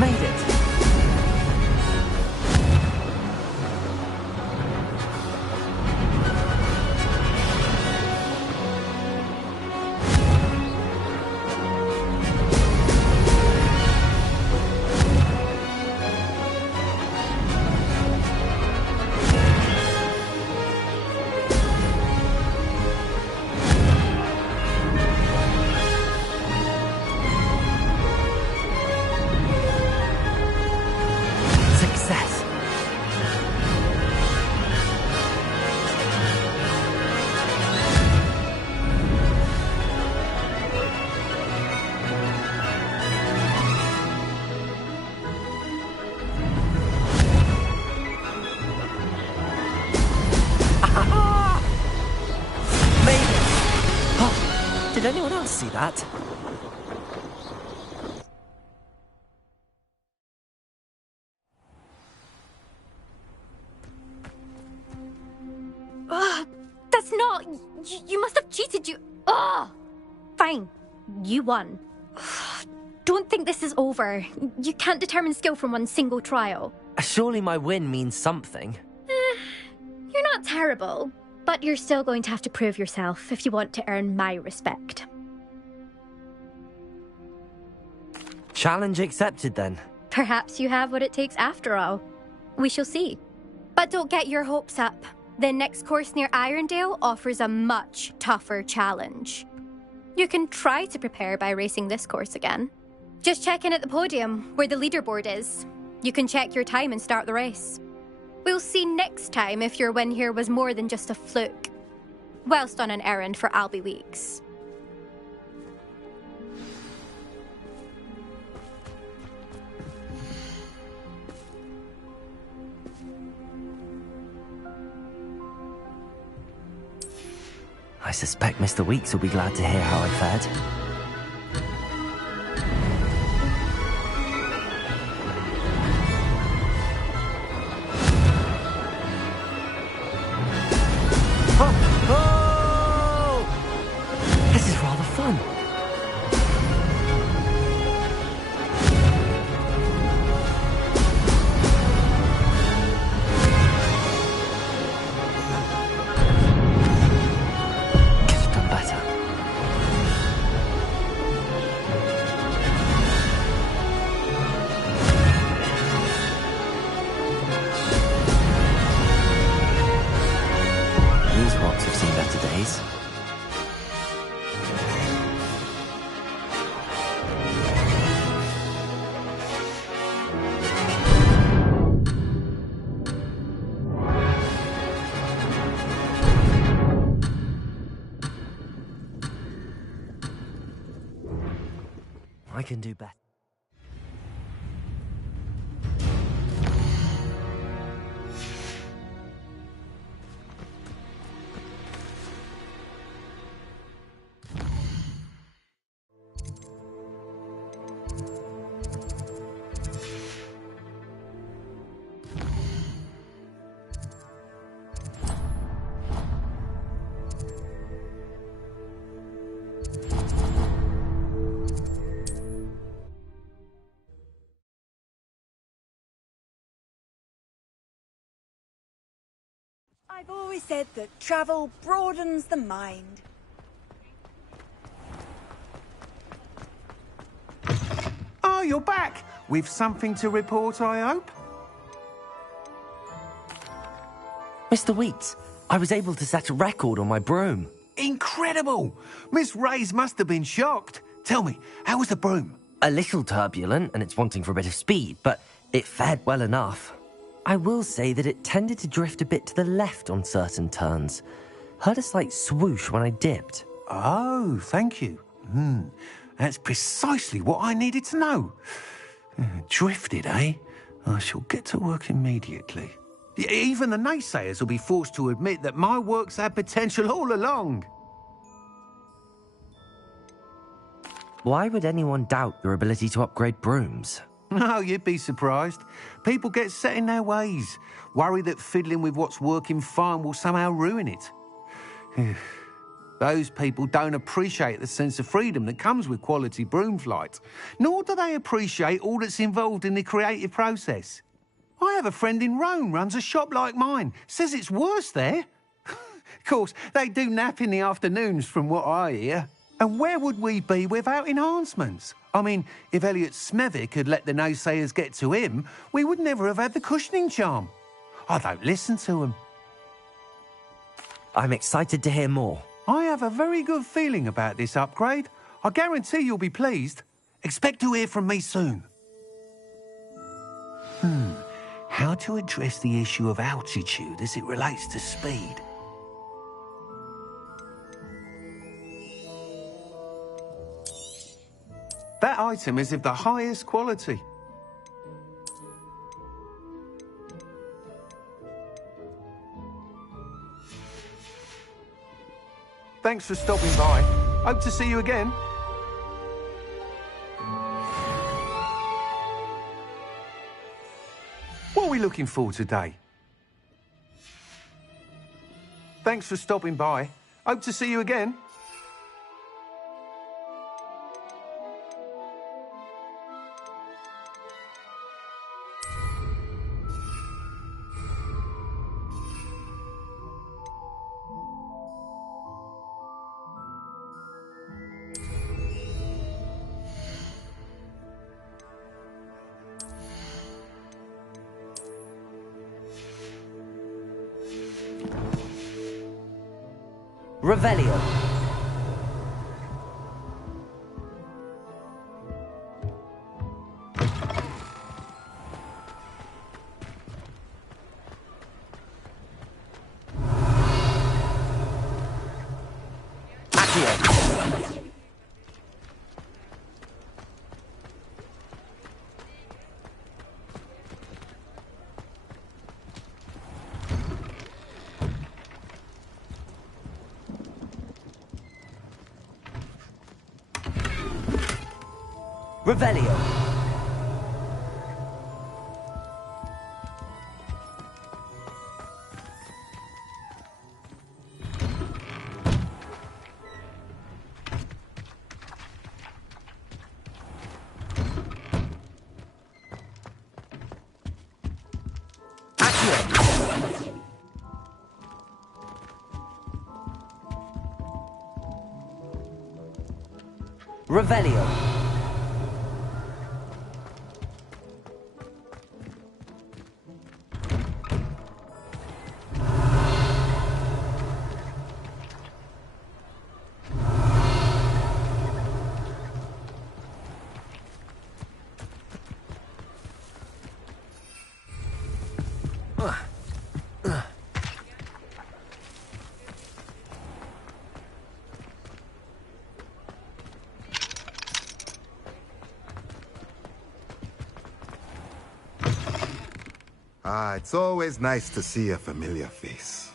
Made it. Did anyone else see that? That's not... You must have cheated, you... Fine. You won. Don't think this is over. You can't determine skill from one single trial. Surely my win means something. You're not terrible. But you're still going to have to prove yourself if you want to earn my respect. Challenge accepted, then. Perhaps you have what it takes after all. We shall see. But don't get your hopes up. The next course near Irondale offers a much tougher challenge. You can try to prepare by racing this course again. Just check in at the podium, where the leaderboard is. You can check your time and start the race. We'll see next time if your win here was more than just a fluke. Whilst on an errand for Albie Weeks. I suspect Mr. Weeks will be glad to hear how I fared. fun. Could have done better. These rocks have seen better days. I can do better. I've always said that travel broadens the mind. Oh, you're back! With something to report, I hope? Mr. Wheats, I was able to set a record on my broom. Incredible! Miss Reyes must have been shocked. Tell me, how was the broom? A little turbulent, and it's wanting for a bit of speed, but it fared well enough. I will say that it tended to drift a bit to the left on certain turns. Heard a slight swoosh when I dipped. Oh, thank you. That's precisely what I needed to know. Drifted, eh? I shall get to work immediately. Even the naysayers will be forced to admit that my work's had potential all along. Why would anyone doubt your ability to upgrade brooms? No, you'd be surprised. People get set in their ways, worry that fiddling with what's working fine will somehow ruin it. Those people don't appreciate the sense of freedom that comes with quality broom flight, nor do they appreciate all that's involved in the creative process. I have a friend in Rome runs a shop like mine, says it's worse there. Of course, they do nap in the afternoons from what I hear. And where would we be without enhancements? I mean, if Elliot Smethwick had let the naysayers get to him, we would never have had the cushioning charm. I don't listen to him. I'm excited to hear more. I have a very good feeling about this upgrade. I guarantee you'll be pleased. Expect to hear from me soon. How to address the issue of altitude as it relates to speed? That item is of the highest quality. Thanks for stopping by. Hope to see you again. What are we looking for today? Thanks for stopping by. Hope to see you again. Revelio. Revelio. Revelio. Ah, it's always nice to see a familiar face.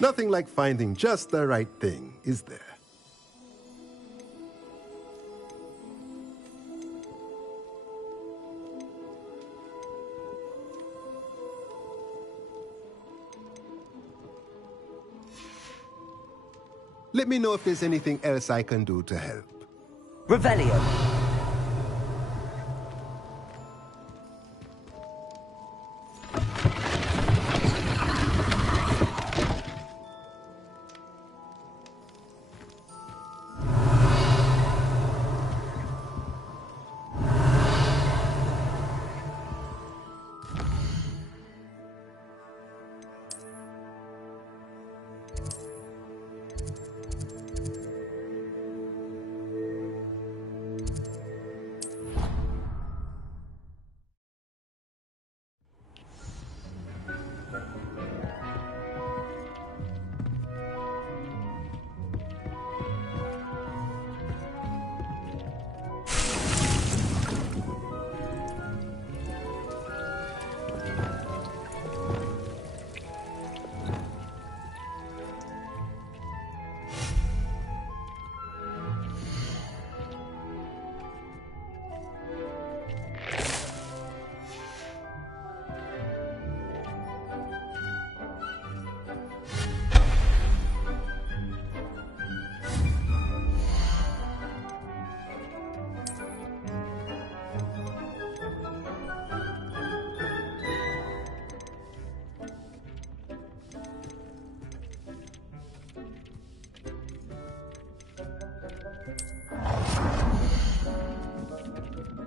Nothing like finding just the right thing, is there? Let me know if there's anything else I can do to help. Revelio.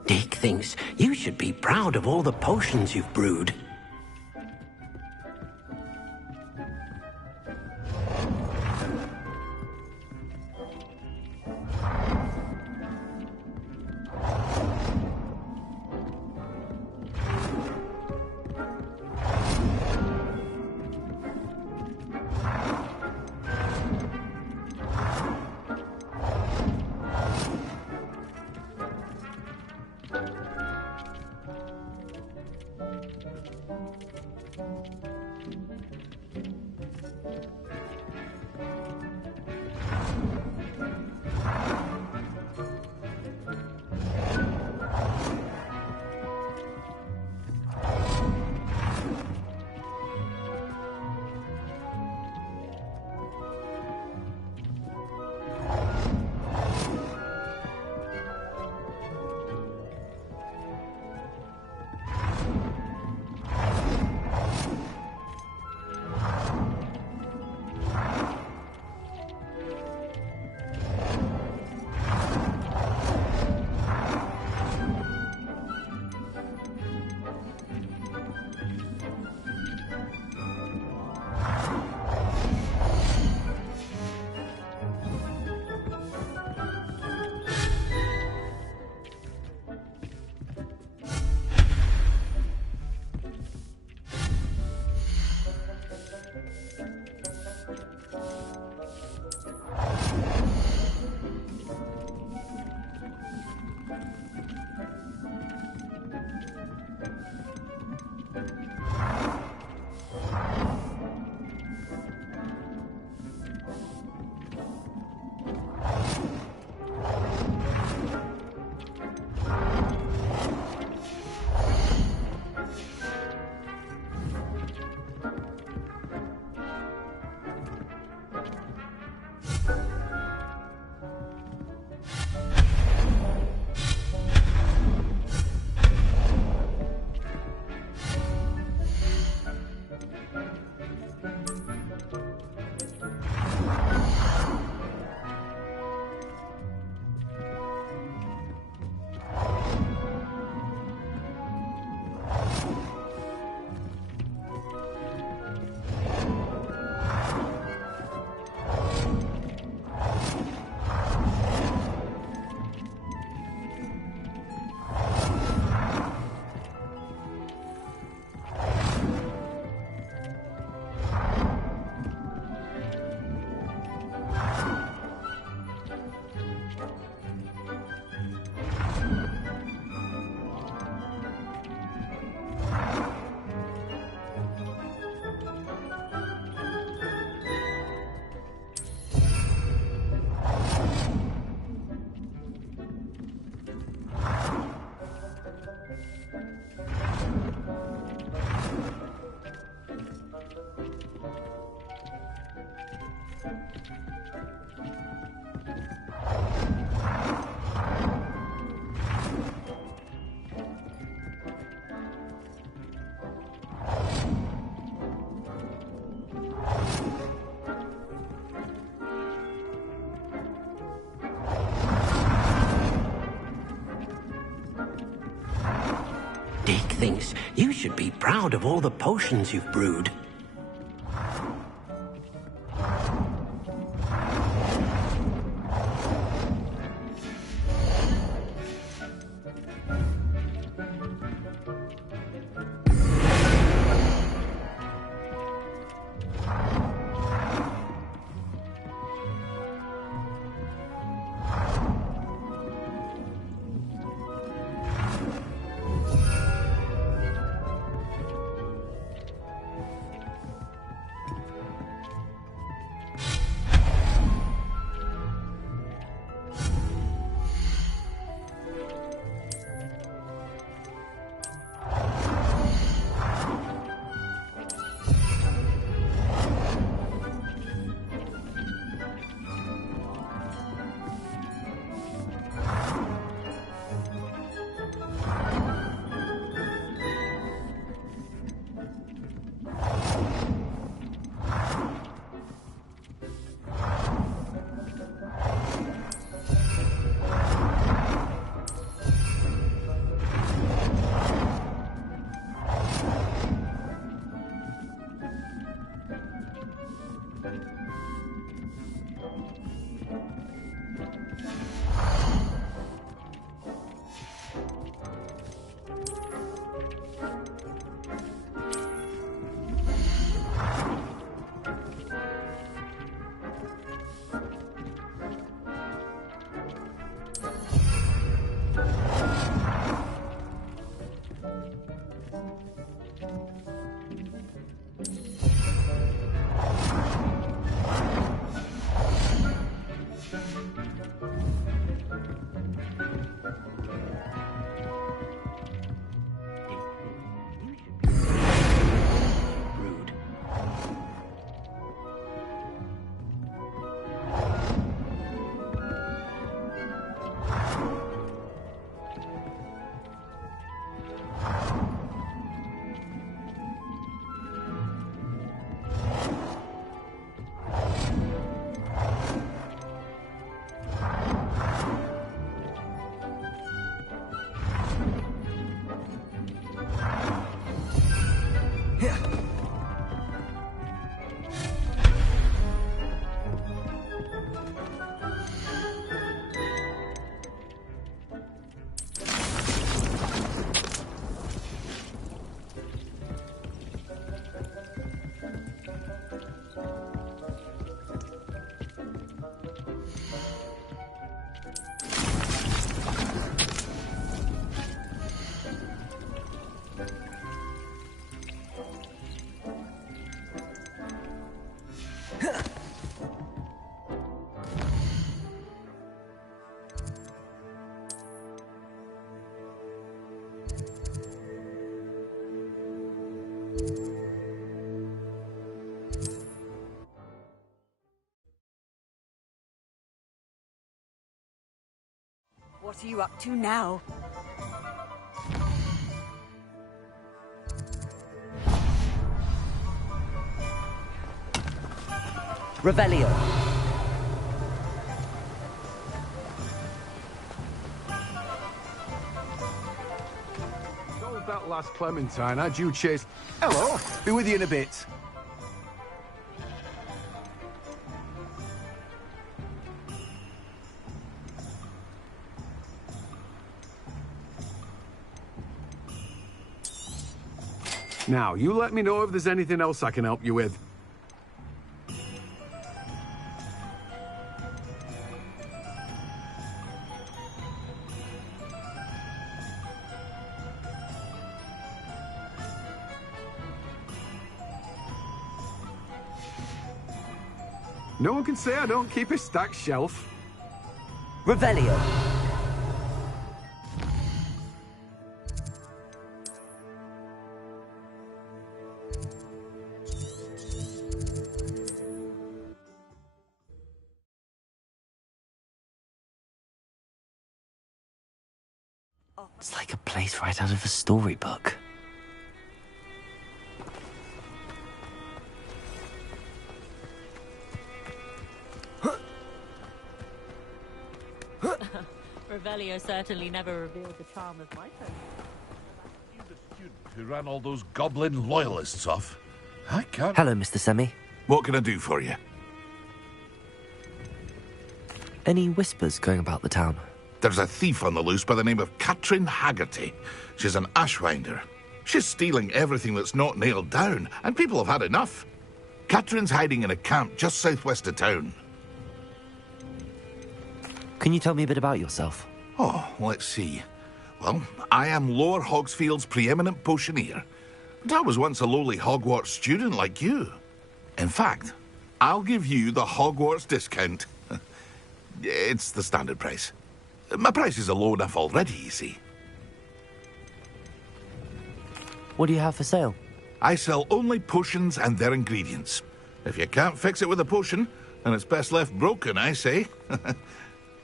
Dick thinks you should be proud of all the potions you've brewed. Dick thinks you should be proud of all the potions you've brewed. What are you up to now? Revelio. Sold that last Clementine. How'd you chase? Hello. Be with you in a bit. Now, you let me know if there's anything else I can help you with. No one can say I don't keep a stacked shelf. Revelio. It's like a place right out of a storybook. Revelio certainly never revealed the charm of my person. You the student who ran all those goblin loyalists off? I can't... Hello, Mr. Semi. What can I do for you? Any whispers going about the town? There's a thief on the loose by the name of Katrin Haggerty. She's an ashwinder. She's stealing everything that's not nailed down, and people have had enough. Katrin's hiding in a camp just southwest of town. Can you tell me a bit about yourself? Oh, let's see. Well, I am Lower Hogsfield's preeminent potioneer. But I was once a lowly Hogwarts student like you. In fact, I'll give you the Hogwarts discount. It's the standard price. My prices are low enough already, you see. What do you have for sale? I sell only potions and their ingredients. If you can't fix it with a potion, then it's best left broken, I say.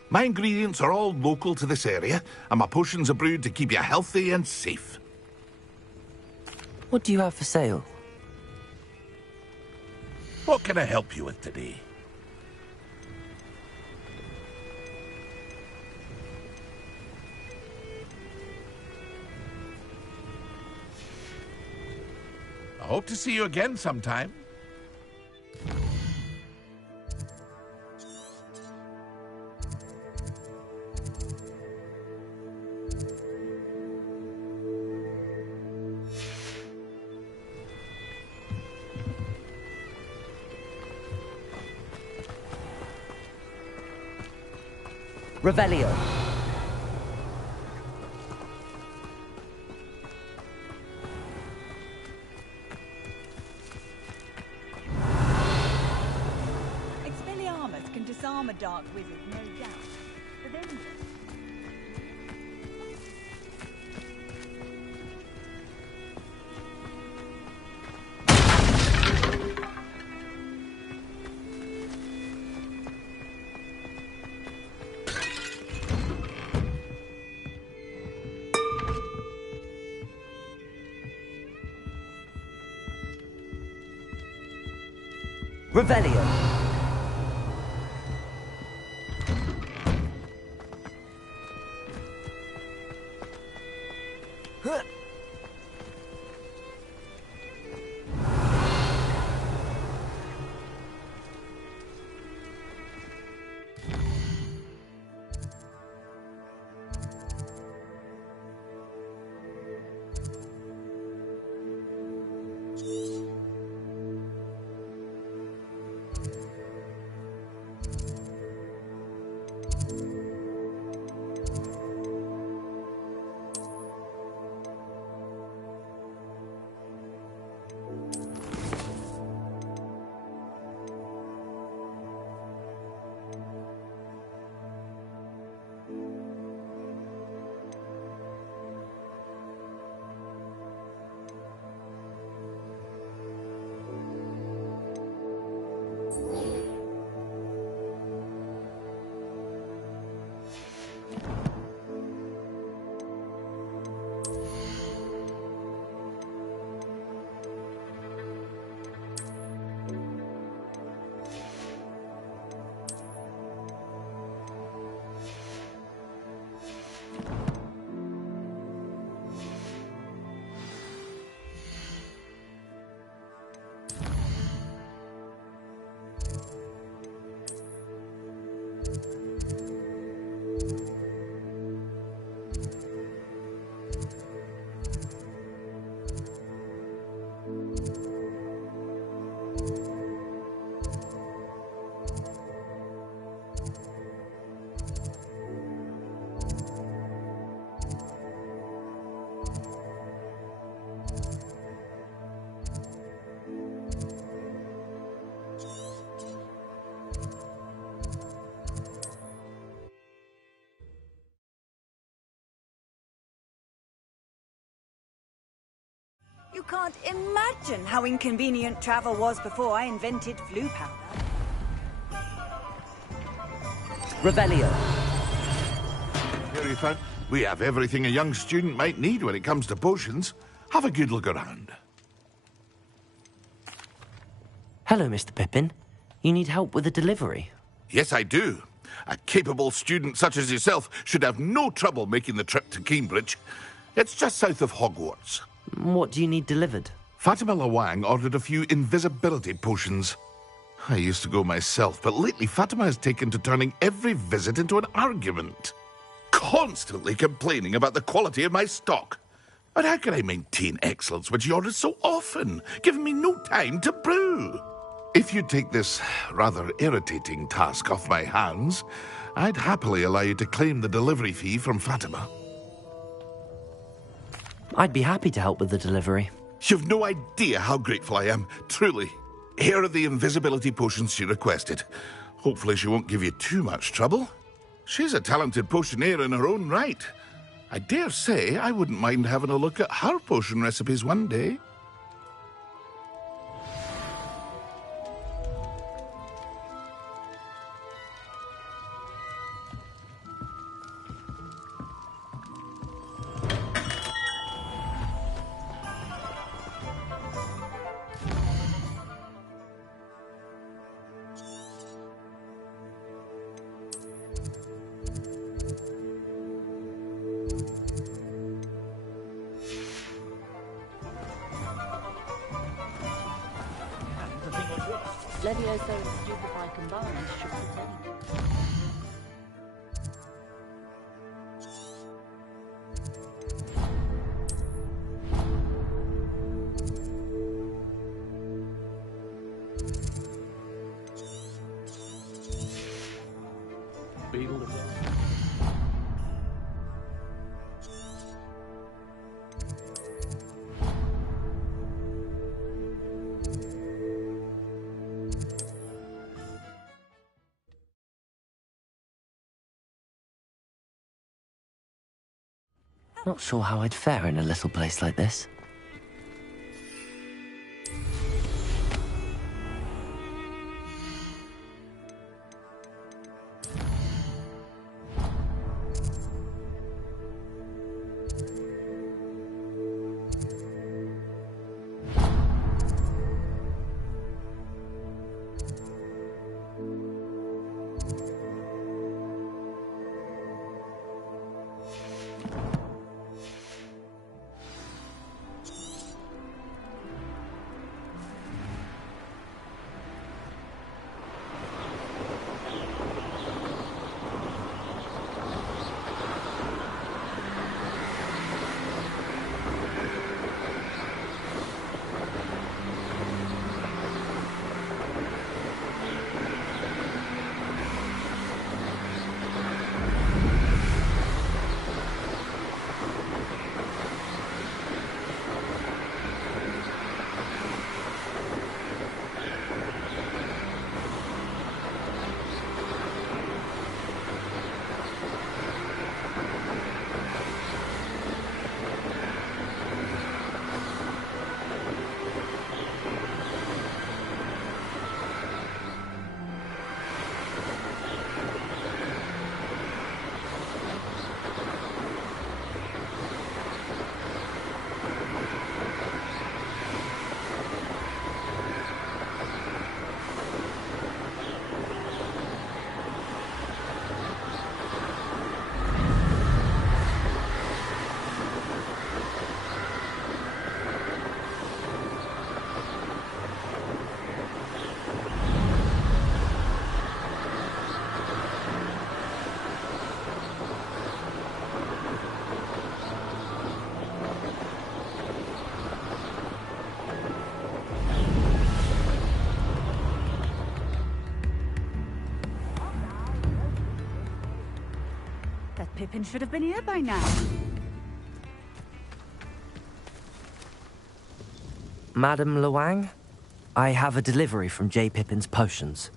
My ingredients are all local to this area, and my potions are brewed to keep you healthy and safe. What do you have for sale? What can I help you with today? I hope to see you again sometime. Revelio. Expelliarmus can disarm a dark wizard, no doubt. But then... Revelio. You can't imagine how inconvenient travel was before I invented flu powder. Revelio. Here, Ethan. We have everything a young student might need when it comes to potions. Have a good look around. Hello, Mr. Pippin. You need help with a delivery? Yes, I do. A capable student such as yourself should have no trouble making the trip to Cambridge. It's just south of Hogwarts. What do you need delivered? Fatima Lawang ordered a few invisibility potions. I used to go myself, but lately Fatima has taken to turning every visit into an argument. Constantly complaining about the quality of my stock. But how can I maintain excellence when she orders so often, giving me no time to brew? If you take this rather irritating task off my hands, I'd happily allow you to claim the delivery fee from Fatima. I'd be happy to help with the delivery. You've no idea how grateful I am, truly. Here are the invisibility potions she requested. Hopefully she won't give you too much trouble. She's a talented potioneer in her own right. I dare say I wouldn't mind having a look at her potion recipes one day. Levioso and Stupefy combined should pretend. Not sure how I'd fare in a little place like this. Pippin should have been here by now. Madam Lawang, I have a delivery from J. Pippin's potions.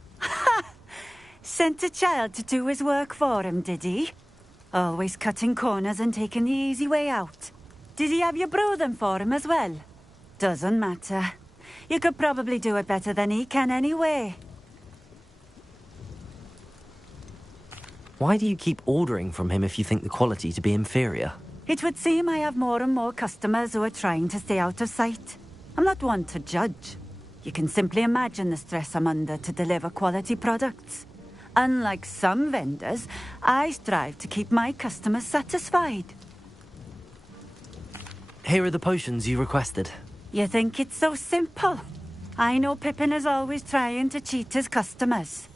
Sent a child to do his work for him, did he? Always cutting corners and taking the easy way out. Did he have you brew them for him as well? Doesn't matter. You could probably do it better than he can anyway. Why do you keep ordering from him if you think the quality to be inferior? It would seem I have more and more customers who are trying to stay out of sight. I'm not one to judge. You can simply imagine the stress I'm under to deliver quality products. Unlike some vendors, I strive to keep my customers satisfied. Here are the potions you requested. You think it's so simple? I know Pippin is always trying to cheat his customers.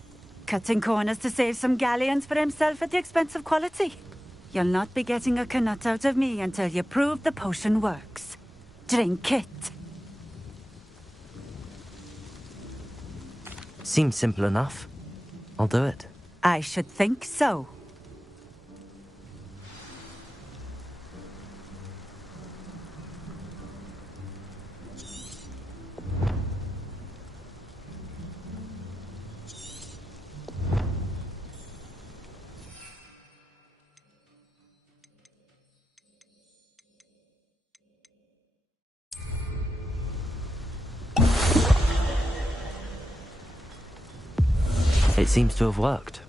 Cutting corners to save some galleons for himself at the expense of quality. You'll not be getting a knut out of me until you prove the potion works. Drink it. Seems simple enough. I'll do it. I should think so. It seems to have worked.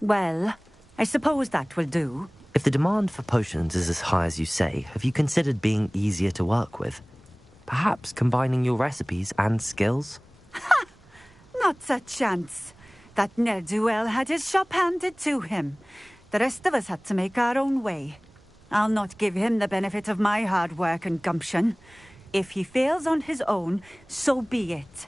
Well, I suppose that will do. If the demand for potions is as high as you say, have you considered being easier to work with? Perhaps combining your recipes and skills? Not a chance. That ne'er-do-well had his shop handed to him. The rest of us had to make our own way. I'll not give him the benefit of my hard work and gumption. If he fails on his own, so be it.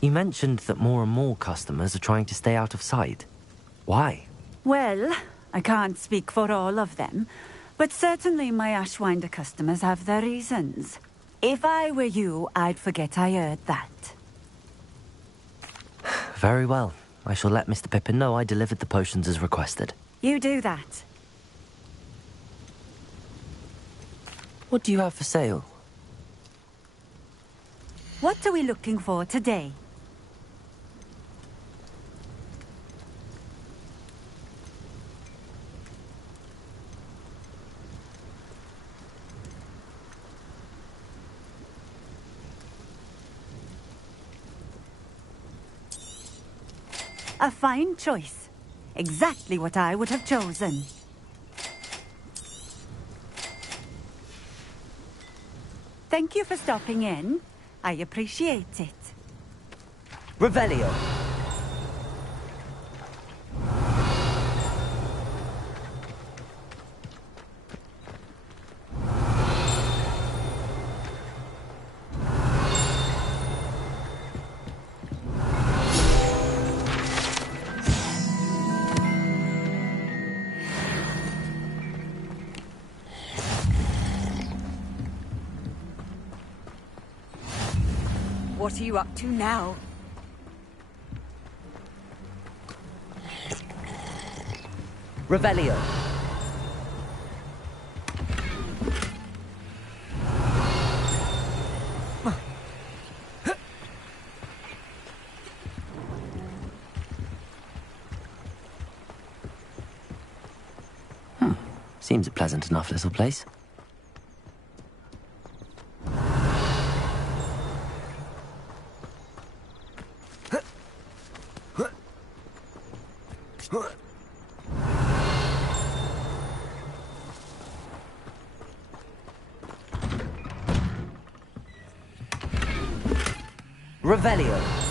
You mentioned that more and more customers are trying to stay out of sight. Why? Well, I can't speak for all of them, but certainly my Ashwinder customers have their reasons. If I were you, I'd forget I heard that. Very well. I shall let Mr. Pippin know I delivered the potions as requested. You do that. What do you have for sale? What are we looking for today? A fine choice. Exactly what I would have chosen. Thank you for stopping in. I appreciate it. Revelio. What are you up to now? Revelio. Seems a pleasant enough little place. Revelio.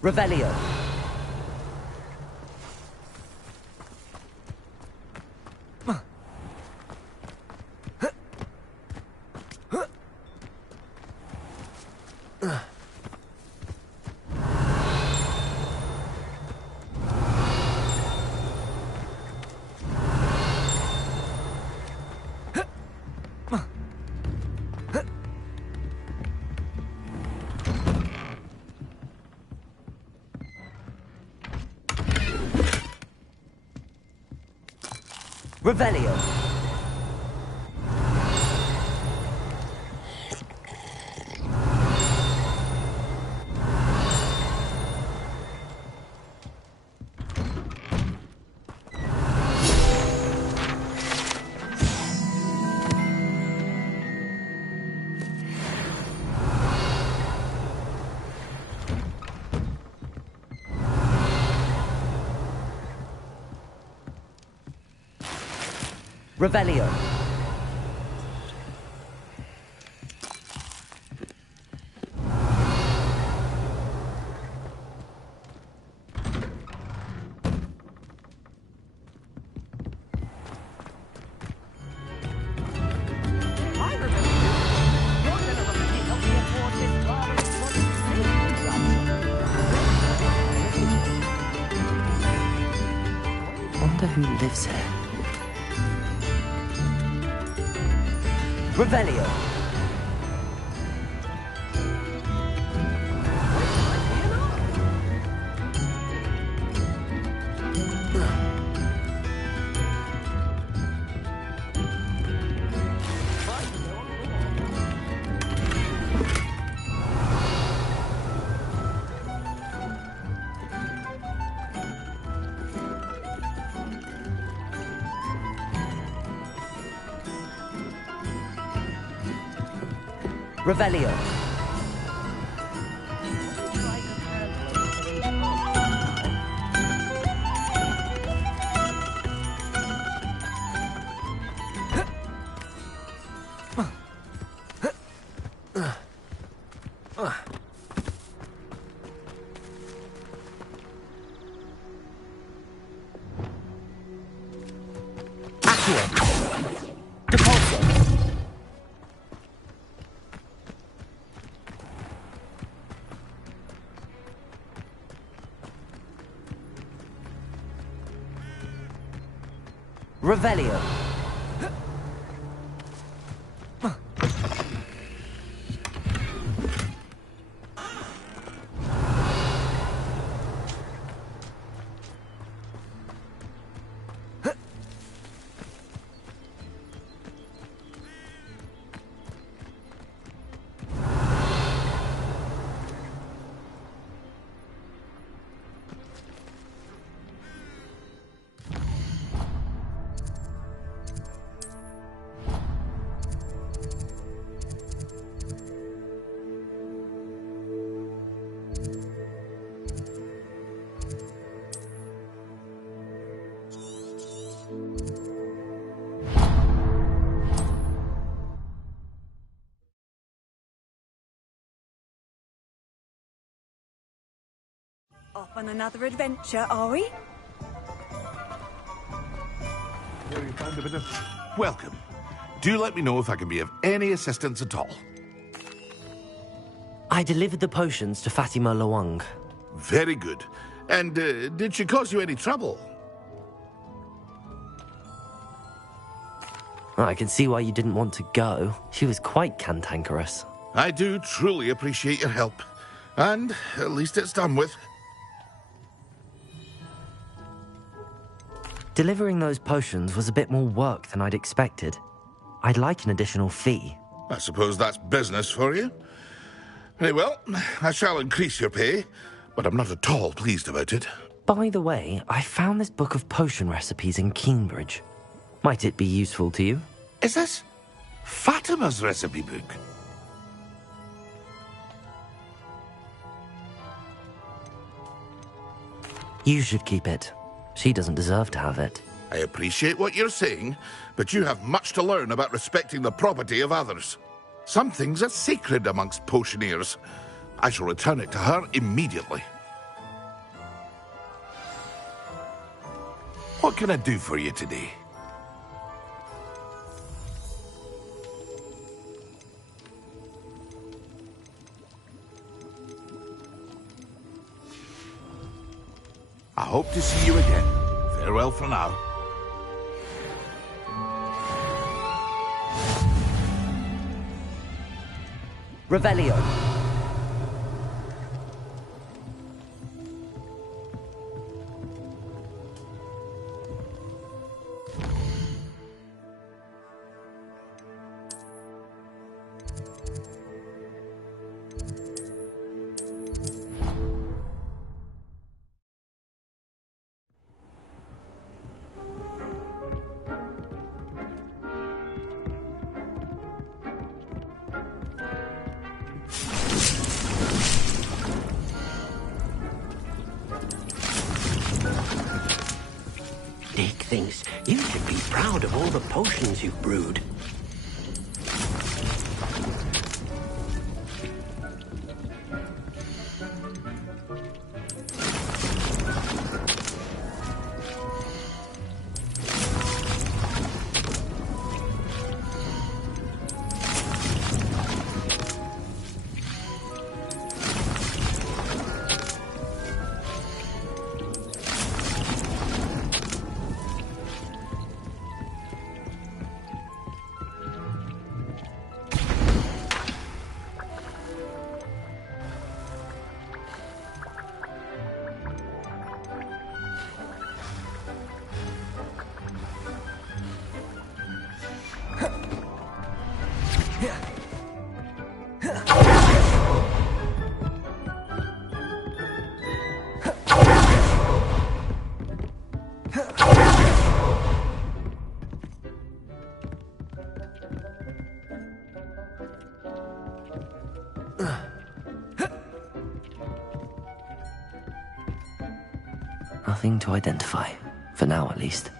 Revelio. Revelio. Revelio. Wonder who lives here. Revelio. Revelio. Revelio. Off on another adventure, are we? Welcome. Do let me know if I can be of any assistance at all. I delivered the potions to Fatima Lawang. Very good. And did she cause you any trouble? I can see why you didn't want to go. She was quite cantankerous. I do truly appreciate your help. And at least it's done with. Delivering those potions was a bit more work than I'd expected. I'd like an additional fee. I suppose that's business for you. Very well, I shall increase your pay, but I'm not at all pleased about it. By the way, I found this book of potion recipes in Cambridge. Might it be useful to you? Is this Fatima's recipe book? You should keep it. She doesn't deserve to have it. I appreciate what you're saying, but you have much to learn about respecting the property of others. Some things are sacred amongst potioneers. I shall return it to her immediately. What can I do for you today? I hope to see you again. Farewell for now. Revelio. Dick thinks you should be proud of all the potions you've brewed. Nothing to identify, for now at least.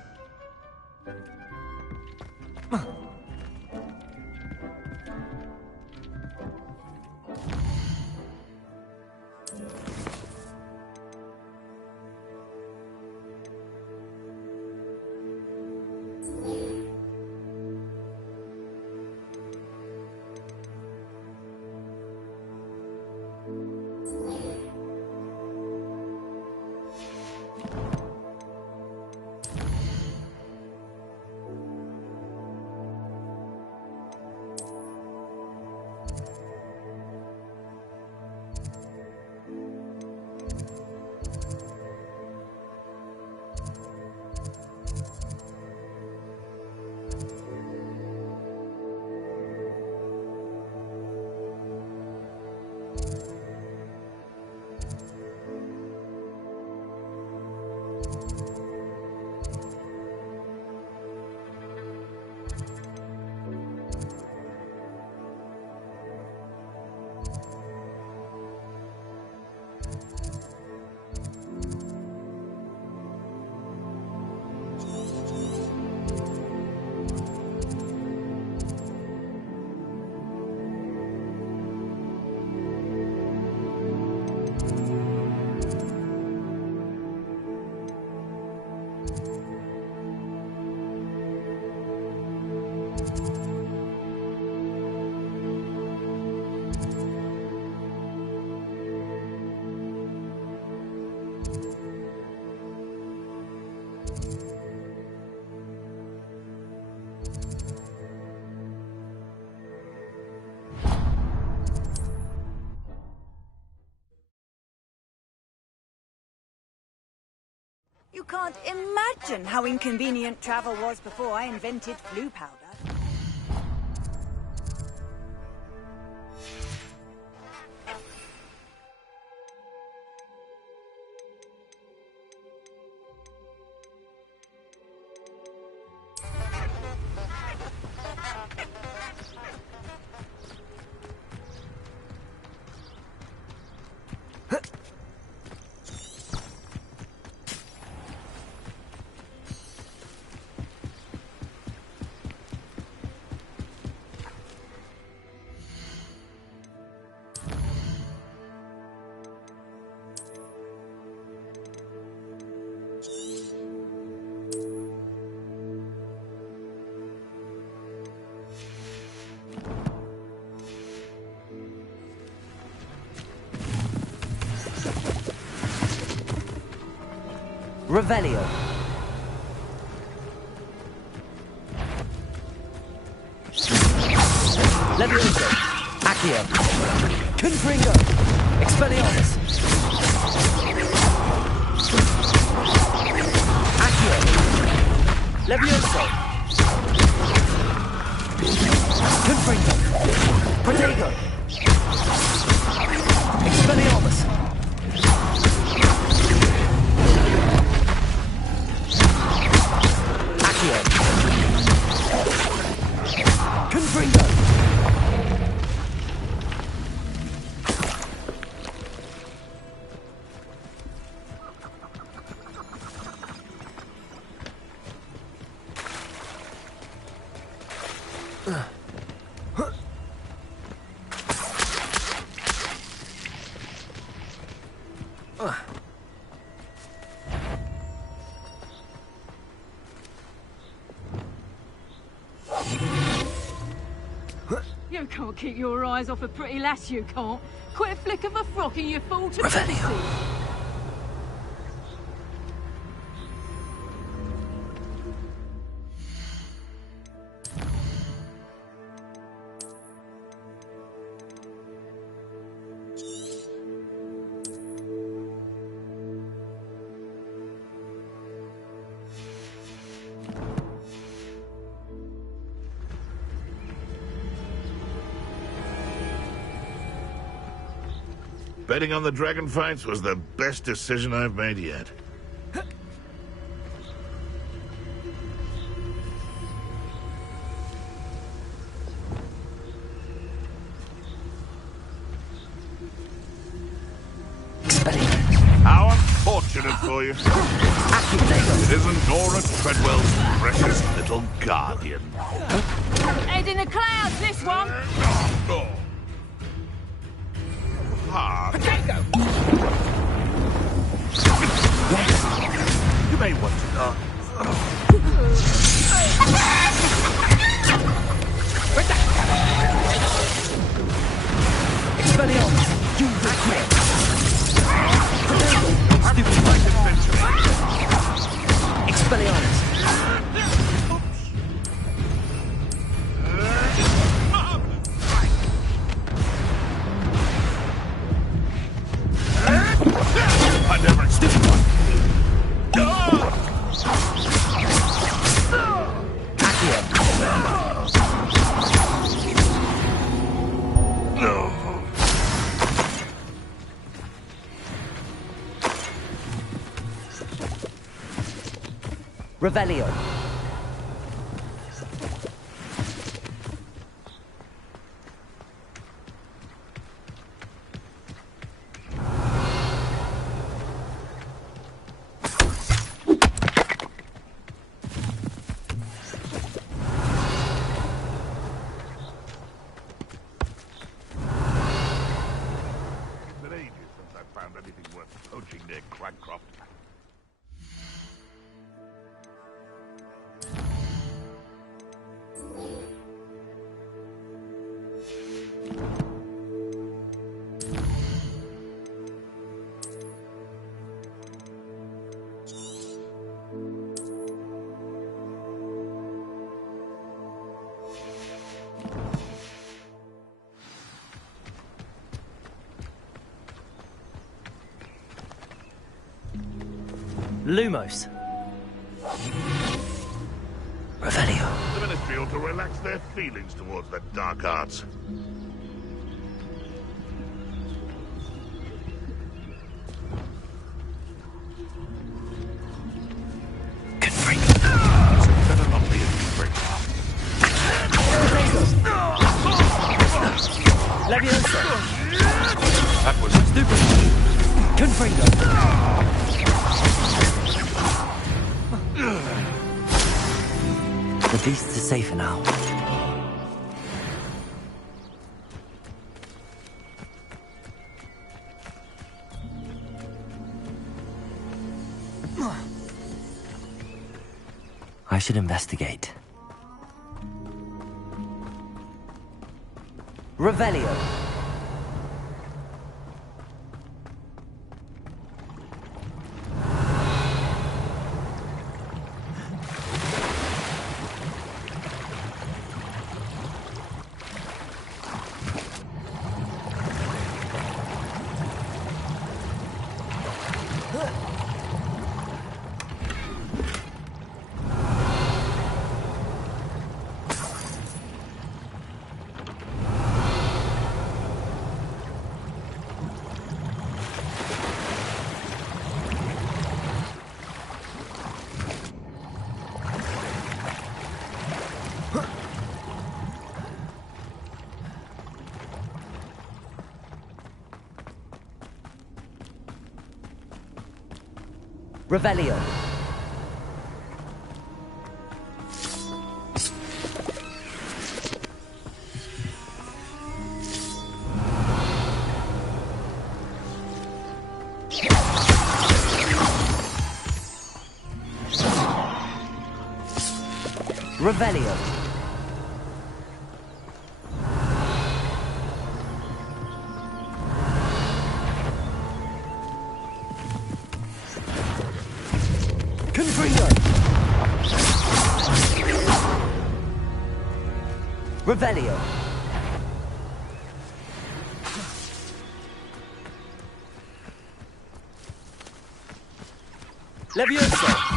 You can't imagine how inconvenient travel was before I invented flu powder. Revelio. Levioso. Accio. Confringo. Expelliarmus. Accio. Levioso. Confringo. Protego. Expelliarmus. Accio. Confringo. You can't keep your eyes off a pretty lass, you can't. Quit a flick of a frock and you fall to pieces. Betting on the dragon fights was the best decision I've made yet. How unfortunate for you. It isn't Nora Treadwell's precious little guardian. Head in the clouds, this one. Potato! You may want to know. Expelliarmus. You regret. Stupid fight adventure. Expelliarmus. Revelio. It's been ages since I found anything worth poaching near Cragcroft. Lumos. Revelio. The Ministry ought to relax their feelings towards the dark arts. Better not be a trick. Levioso. That was stupid. Confringo. The beasts are safer now. I should investigate. Revelio. Revelio. Revelio. Confringo. Revelio. Levioso.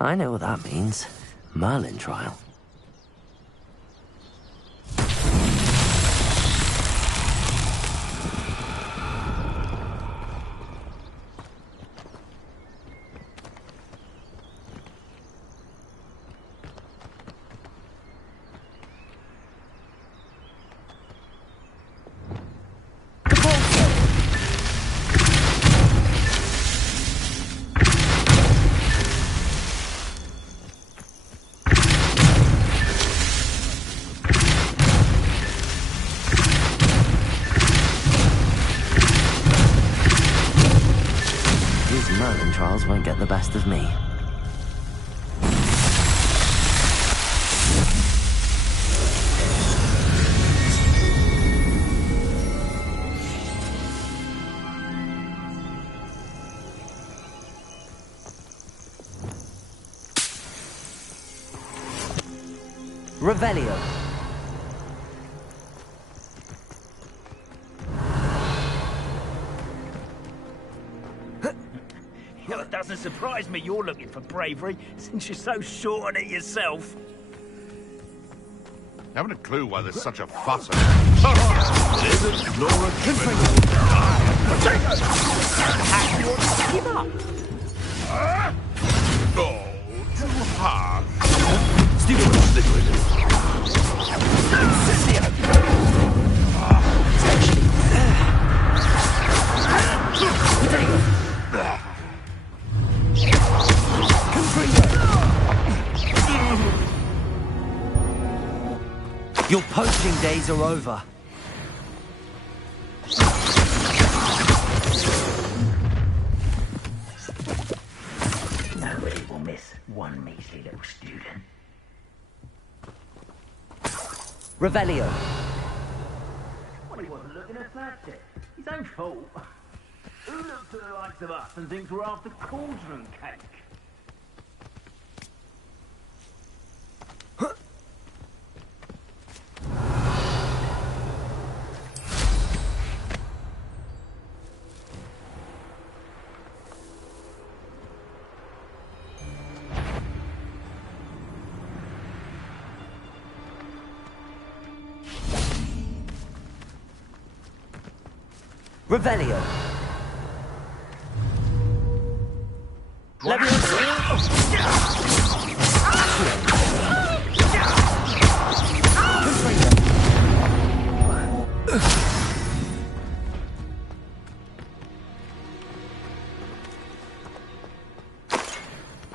I know what that means. Merlin trial. Merlin trials won't get the best of me. Revelio. It doesn't surprise me you're looking for bravery, since you're so short on it yourself. Haven't a clue why there's such a fuss about it. It isn't Nora How do you want to give up? Oh, too hard. Your poaching days are over. Nobody will miss one measly little student. Revelio. Well, he wasn't looking at Thatcher. His own fault. Who looks at the likes of us and thinks we're after cauldron cake? Revelio.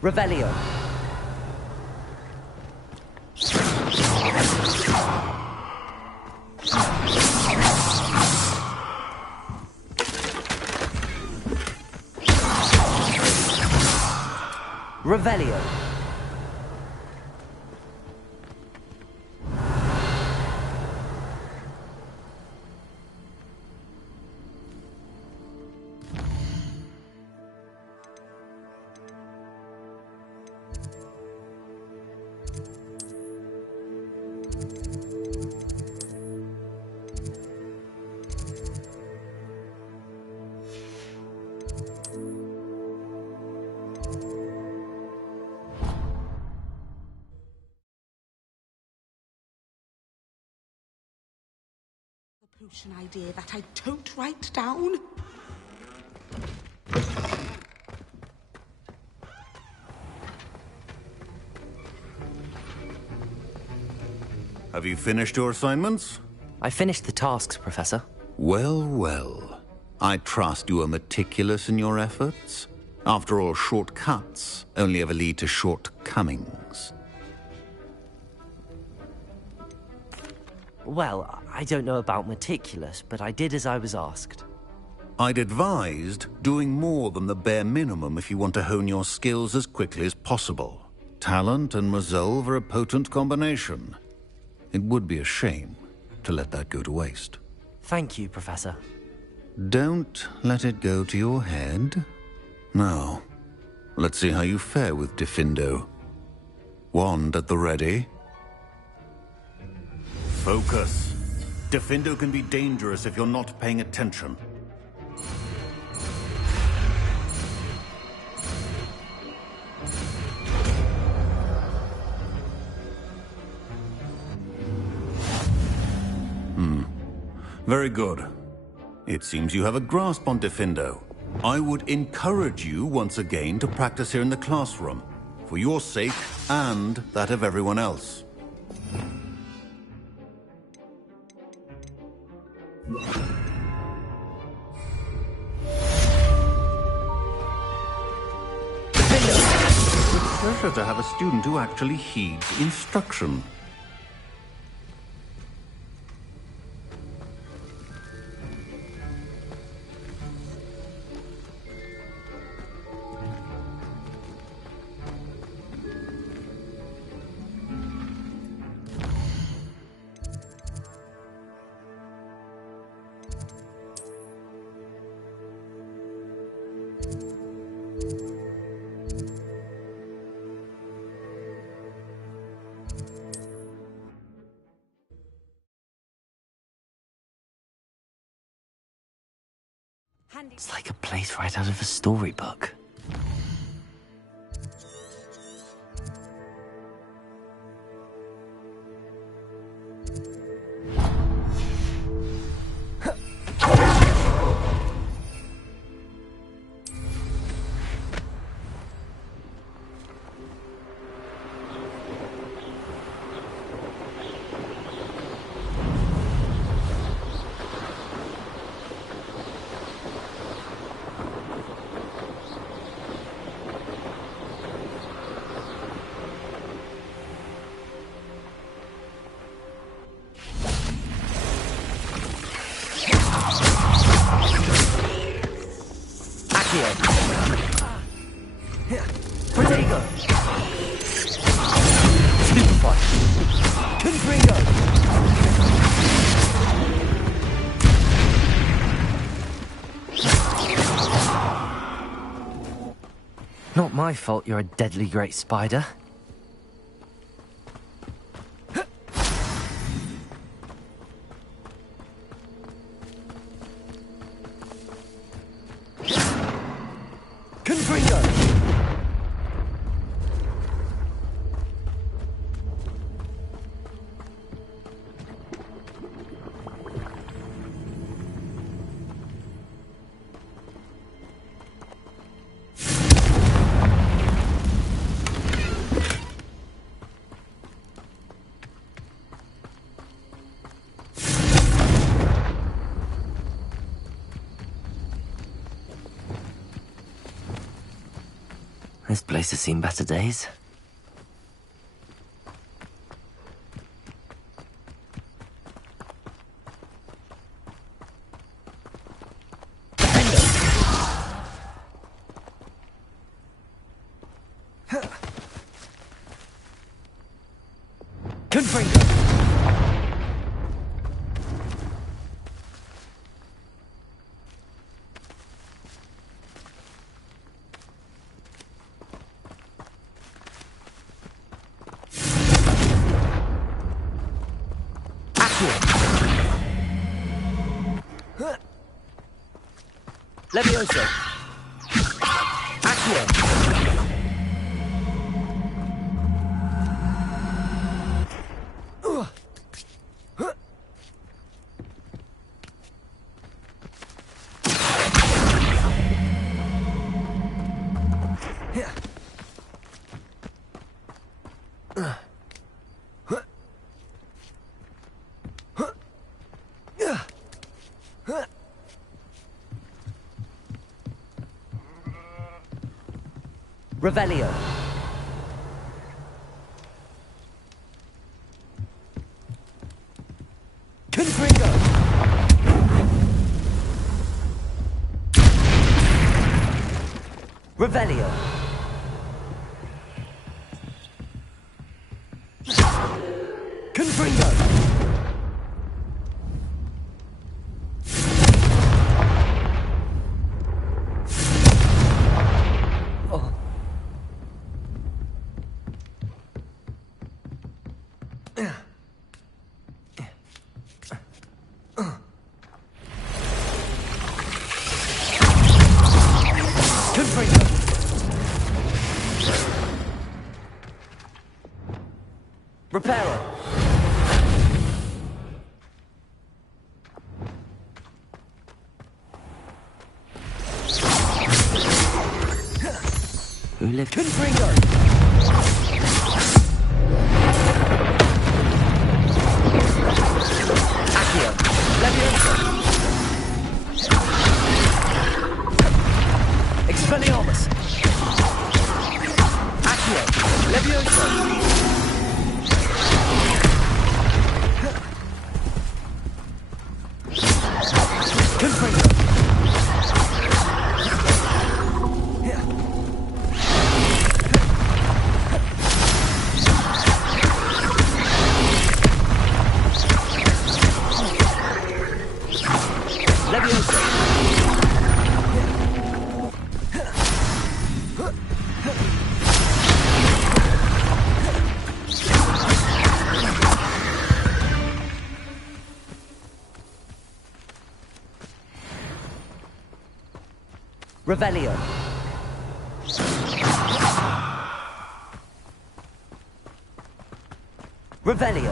Revelio. Revelio. potion idea that I don't write down. Have you finished your assignments? I finished the tasks, Professor. Well, well. I trust you are meticulous in your efforts. After all, shortcuts only ever lead to shortcomings. Well, I don't know about meticulous, but I did as I was asked. I'd advised doing more than the bare minimum if you want to hone your skills as quickly as possible. Talent and resolve are a potent combination. It would be a shame to let that go to waste. Thank you, Professor. Don't let it go to your head. Now, let's see how you fare with Diffindo. Wand at the ready. Focus. Diffindo can be dangerous if you're not paying attention. Very good. It seems you have a grasp on Diffindo. I would encourage you once again to practice here in the classroom, for your sake and that of everyone else. It's a pleasure to have a student who actually heeds instruction. It's like a place right out of a storybook. Not my fault you're a deadly great spider. This place has seen better days. Levioso. Accio. Revelio. Confringo. Revelio. Confringo. Reparo. Who lived? Confringo. Accio. Leviosa. Expelliarmus. Accio. Leviosa. Confringo. Leviosa. Revelio. Revelio.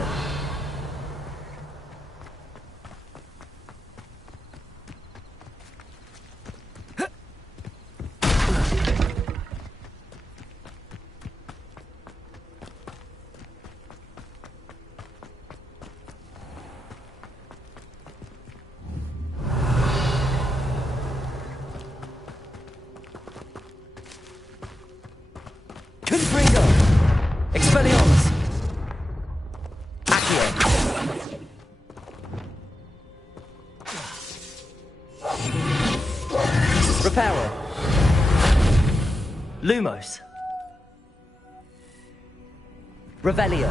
Confringo. Expelliarmus. Accio. Reparo. Lumos. Revelio.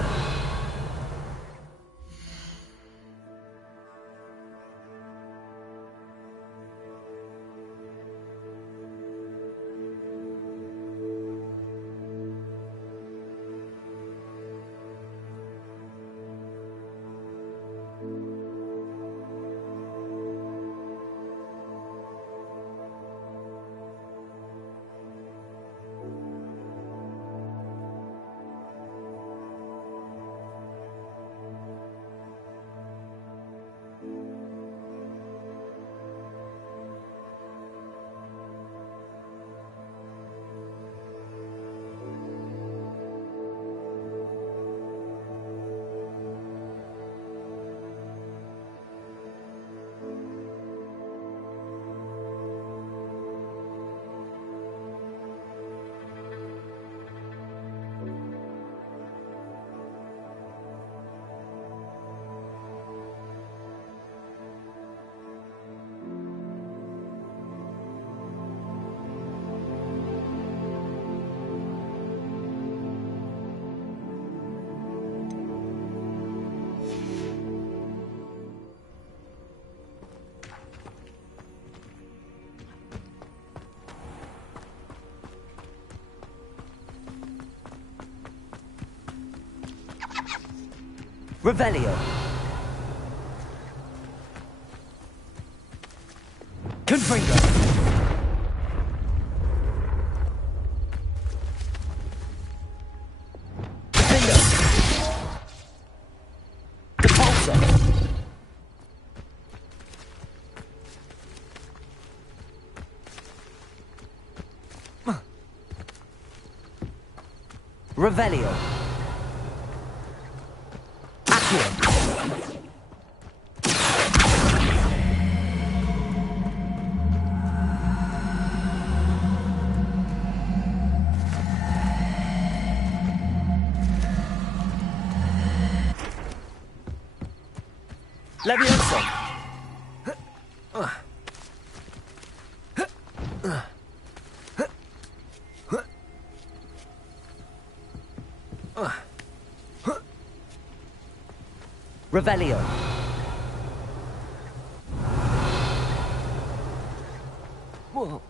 Revelio. Confringo. Bingo. Repulsor. Revelio. Accio. Levioso. Revelio. Whoa.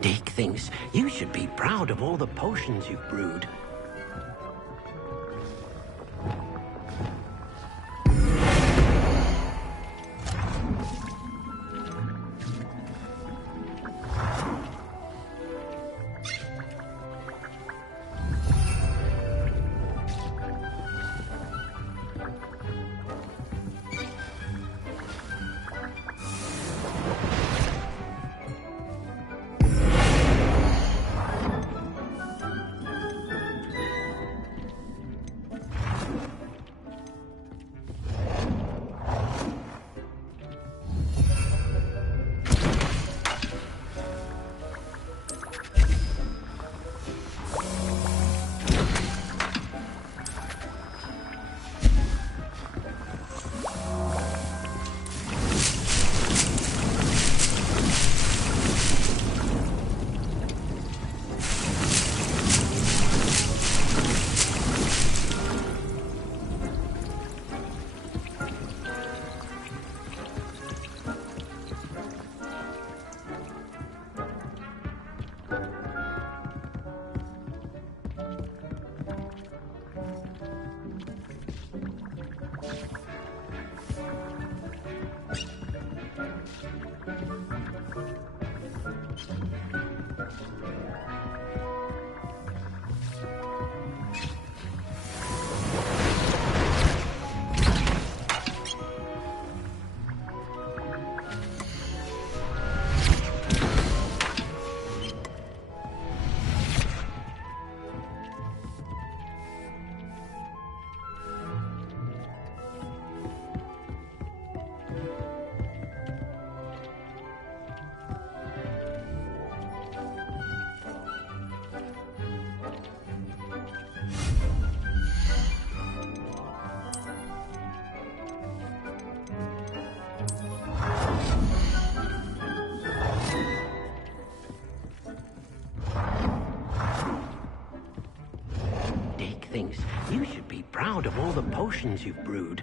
Dick thinks you should be proud of all the potions you've brewed. Thinks you should be proud of all the potions you've brewed.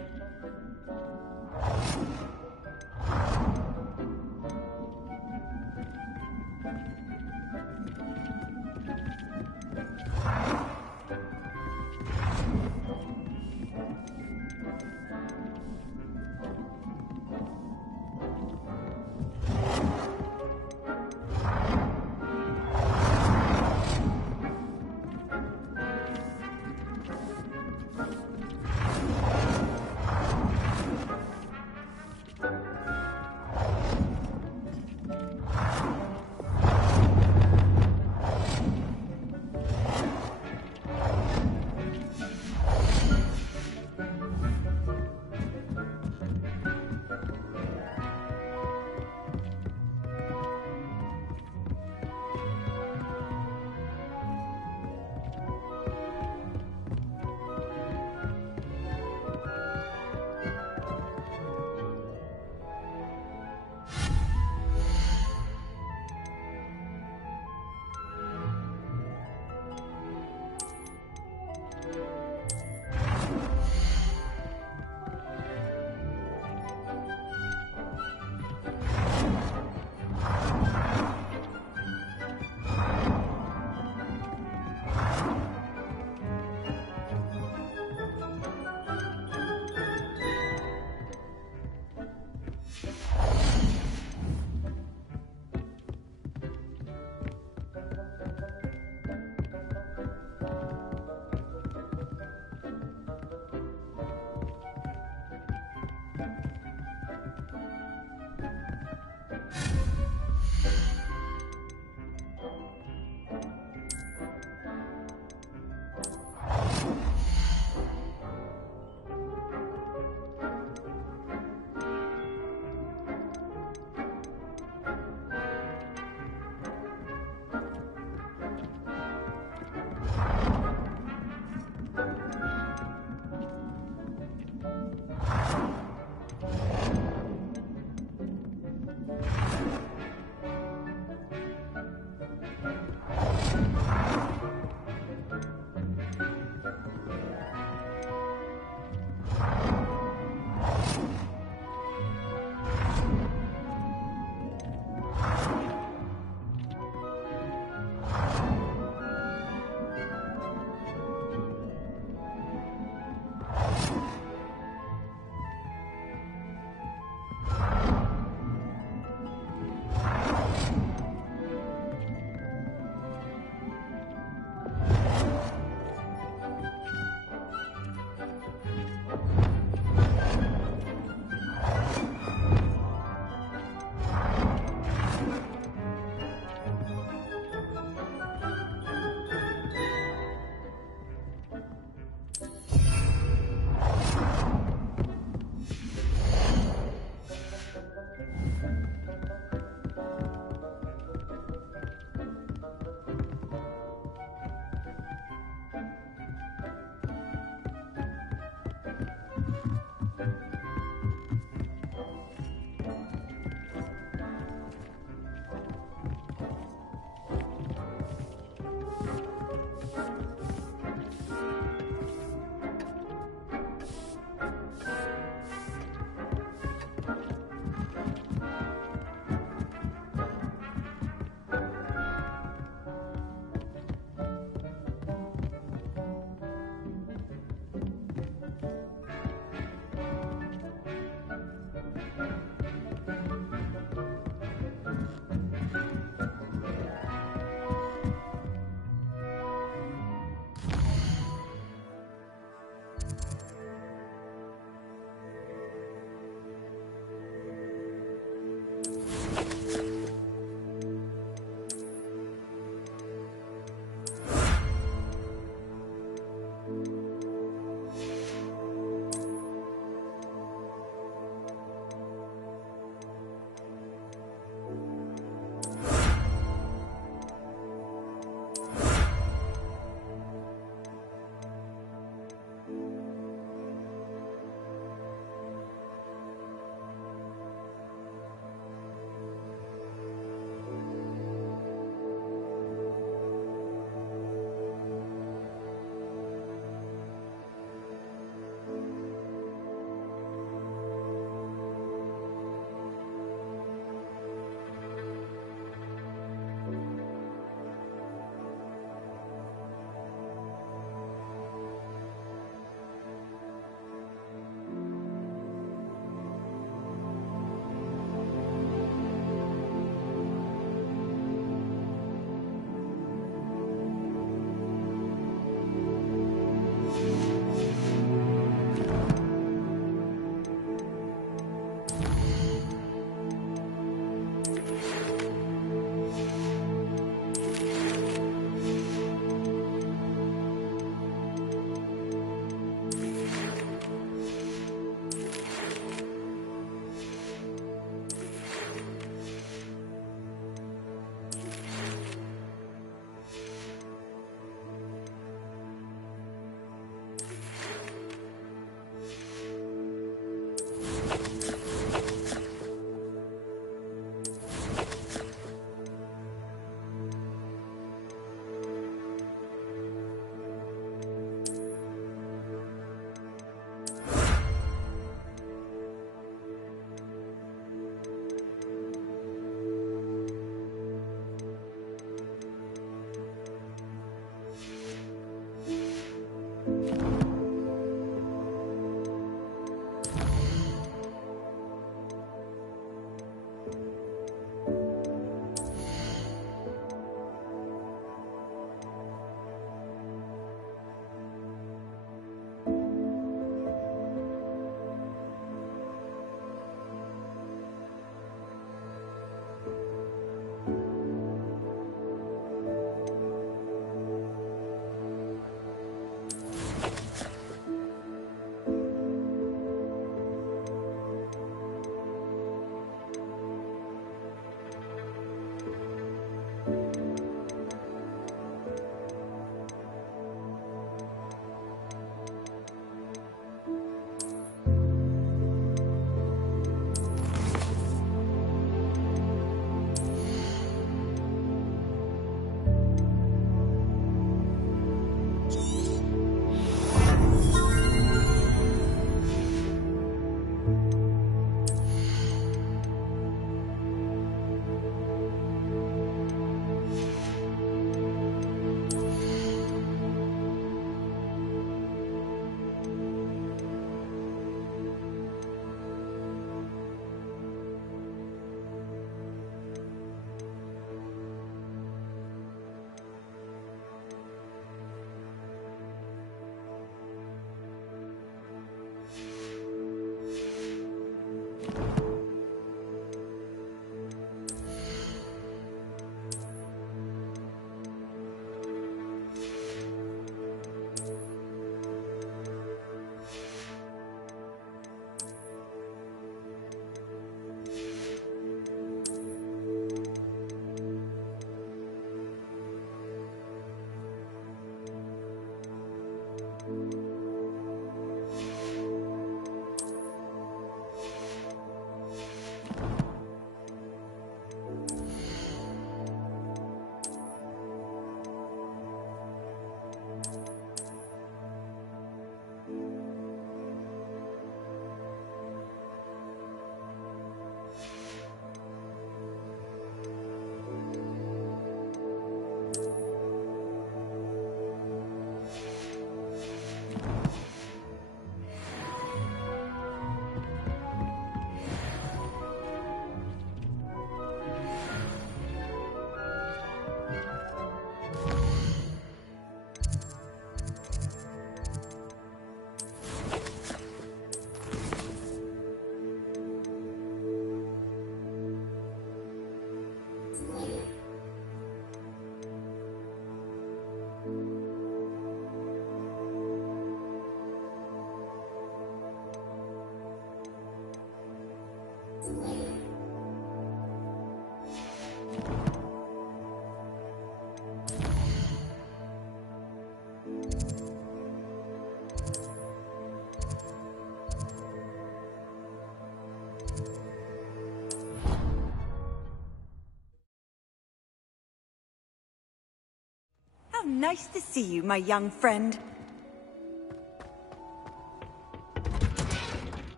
nice to see you, my young friend.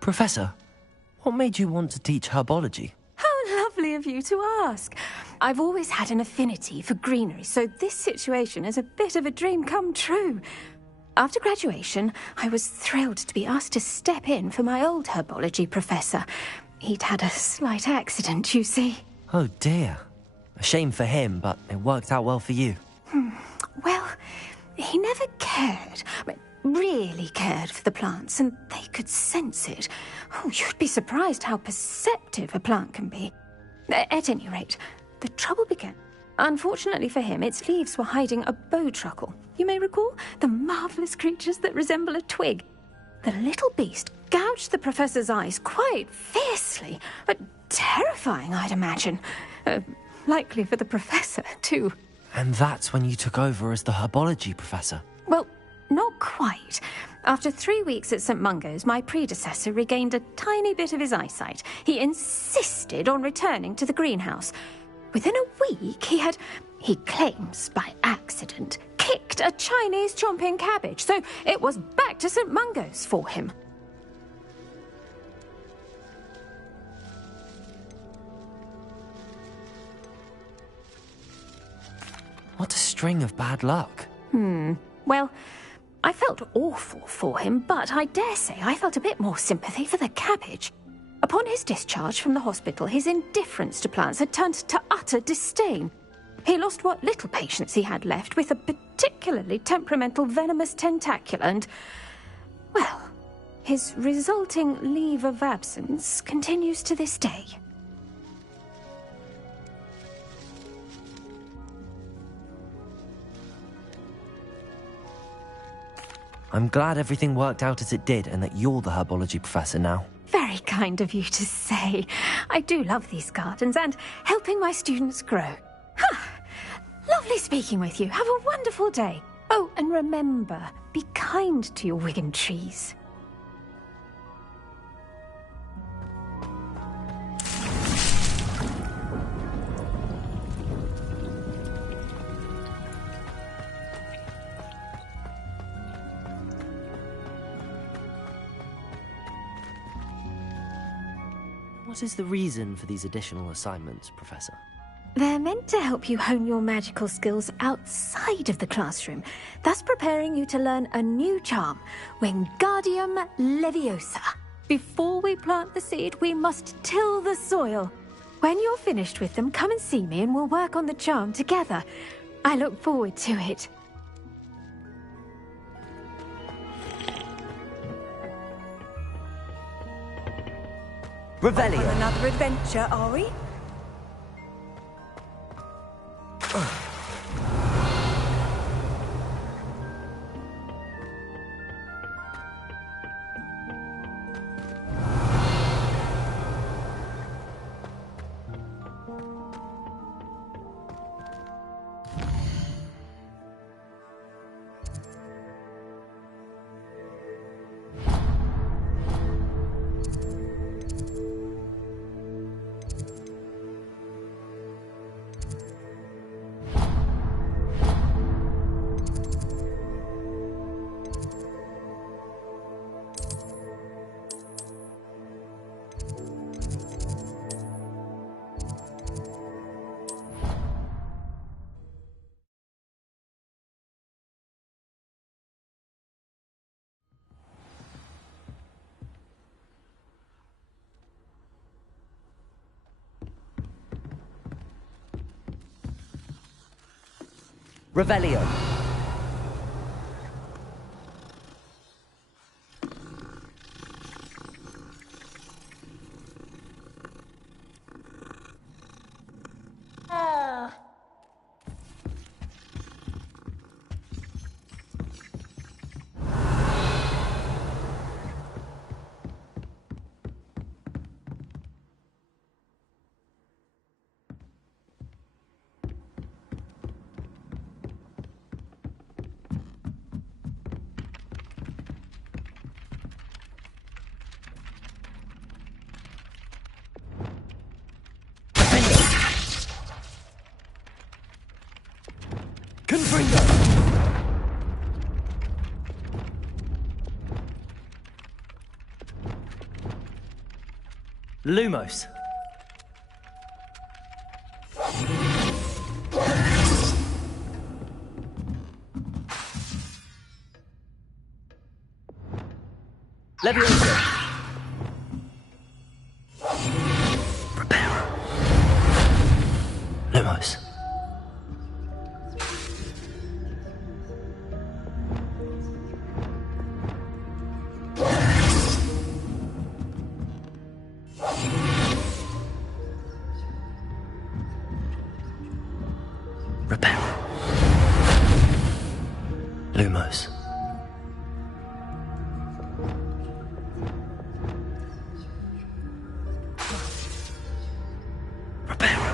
Professor, what made you want to teach herbology? How lovely of you to ask. I've always had an affinity for greenery, so this situation is a bit of a dream come true. After graduation, I was thrilled to be asked to step in for my old herbology professor. He'd had a slight accident, you see. Oh dear. A shame for him, but it worked out well for you. Well, he never cared. Really cared for the plants, and they could sense it. Oh, you'd be surprised how perceptive a plant can be. At any rate, the trouble began. Unfortunately for him, its leaves were hiding a bowtruckle. You may recall the marvellous creatures that resemble a twig. The little beast gouged the professor's eyes quite fiercely, but terrifying, I'd imagine. Likely for the professor, too. And that's when you took over as the herbology professor? Well, not quite. After 3 weeks at St. Mungo's, my predecessor regained a tiny bit of his eyesight. He insisted on returning to the greenhouse. Within a week, he claims by accident, kicked a Chinese chomping cabbage, so it was back to St. Mungo's for him. What a string of bad luck. Well, I felt awful for him, but I dare say I felt a bit more sympathy for the cabbage. Upon his discharge from the hospital, his indifference to plants had turned to utter disdain. He lost what little patience he had left with a particularly temperamental venomous tentacula and, well, his resulting leave of absence continues to this day. I'm glad everything worked out as it did and that you're the herbology professor now. Very kind of you to say. I do love these gardens and helping my students grow. Lovely speaking with you. Have a wonderful day. Oh, and remember, be kind to your Wigan trees. What is the reason for these additional assignments, Professor? They're meant to help you hone your magical skills outside of the classroom, thus preparing you to learn a new charm, Wingardium Leviosa. Before we plant the seed, we must till the soil. When you're finished with them, come and see me and we'll work on the charm together. I look forward to it. Revelio. On another adventure, are we? Revelio. Lumos. Leviosa. Prepare. Lumos. Reparo. Lumos. Reparo.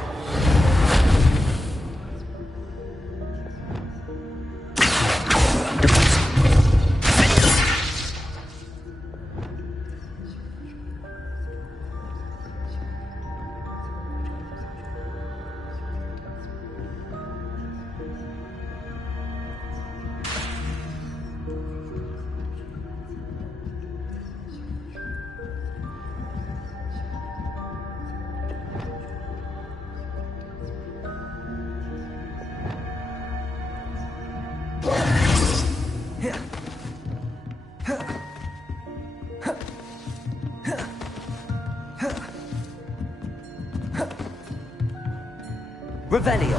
Revelio.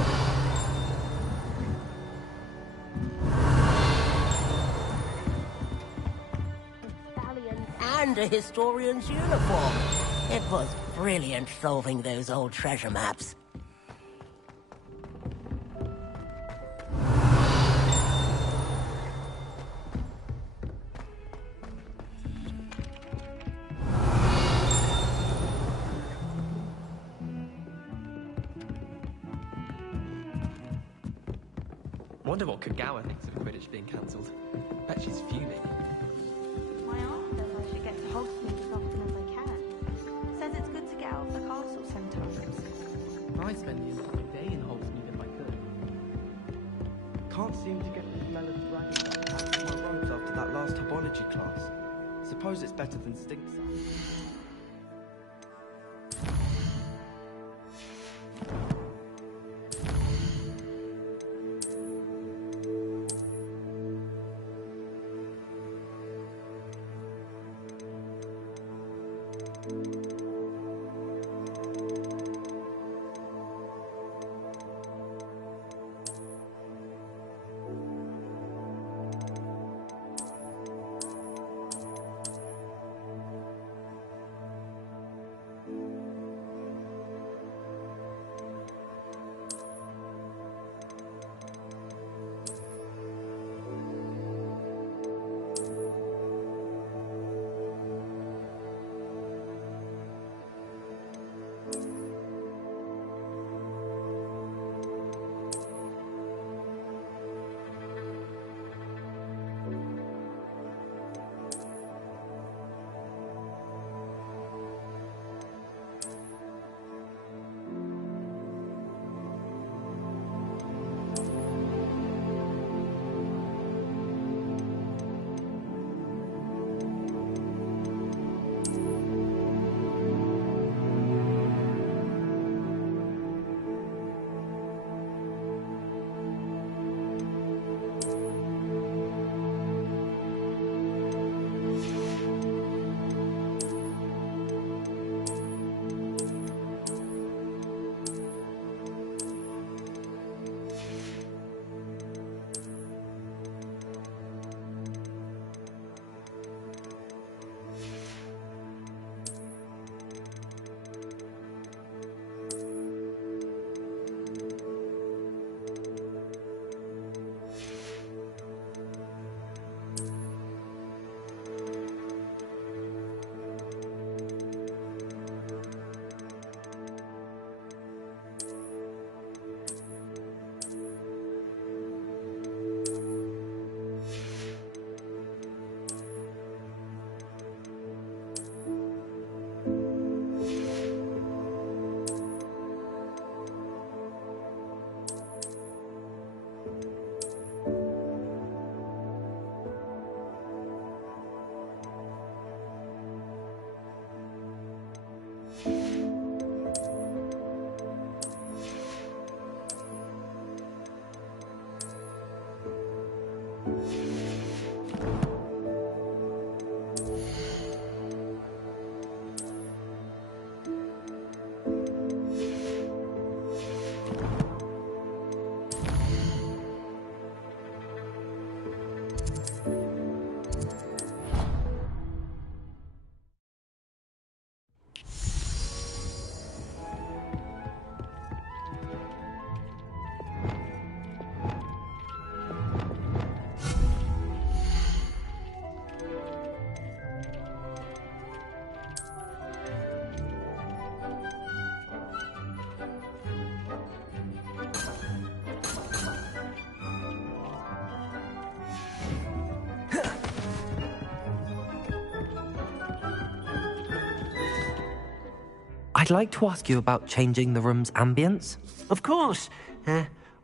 And a historian's uniform. It was brilliant solving those old treasure maps. Wonder what Kagawa thinks of Quidditch being cancelled. Bet she's fuming. My aunt says I should get to Hogsmeade as often as I can. Says it's good to get out of the castle sometimes. I'd spend the entire day in Hogsmeade if I could. Can't seem to get the smell of dragon out of my robes after that last herbology class. Suppose it's better than stink salve. I'd like to ask you about changing the room's ambience. Of course.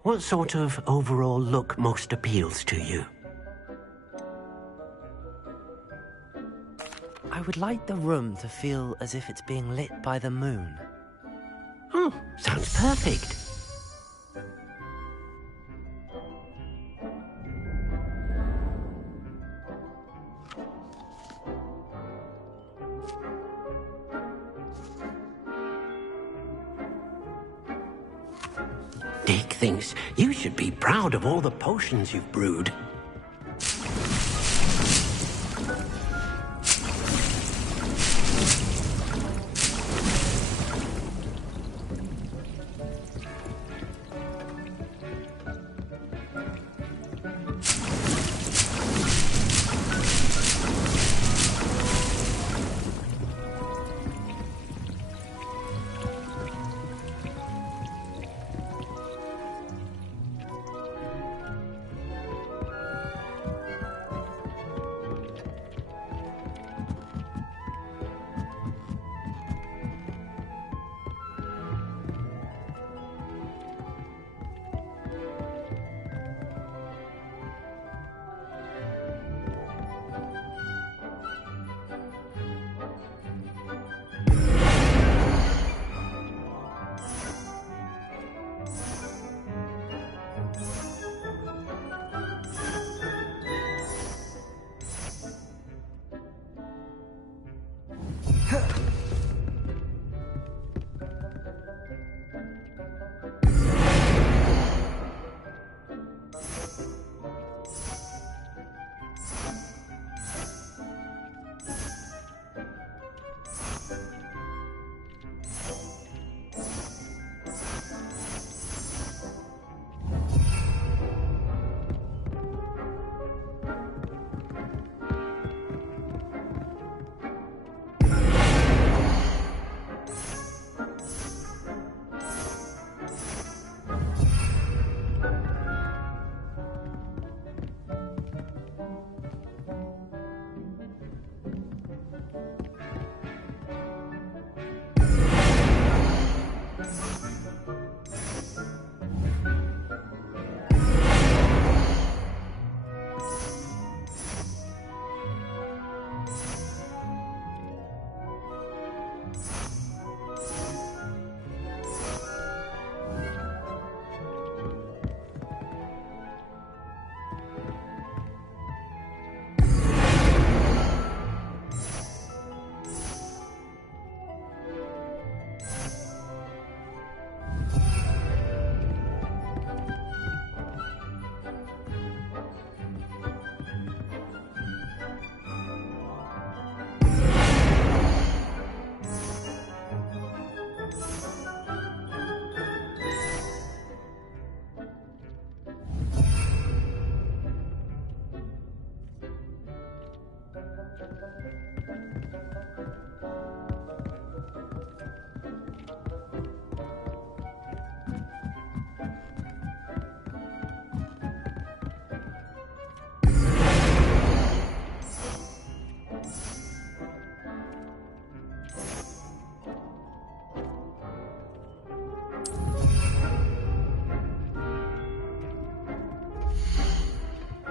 What sort of overall look most appeals to you? I would like the room to feel as if it's being lit by the moon. Oh, sounds perfect. Dick thinks you should be proud of all the potions you've brewed.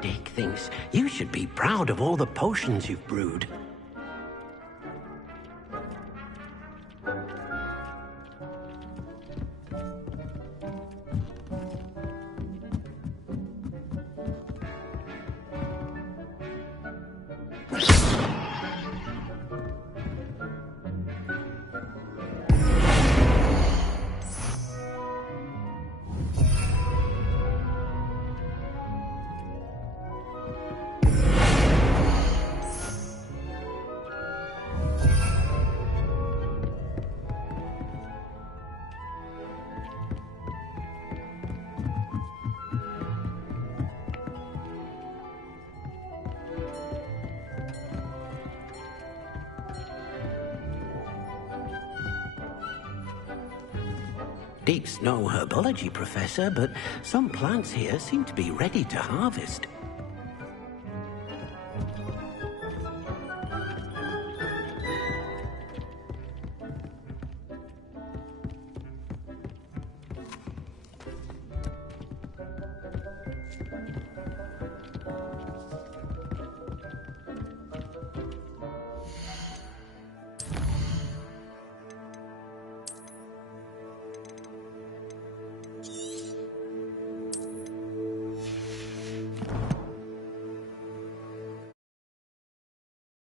Dick thinks you should be proud of all the potions you've brewed. Dick's no herbology professor, but some plants here seem to be ready to harvest.